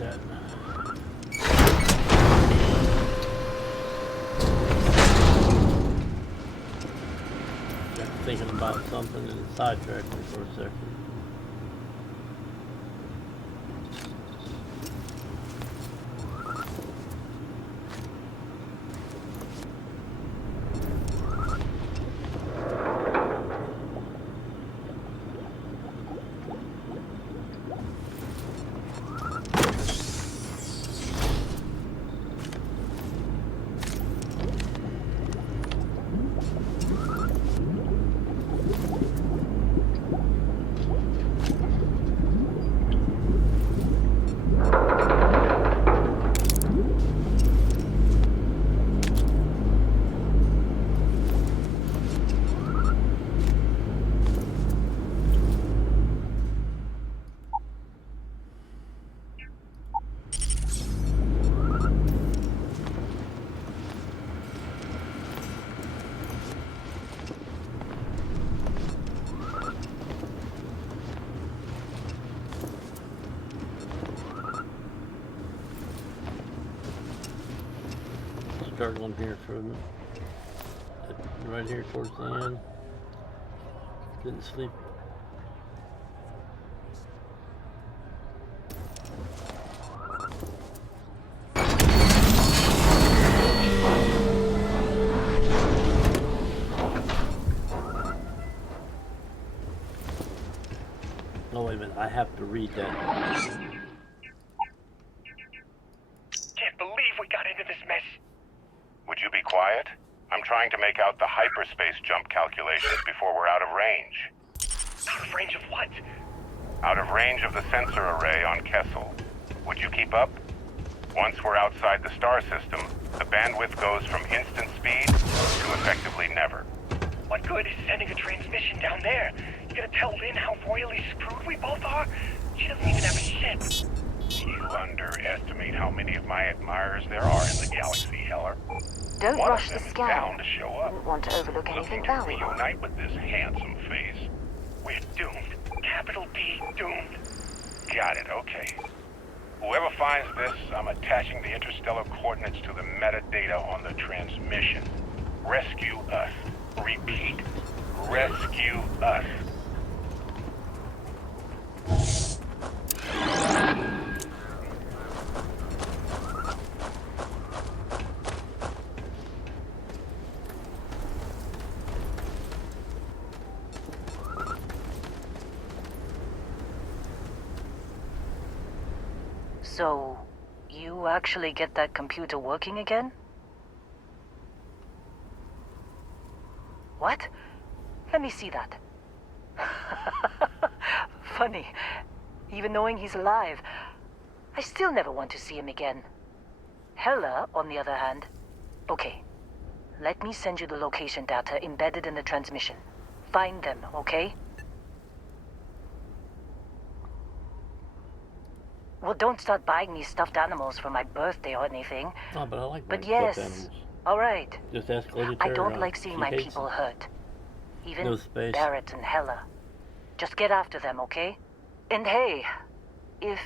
about that. Got thinking about something and it sidetracked me for a second. Struggling here for a minute. Right here towards the end. Didn't sleep. Oh, wait a minute. I have to read that. Can't believe we got into this mess. Would you be quiet? I'm trying to make out the hyperspace jump calculations before we're out of range. Out of range of what? Out of range of the sensor array on Kessel. Would you keep up? Once we're outside the star system, the bandwidth goes from instant speed to effectively never. What good is sending a transmission down there? You gonna tell Lynn how royally screwed we both are? She doesn't even have a ship. You underestimate how many of my admirers there are in the galaxy, Heller. Don't One rush of the them is scan. bound to show up. Wouldn't want to overlook Looking anything to valuable. reunite with this handsome face. We're doomed. Capital D, doomed. Got it, okay. Whoever finds this, I'm attaching the interstellar coordinates to the metadata on the transmission. Rescue us. Repeat. Rescue us. So, you actually get that computer working again? What? Let me see that. Funny. Even knowing he's alive, I still never want to see him again. Hella, on the other hand. Okay. Let me send you the location data embedded in the transmission. Find them, okay? Well, don't start buying me stuffed animals for my birthday or anything. Oh, but I like But my yes, stuffed animals. all right. Just ask Lady I Tara. don't like seeing She my hates people them. hurt. Even No space. Barrett and Hella. Just get after them, okay? And hey, if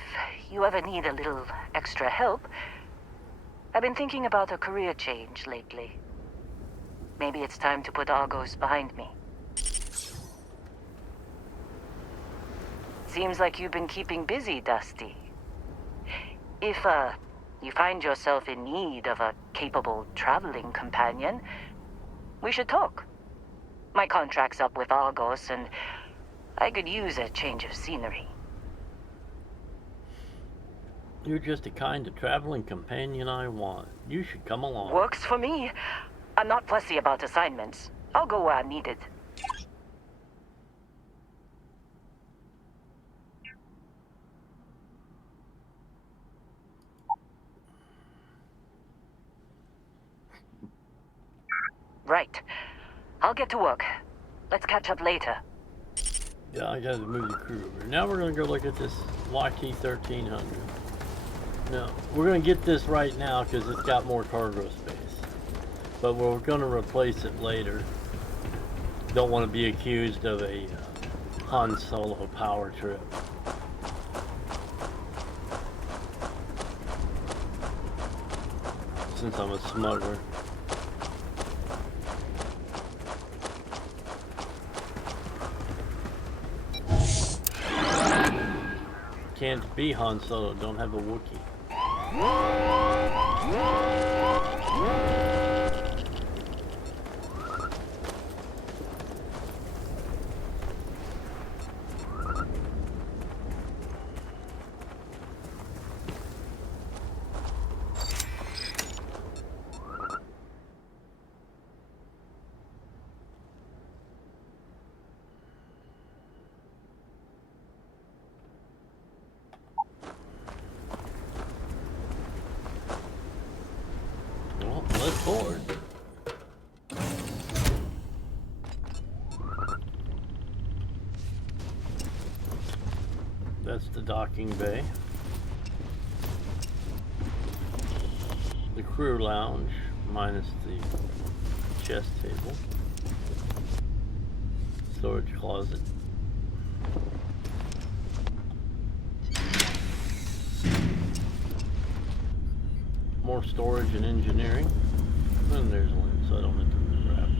you ever need a little extra help, I've been thinking about a career change lately. Maybe it's time to put Argos behind me. Seems like you've been keeping busy, Dusty. If, you find yourself in need of a capable traveling companion, we should talk. My contract's up with Argos, and I could use a change of scenery. You're just the kind of traveling companion I want. You should come along. Works for me. I'm not fussy about assignments. I'll go where I'm needed. Right. I'll get to work. Let's catch up later. Yeah, I gotta move the crew over. Now we're gonna go look at this YT-1300. No, we're gonna get this right now because it's got more cargo space. But we're gonna replace it later. Don't want to be accused of a Han Solo power trip. since I'm a smuggler. Can't be Han Solo, don't have a Wookiee. Well, let's board. That's the docking bay. The crew lounge, minus the chest table. Storage closet. More storage and engineering. And there's one, so I don't have to grab it.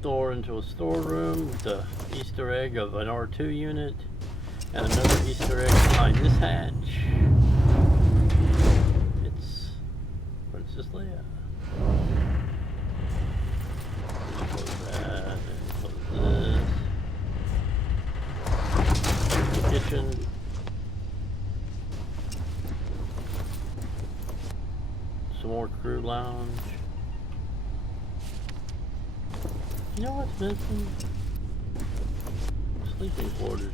Door into a storeroom with the Easter egg of an R2 unit and another Easter egg behind this hatch. It's Princess Leia. Close that and close this. Kitchen. Some more crew lounge. You know what's missing? Sleeping quarters.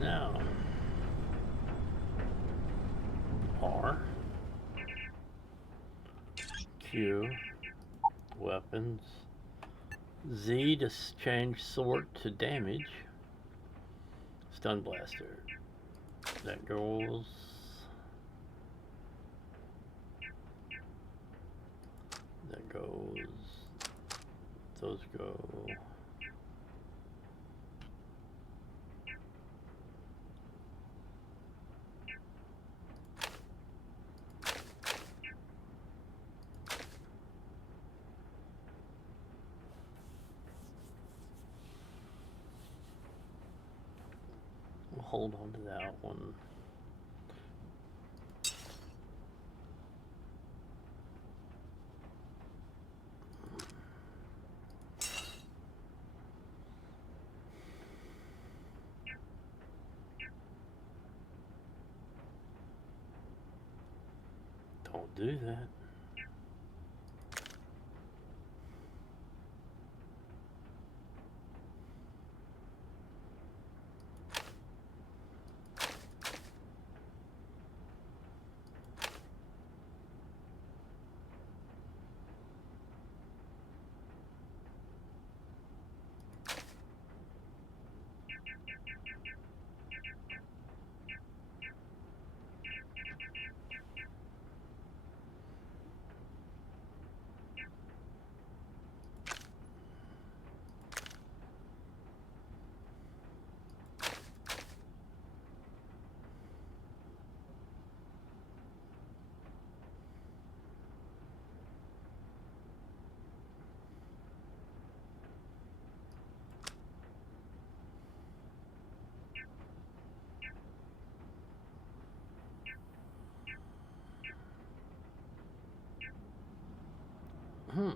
Now, R, Q, weapons, Z to change sort to damage, stun blaster, that goes, those go. We'll hold on to that one. Don't do that. We're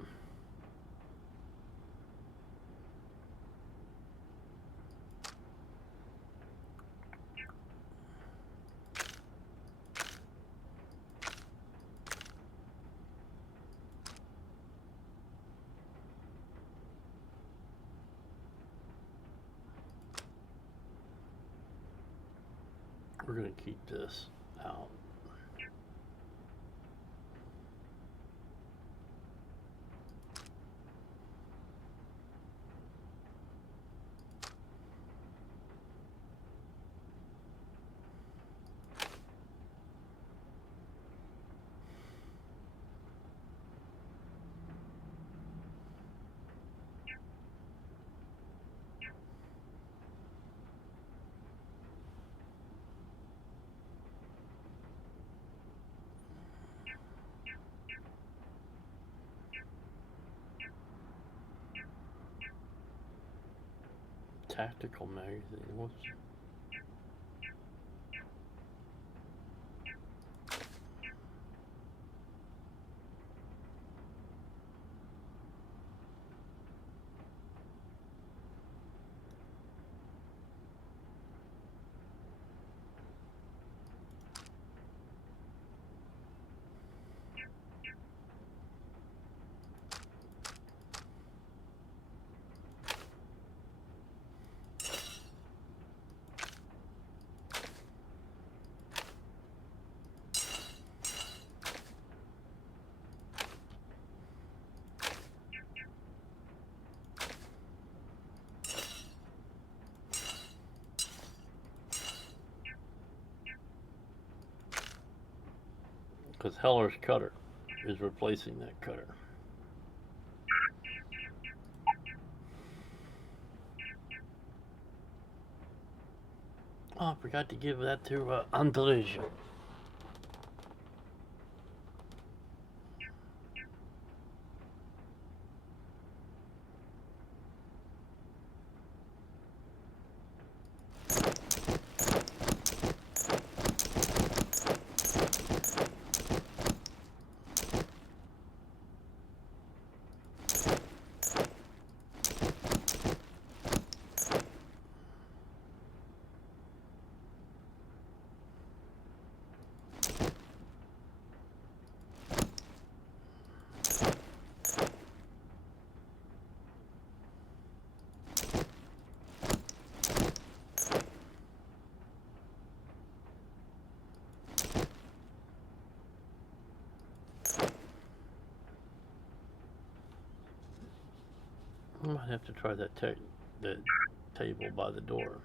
going to keep this out. Tactical magazine. Whoops. Because Heller's cutter is replacing that cutter. Oh, I forgot to give that to Andrej. I might have to try that table by the door.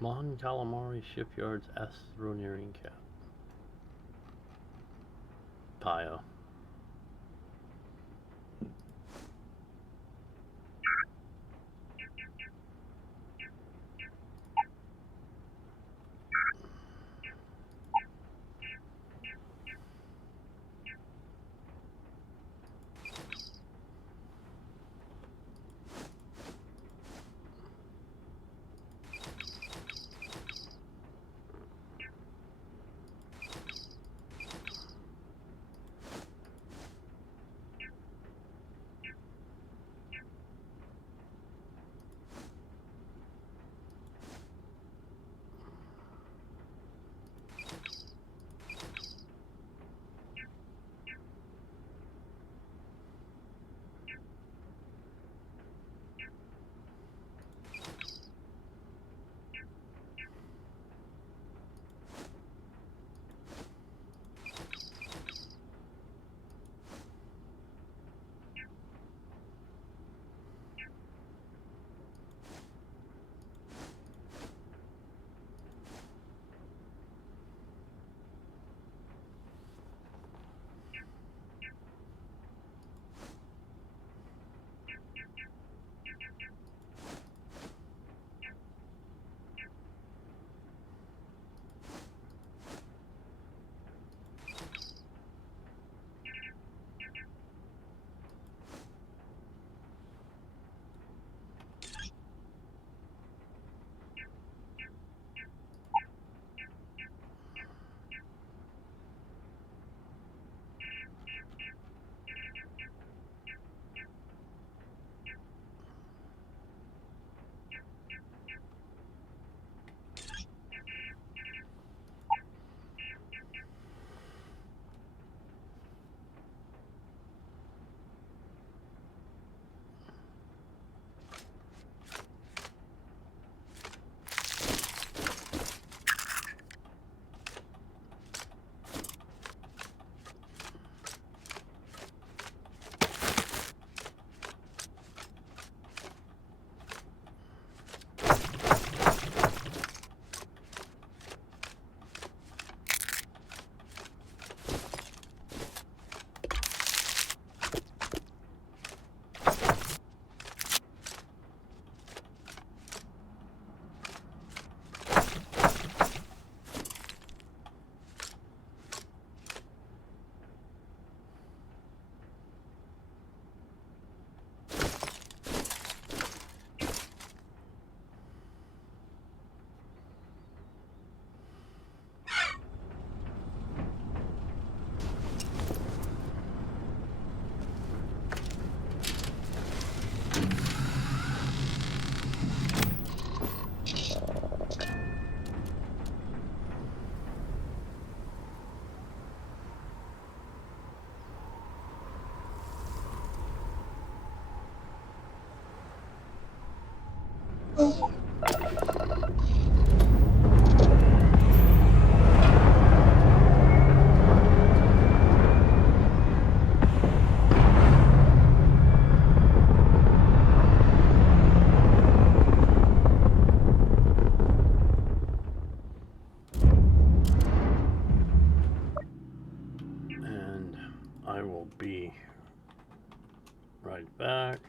Mon Calamari Shipyard's Astroneering Cap. Pio. back.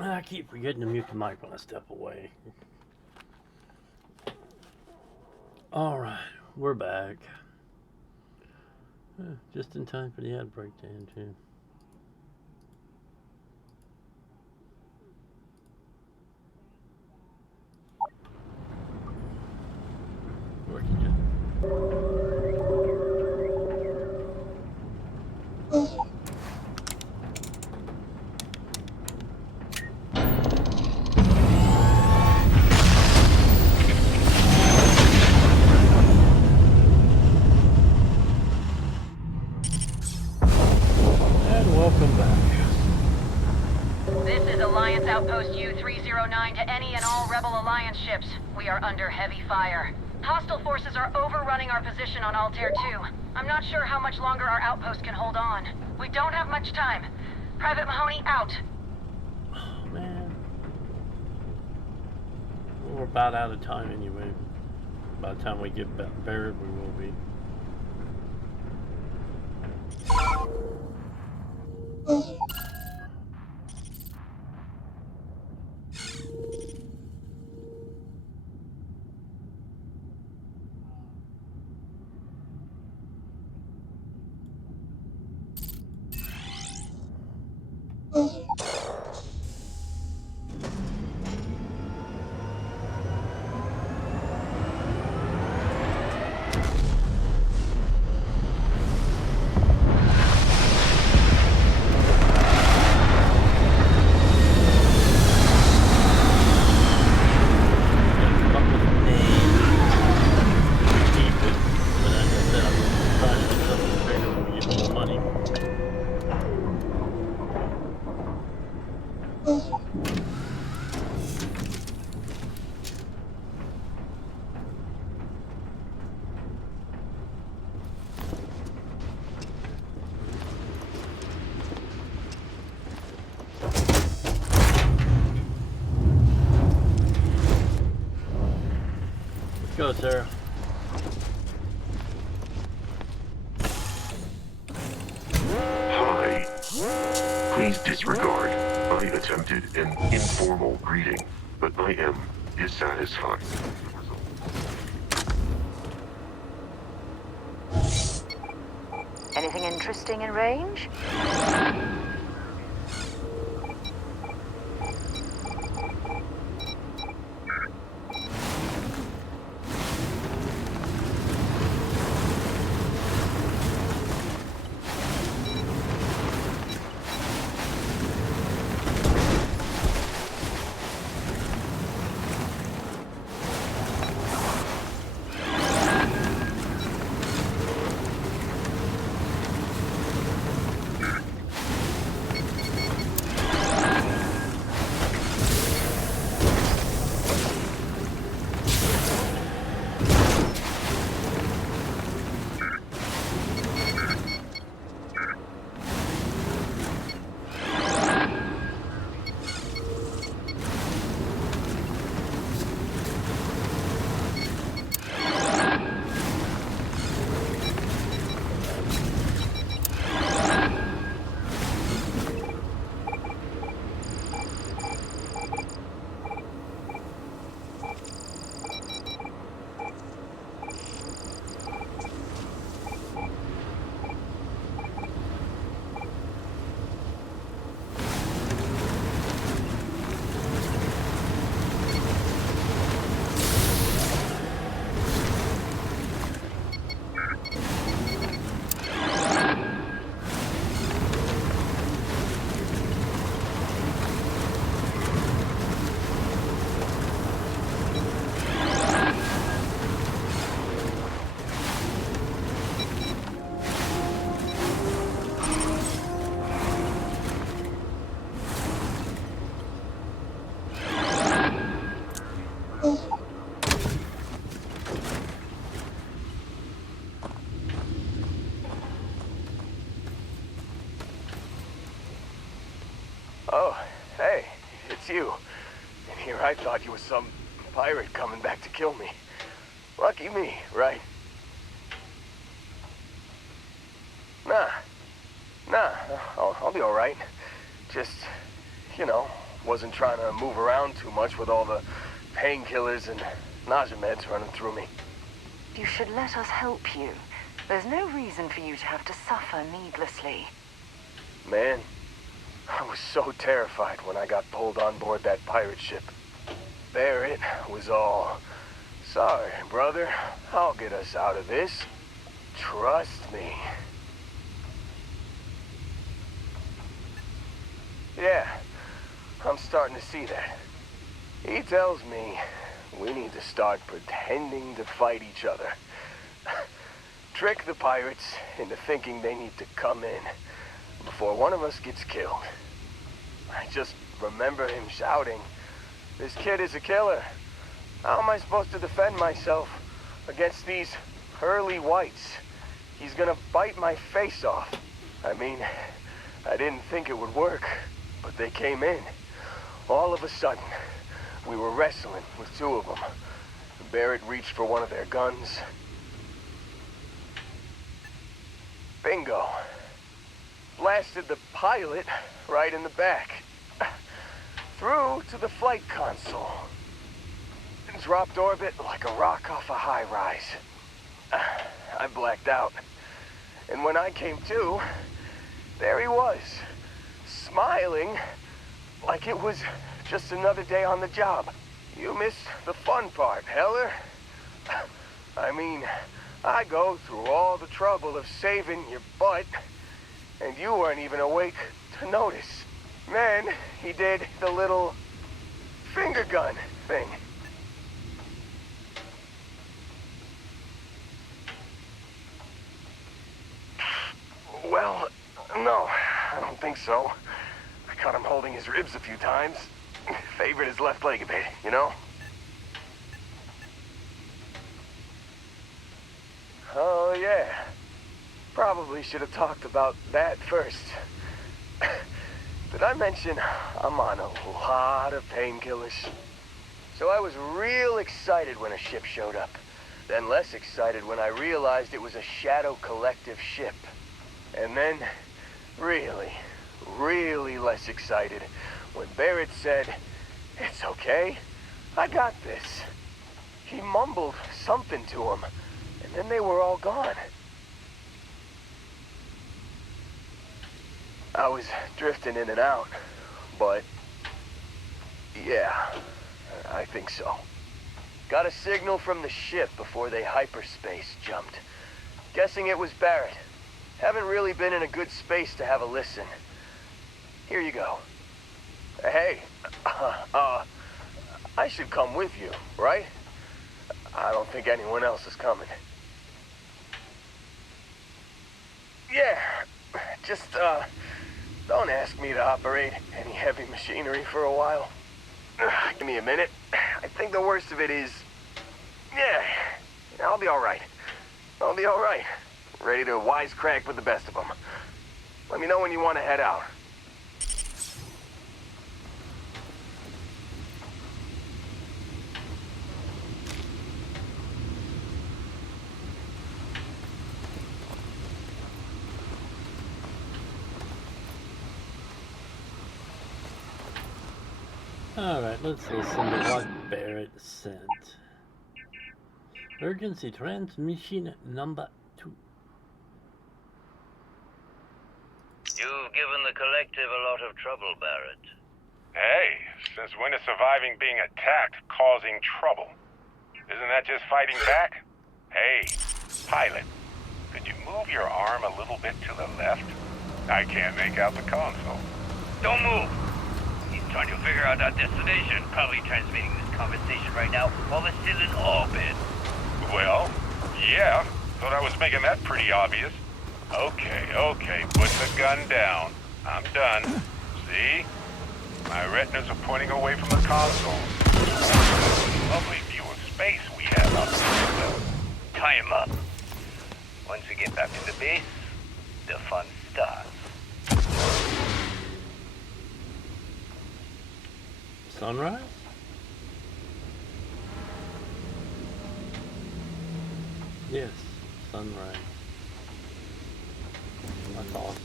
I keep forgetting to mute the mic when I step away. Alright, we're back. Just in time for the ad break to end, too. Working Outpost U-309 to any and all Rebel Alliance ships. We are under heavy fire. Hostile forces are overrunning our position on Altair 2. I'm not sure how much longer our outpost can hold on. We don't have much time. Private Mahoney, out. Oh, man. We're about out of time anyway. By the time we get buried, we will be. Go, Sarah. Hi. Please disregard. I attempted an informal greeting, but I am dissatisfied. Anything interesting in range? Oh, hey, it's you. And here I thought you was some pirate coming back to kill me. Lucky me, right? Nah, I'll be alright. Just, you know, wasn't trying to move around too much with all the painkillers and nausea meds running through me. You should let us help you. There's no reason for you to have to suffer needlessly. Man, I was so terrified when I got pulled on board that pirate ship. Barrett was all, "Sorry, brother, I'll get us out of this. Trust me." Yeah, I'm starting to see that. He tells me we need to start pretending to fight each other. Trick the pirates into thinking they need to come in before one of us gets killed. I just remember him shouting, "This kid is a killer. How am I supposed to defend myself against these early whites? He's gonna bite my face off." I mean, I didn't think it would work, but they came in. All of a sudden, we were wrestling with two of them. Barrett reached for one of their guns. Bingo. Blasted the pilot right in the back. Through to the flight console. Dropped orbit like a rock off a high-rise. I blacked out. And when I came to, there he was, smiling like it was just another day on the job. You missed the fun part, Heller. I mean, I go through all the trouble of saving your butt, and you weren't even awake to notice. Then he did the little finger gun thing. Well, no, I don't think so. I caught him holding his ribs a few times. Favored his left leg a bit, you know? Oh, yeah. Probably should have talked about that first. Did I mention I'm on a lot of painkillers? So I was real excited when a ship showed up. Then less excited when I realized it was a Shadow Collective ship. And then really, really less excited when Barrett said, "It's okay, I got this." He mumbled something to him, and then they were all gone. I was drifting in and out, but yeah, I think so. Got a signal from the ship before they hyperspace jumped. Guessing it was Barrett. Haven't really been in a good space to have a listen. Here you go. Hey, I should come with you, right? I don't think anyone else is coming. Yeah, just, don't ask me to operate any heavy machinery for a while. Give me a minute. I think the worst of it is... Yeah, I'll be alright. I'll be alright. Ready to wisecrack with the best of them. Let me know when you want to head out. Alright, let's listen to what Barrett sent. Emergency transmission number 2. You've given the collective a lot of trouble, Barrett. Hey, since when is surviving being attacked causing trouble? Isn't that just fighting back? Hey, pilot, could you move your arm a little bit to the left? I can't make out the console. Don't move! He's trying to figure out our destination. Probably transmitting this conversation right now while we're still in orbit. Well, yeah, thought I was making that pretty obvious. Okay, put the gun down. I'm done. See? My retinas are pointing away from the console. Lovely view of space we have up here. Tie him up. Once we get back to the base, the fun starts. Sunrise? Yes, sunrise. That's awesome.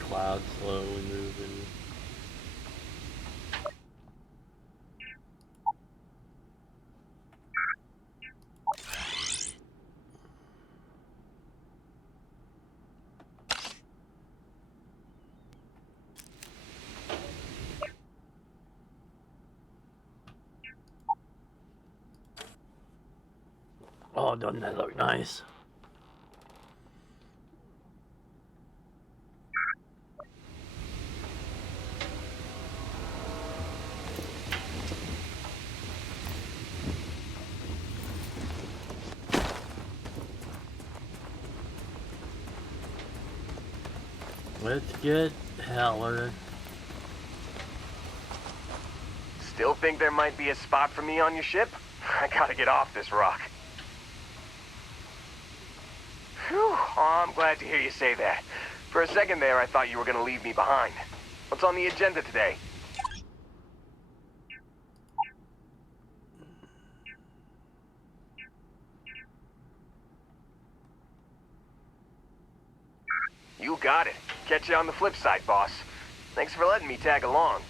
Clouds slowly moving. Oh, doesn't that look nice? Let's get Heller. Still think there might be a spot for me on your ship? I gotta get off this rock. Whew. Oh, I'm glad to hear you say that. For a second there, I thought you were gonna leave me behind. What's on the agenda today? You got it. Catch you on the flip side, boss. Thanks for letting me tag along.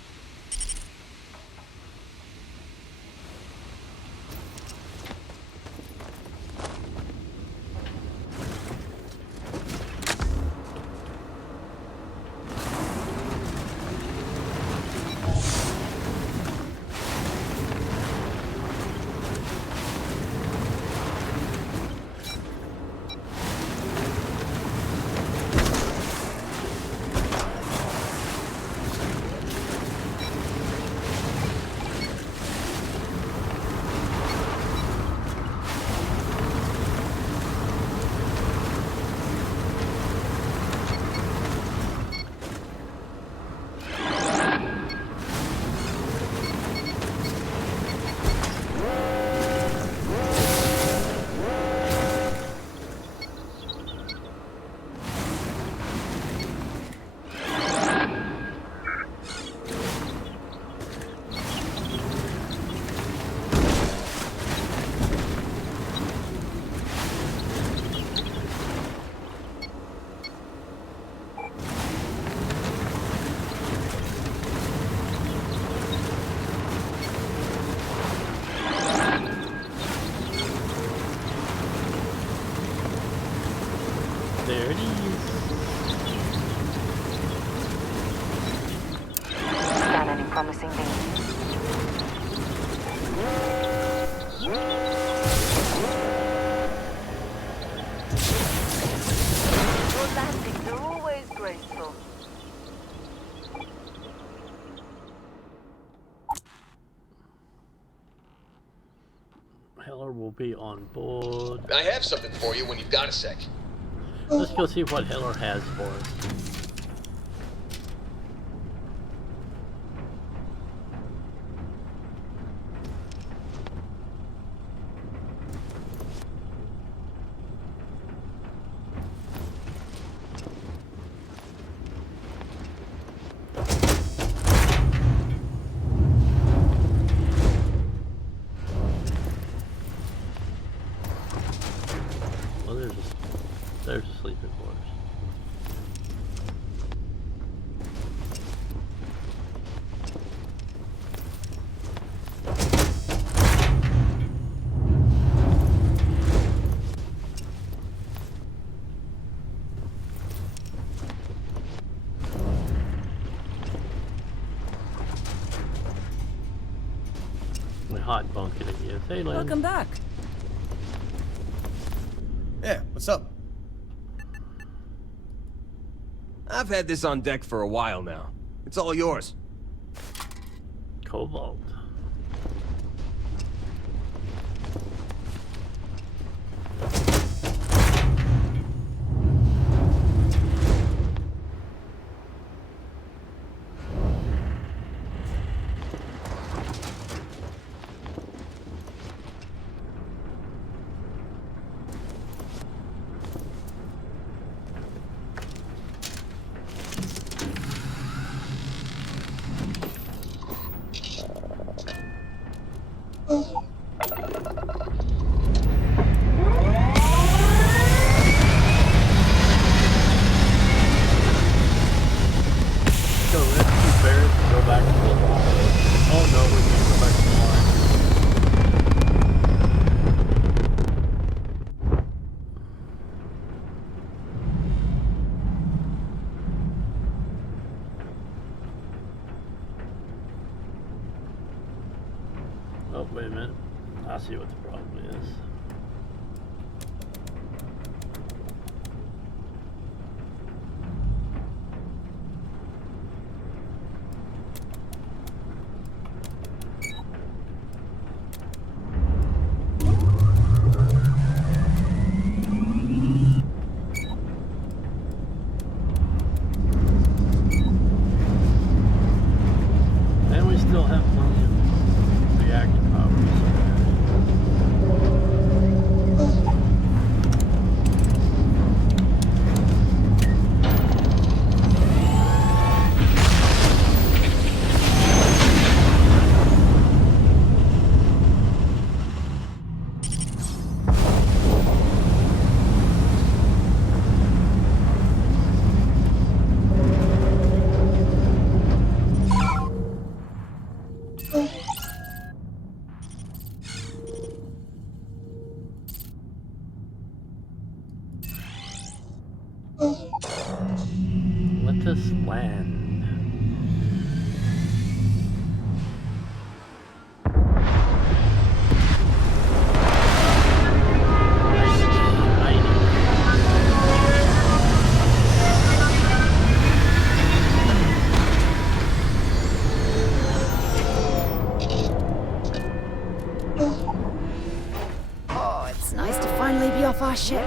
There it is. Got any promising leads? Your landings are always graceful. Heller will be on board. I have something for you when you've got a sec. Let's go see what Heller has for us. Well, there's a sleeping quarters. We're hot bunking again. Hey, Lynn. Welcome back. Yeah, what's up? I've had this on deck for a while now. It's all yours. Cobalt. I see what the problem is. And we still have plenty of reactor power. Let us land. Oh, it's nice to finally be off our ship.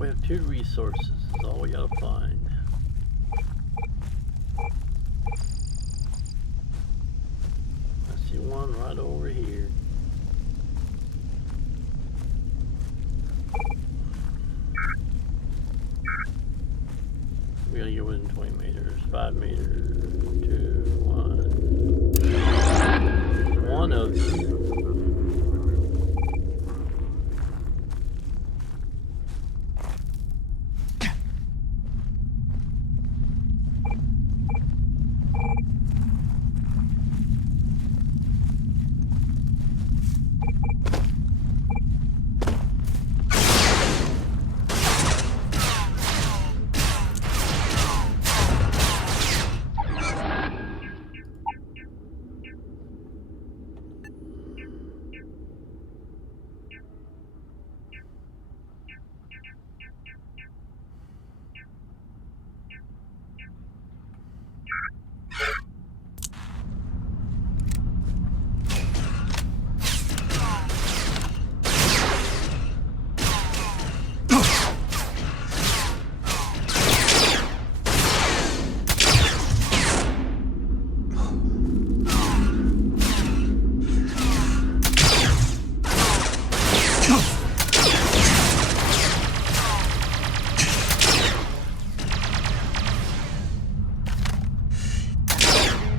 We have 2 resources, is all we gotta find. I see one right over here. We gotta get within 20 meters, 5 meters, 2, 1. One of you.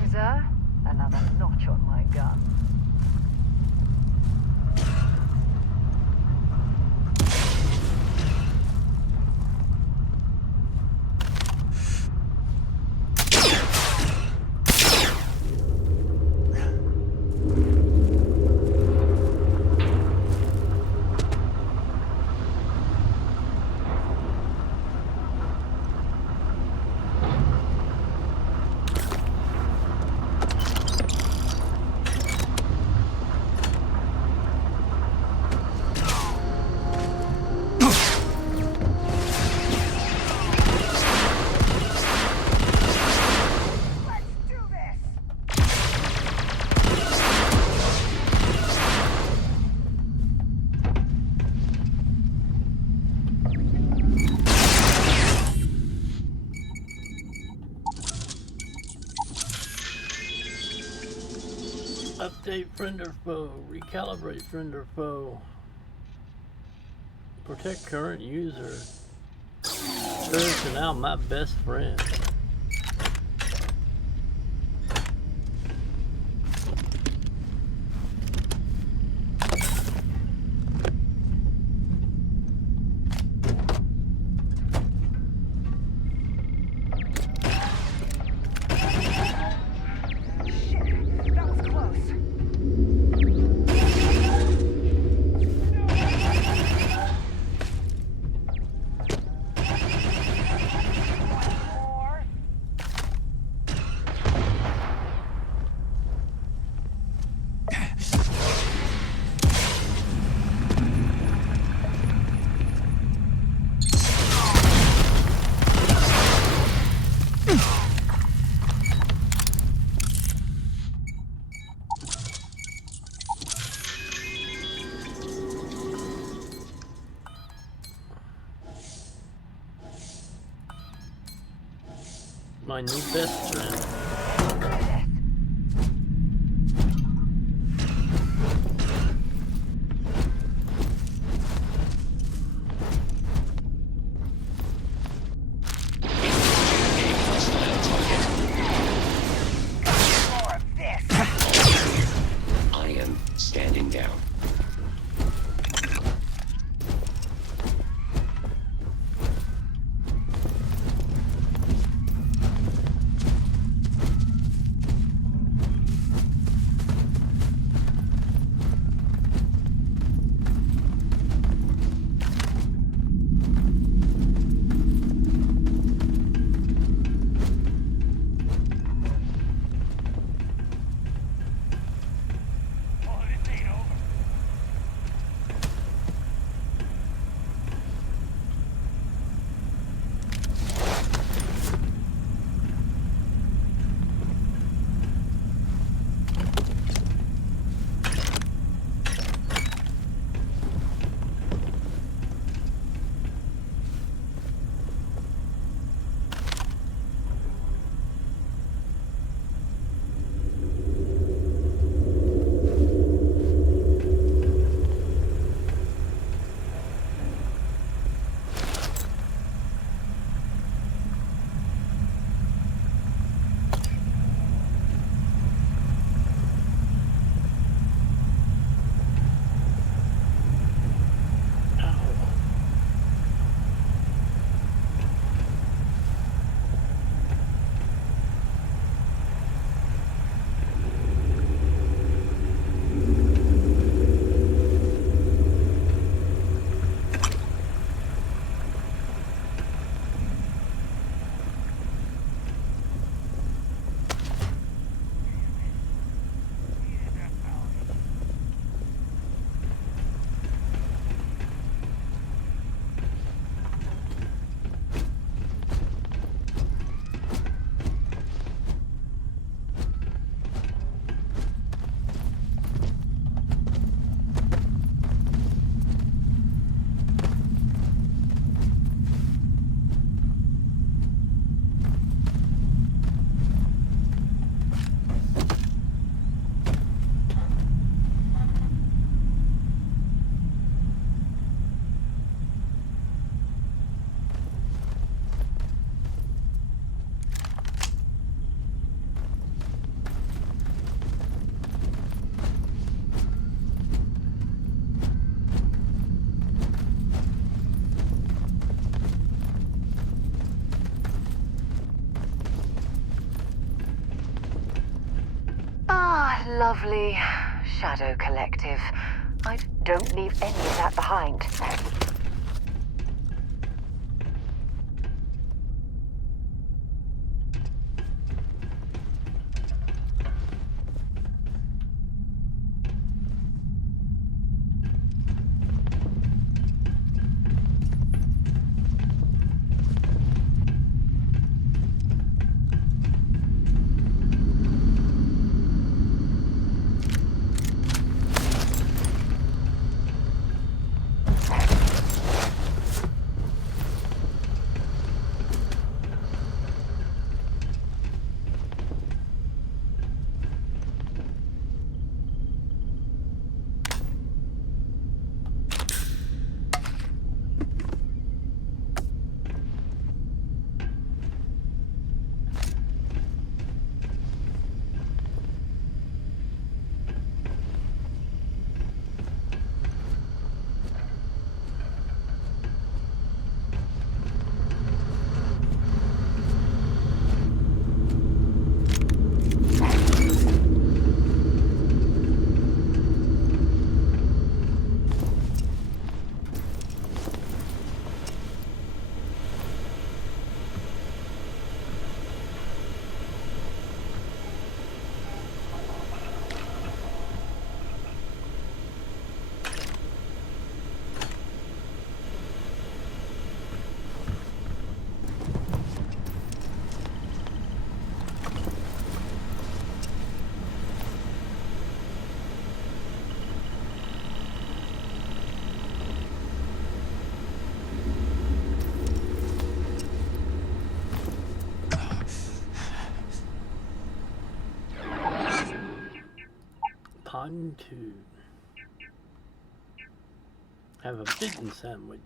Loser, another notch on my gun. Update friend or foe. Recalibrate friend or foe. Protect current user. Turns are now my best friend. My new best friend. I am standing down. Lovely Shadow Collective. Don't leave any of that behind. going to have a bacon sandwich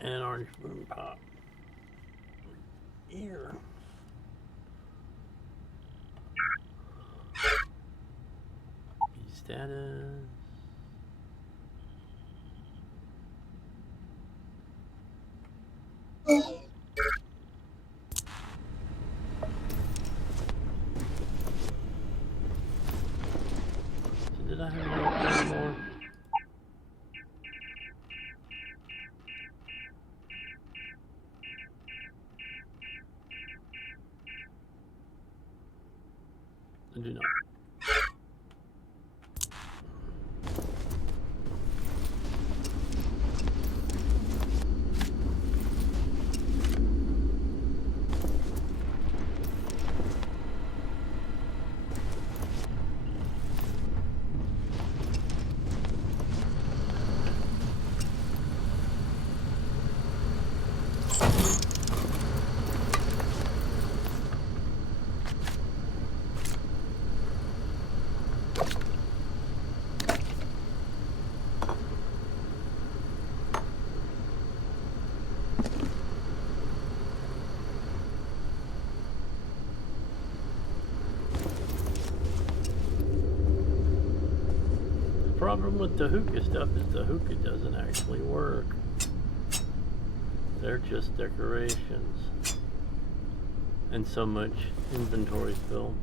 and orange moon pop. Here. Status. So did I have any more? I do not. The problem with the hookah stuff is the hookah doesn't actually work. They're just decorations. And so much inventory fill.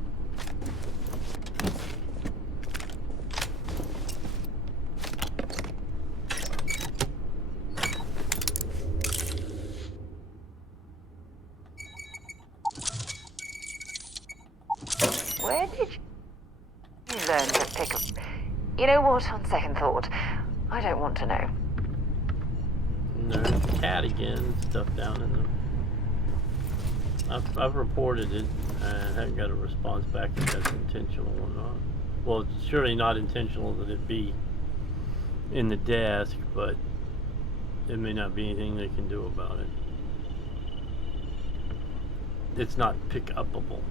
Where did you learn to pick up? You know what, on second thought, I don't want to know. And there's the cat again, stuff down in them. I've reported it and haven't got a response back if that's intentional or not. Well, it's surely not intentional that it be in the desk, but there may not be anything they can do about it. It's not pick-upable.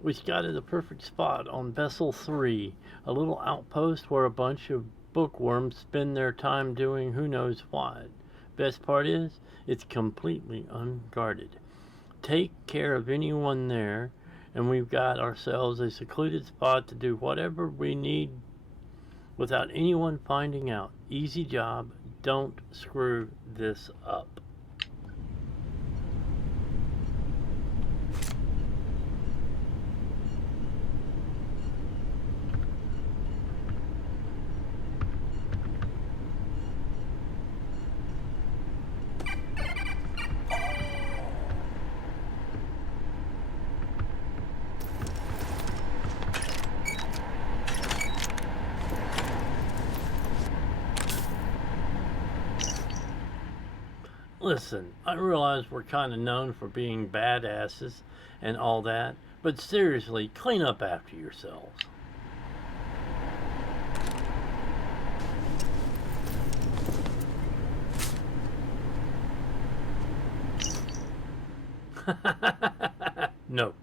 We scouted the perfect spot on Vessel 3, a little outpost where a bunch of bookworms spend their time doing who knows what. Best part is, it's completely unguarded. Take care of anyone there, and we've got ourselves a secluded spot to do whatever we need without anyone finding out. Easy job. Don't screw this up. Listen, I realize we're kind of known for being badasses and all that, but seriously, clean up after yourselves. No.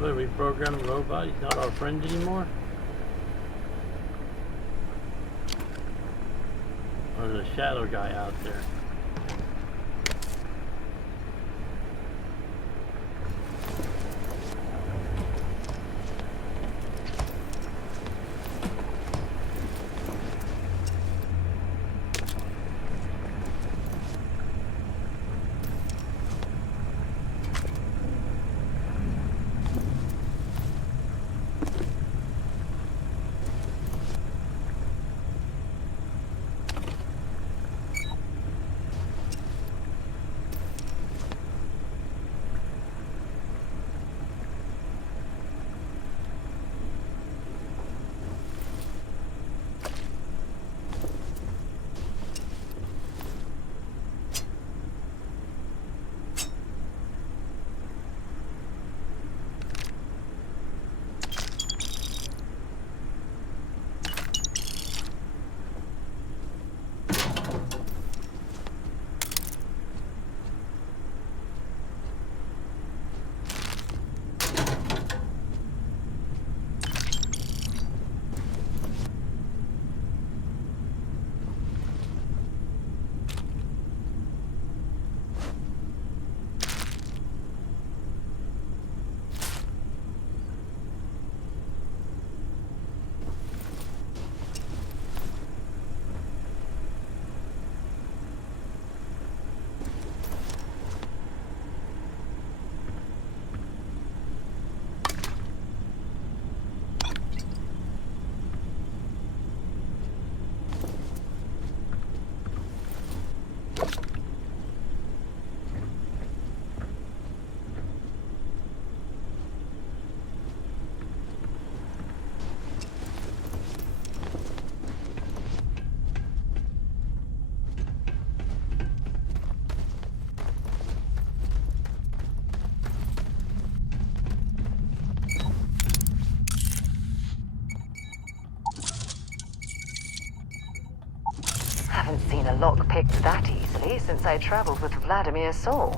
Somebody reprogrammed the robot. He's not our friend anymore. Or there's a shadow guy out there. Haven't seen a lock picked that easily since I traveled with Vladimir's soul.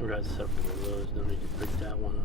We got several of those. No need to pick that one up.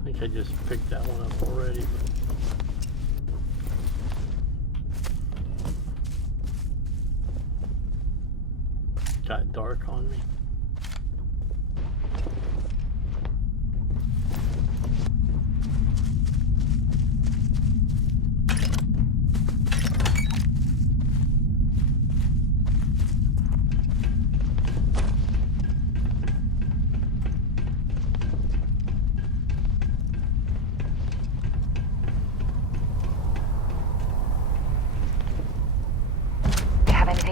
I think I just picked that one up already. Got dark on me.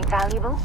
Valuable?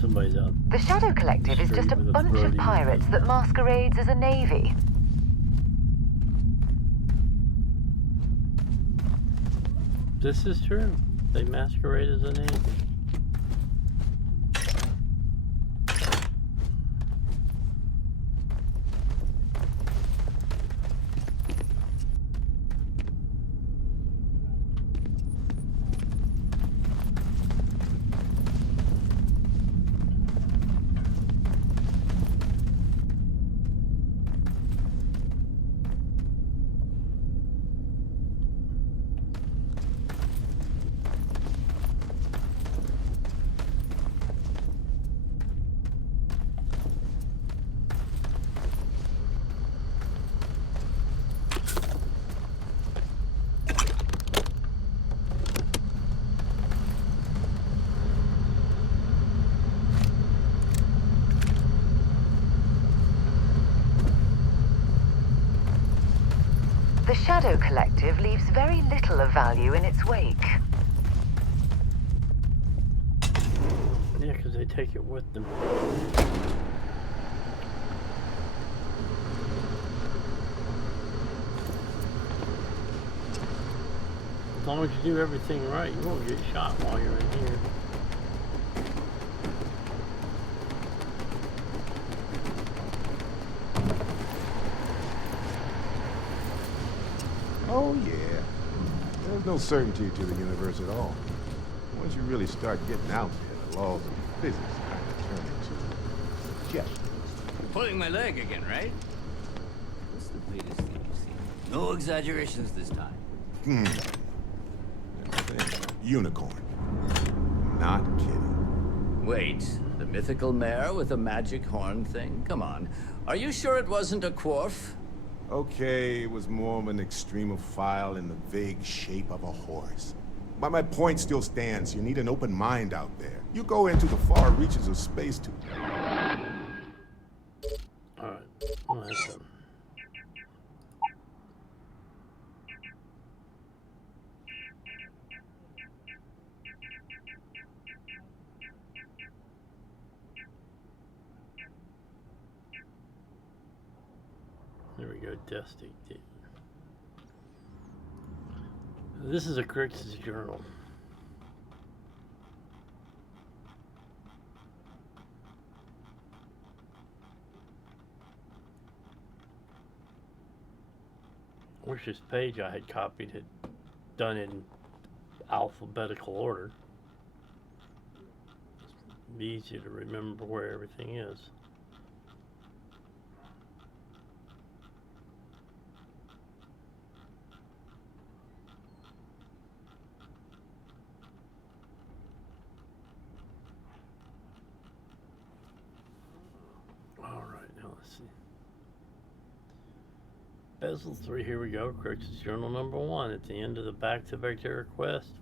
Somebody's out. The Shadow Collective is just a bunch of pirates that masquerades as a navy. This is true. They masquerade as a navy. The Shadow Collective leaves very little of value in its wake. Yeah, because they take it with them. As long as you do everything right, you won't get shot while you're in here. Oh, yeah. There's no certainty to the universe at all. Once you really start getting out there, the laws of physics kind of turn into conjecture. Pulling my leg again, right? What's the latest thing you've seen? No exaggerations this time. Unicorn. Not kidding. Wait, the mythical mare with the magic horn thing? Come on. Are you sure it wasn't a Quarf? Okay, it was more of an extremophile in the vague shape of a horse. But my point still stands. You need an open mind out there. You go into the far reaches of space to... Alright, awesome. There we go, Dusty. This is a Crix's journal. Wish this page I had copied had done in alphabetical order. It'd be easy to remember where everything is. Bezel 3, here we go. Crix's journal number 1. At the end of the Back to Vector quest,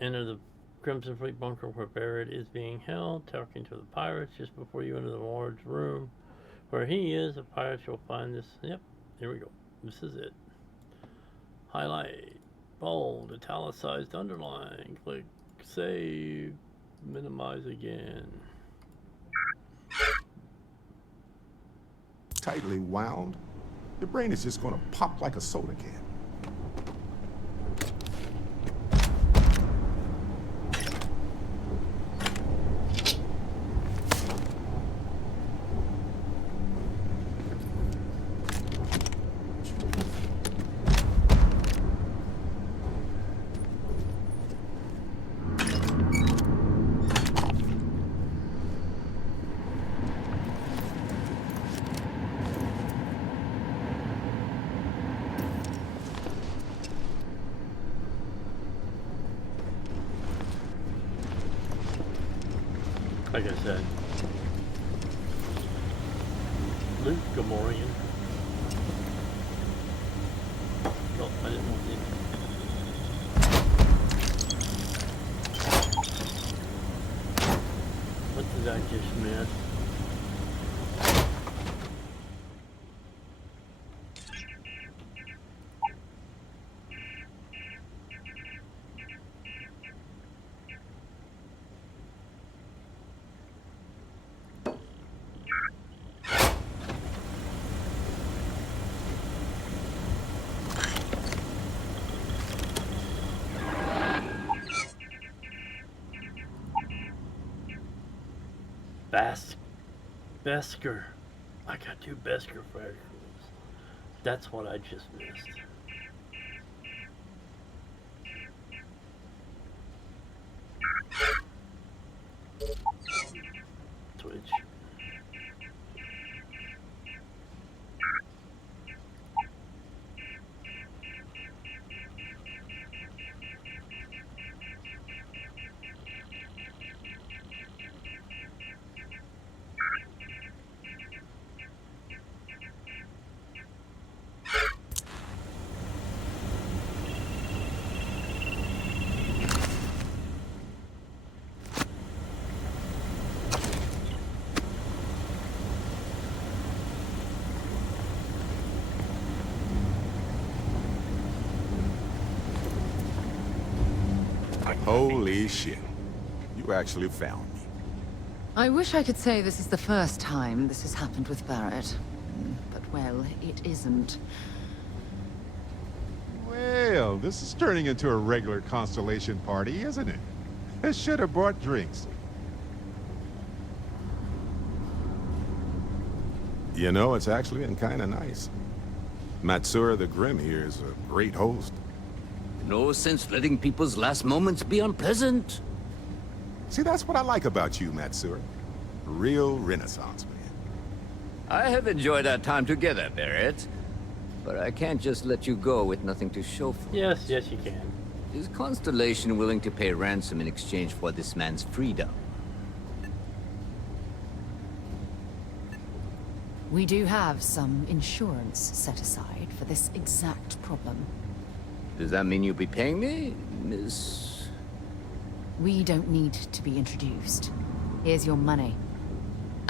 enter the Crimson Fleet bunker where Barrett is being held, talking to the pirates just before you enter the large room where he is. The pirates will find this. Yep, here we go. This is it. Highlight, bold, italicized, underline, click save, minimize again. Tightly wound, your brain is just gonna pop like a soda can. Like I said, Luke Gamorrean. Oh, I didn't want the. What did I just miss? Besker. I got 2 Besker fragments. That's what I just missed. Twitch. Holy shit. You actually found me. I wish I could say this is the first time this has happened with Barrett. But, well, it isn't. Well, this is turning into a regular Constellation party, isn't it? I should have brought drinks. You know, it's actually been kind of nice. Matsura the Grim here is a great host. No sense letting people's last moments be unpleasant. See, that's what I like about you, Matsura. Real Renaissance man. I have enjoyed our time together, Barrett. But I can't just let you go with nothing to show for it. Yes, yes you can. Is Constellation willing to pay ransom in exchange for this man's freedom? We do have some insurance set aside for this exact problem. Does that mean you'll be paying me, Miss... We don't need to be introduced. Here's your money.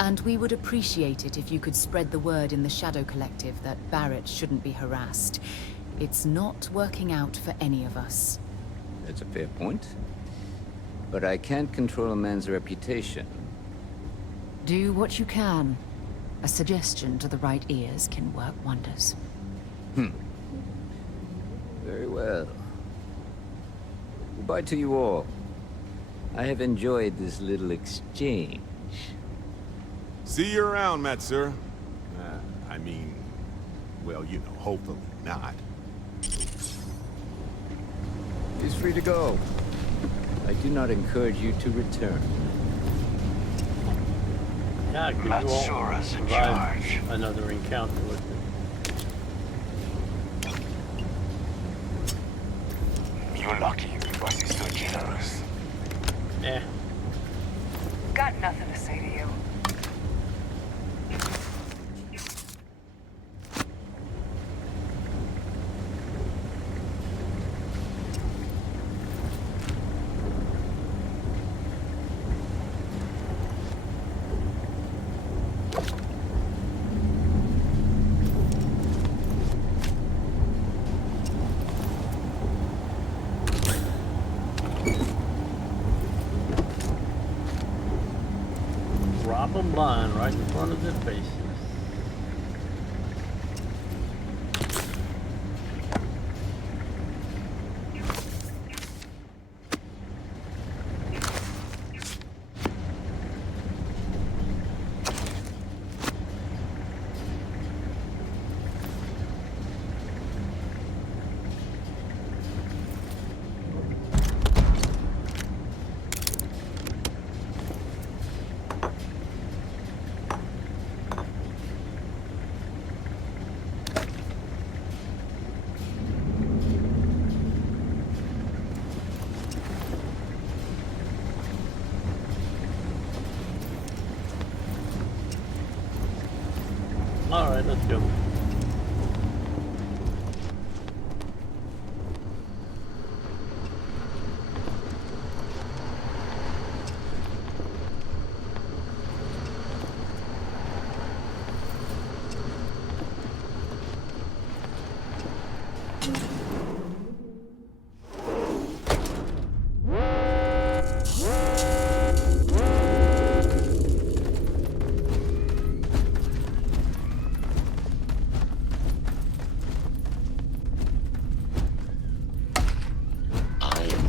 And we would appreciate it if you could spread the word in the Shadow Collective that Barrett shouldn't be harassed. It's not working out for any of us. That's a fair point. But I can't control a man's reputation. Do what you can. A suggestion to the right ears can work wonders. Very well. Goodbye to you all. I have enjoyed this little exchange. See you around, Matsura. I mean, well, you know, hopefully not. He's free to go. I do not encourage you to return. Yeah, because you won't survive another encounter with him. You're lucky because he's so generous. Eh. Got nothing to say to you. them blind right in front of their faces. Alright, let's go.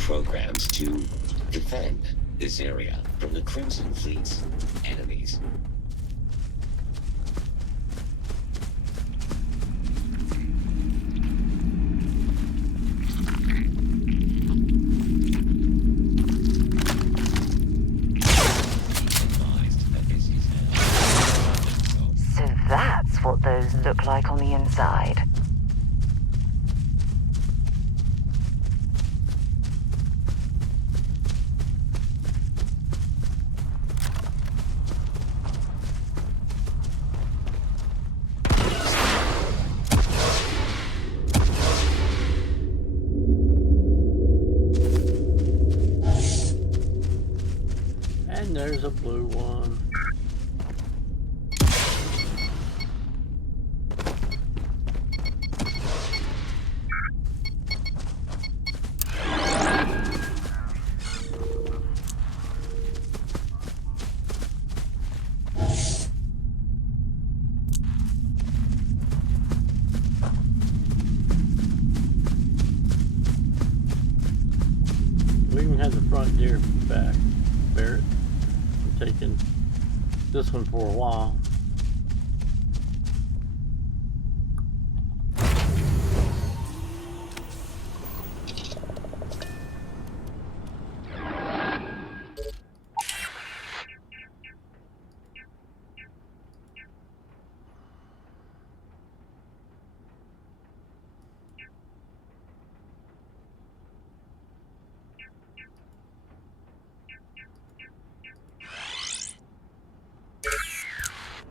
Programs to defend this area from the Crimson Fleet's enemies. So that's what those look like on the inside. And there's a blue one. We even had the front deer back, Barrett. I'm taking this one for a while.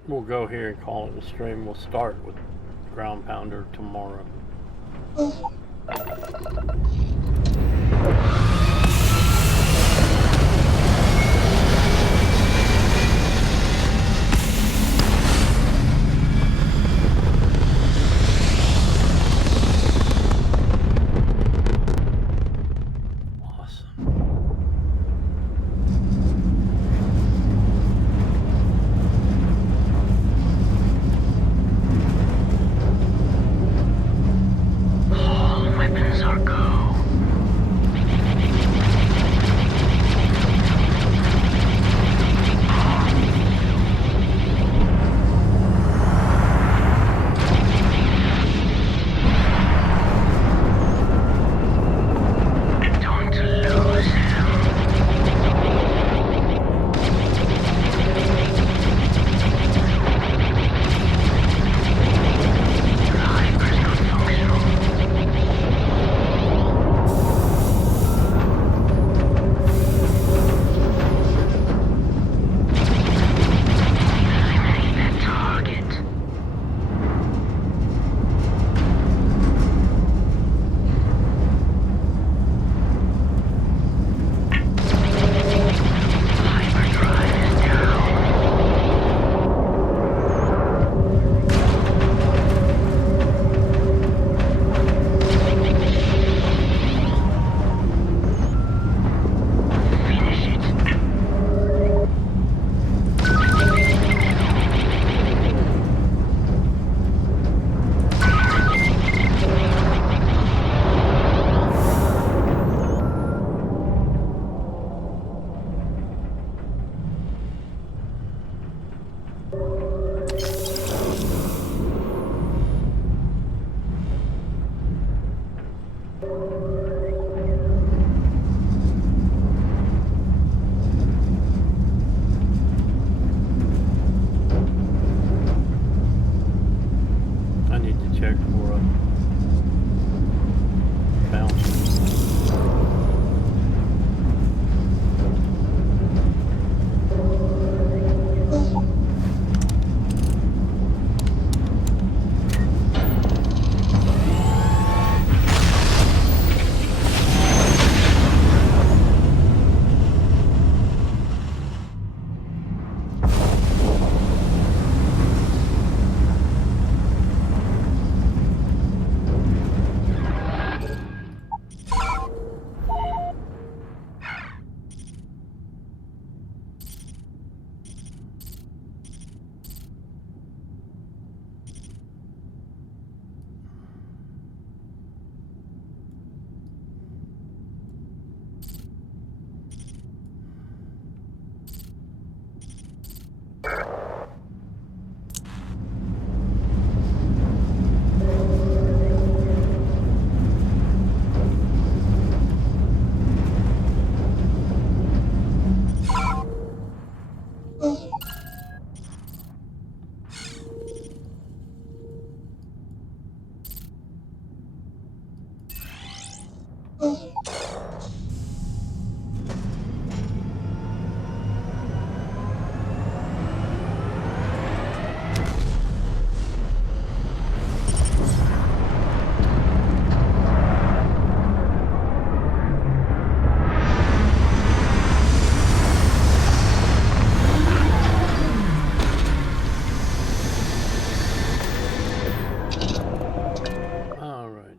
We'll go here and call it a stream. We'll start with Ground Pounder tomorrow. All weapons are go. check for a fountain.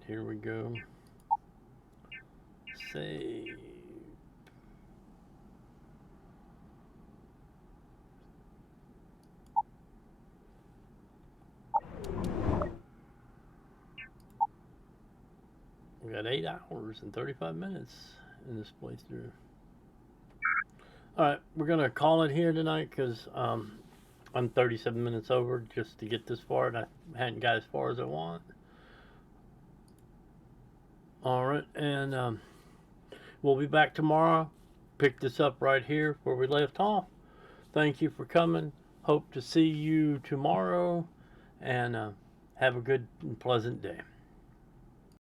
Here we go. Save. We got 8 hours and 35 minutes in this playthrough. Alright, we're going to call it here tonight because I'm 37 minutes over just to get this far, and I hadn't got as far as I want. Alright, and we'll be back tomorrow. Pick this up right here where we left off. Thank you for coming. Hope to see you tomorrow, and have a good and pleasant day.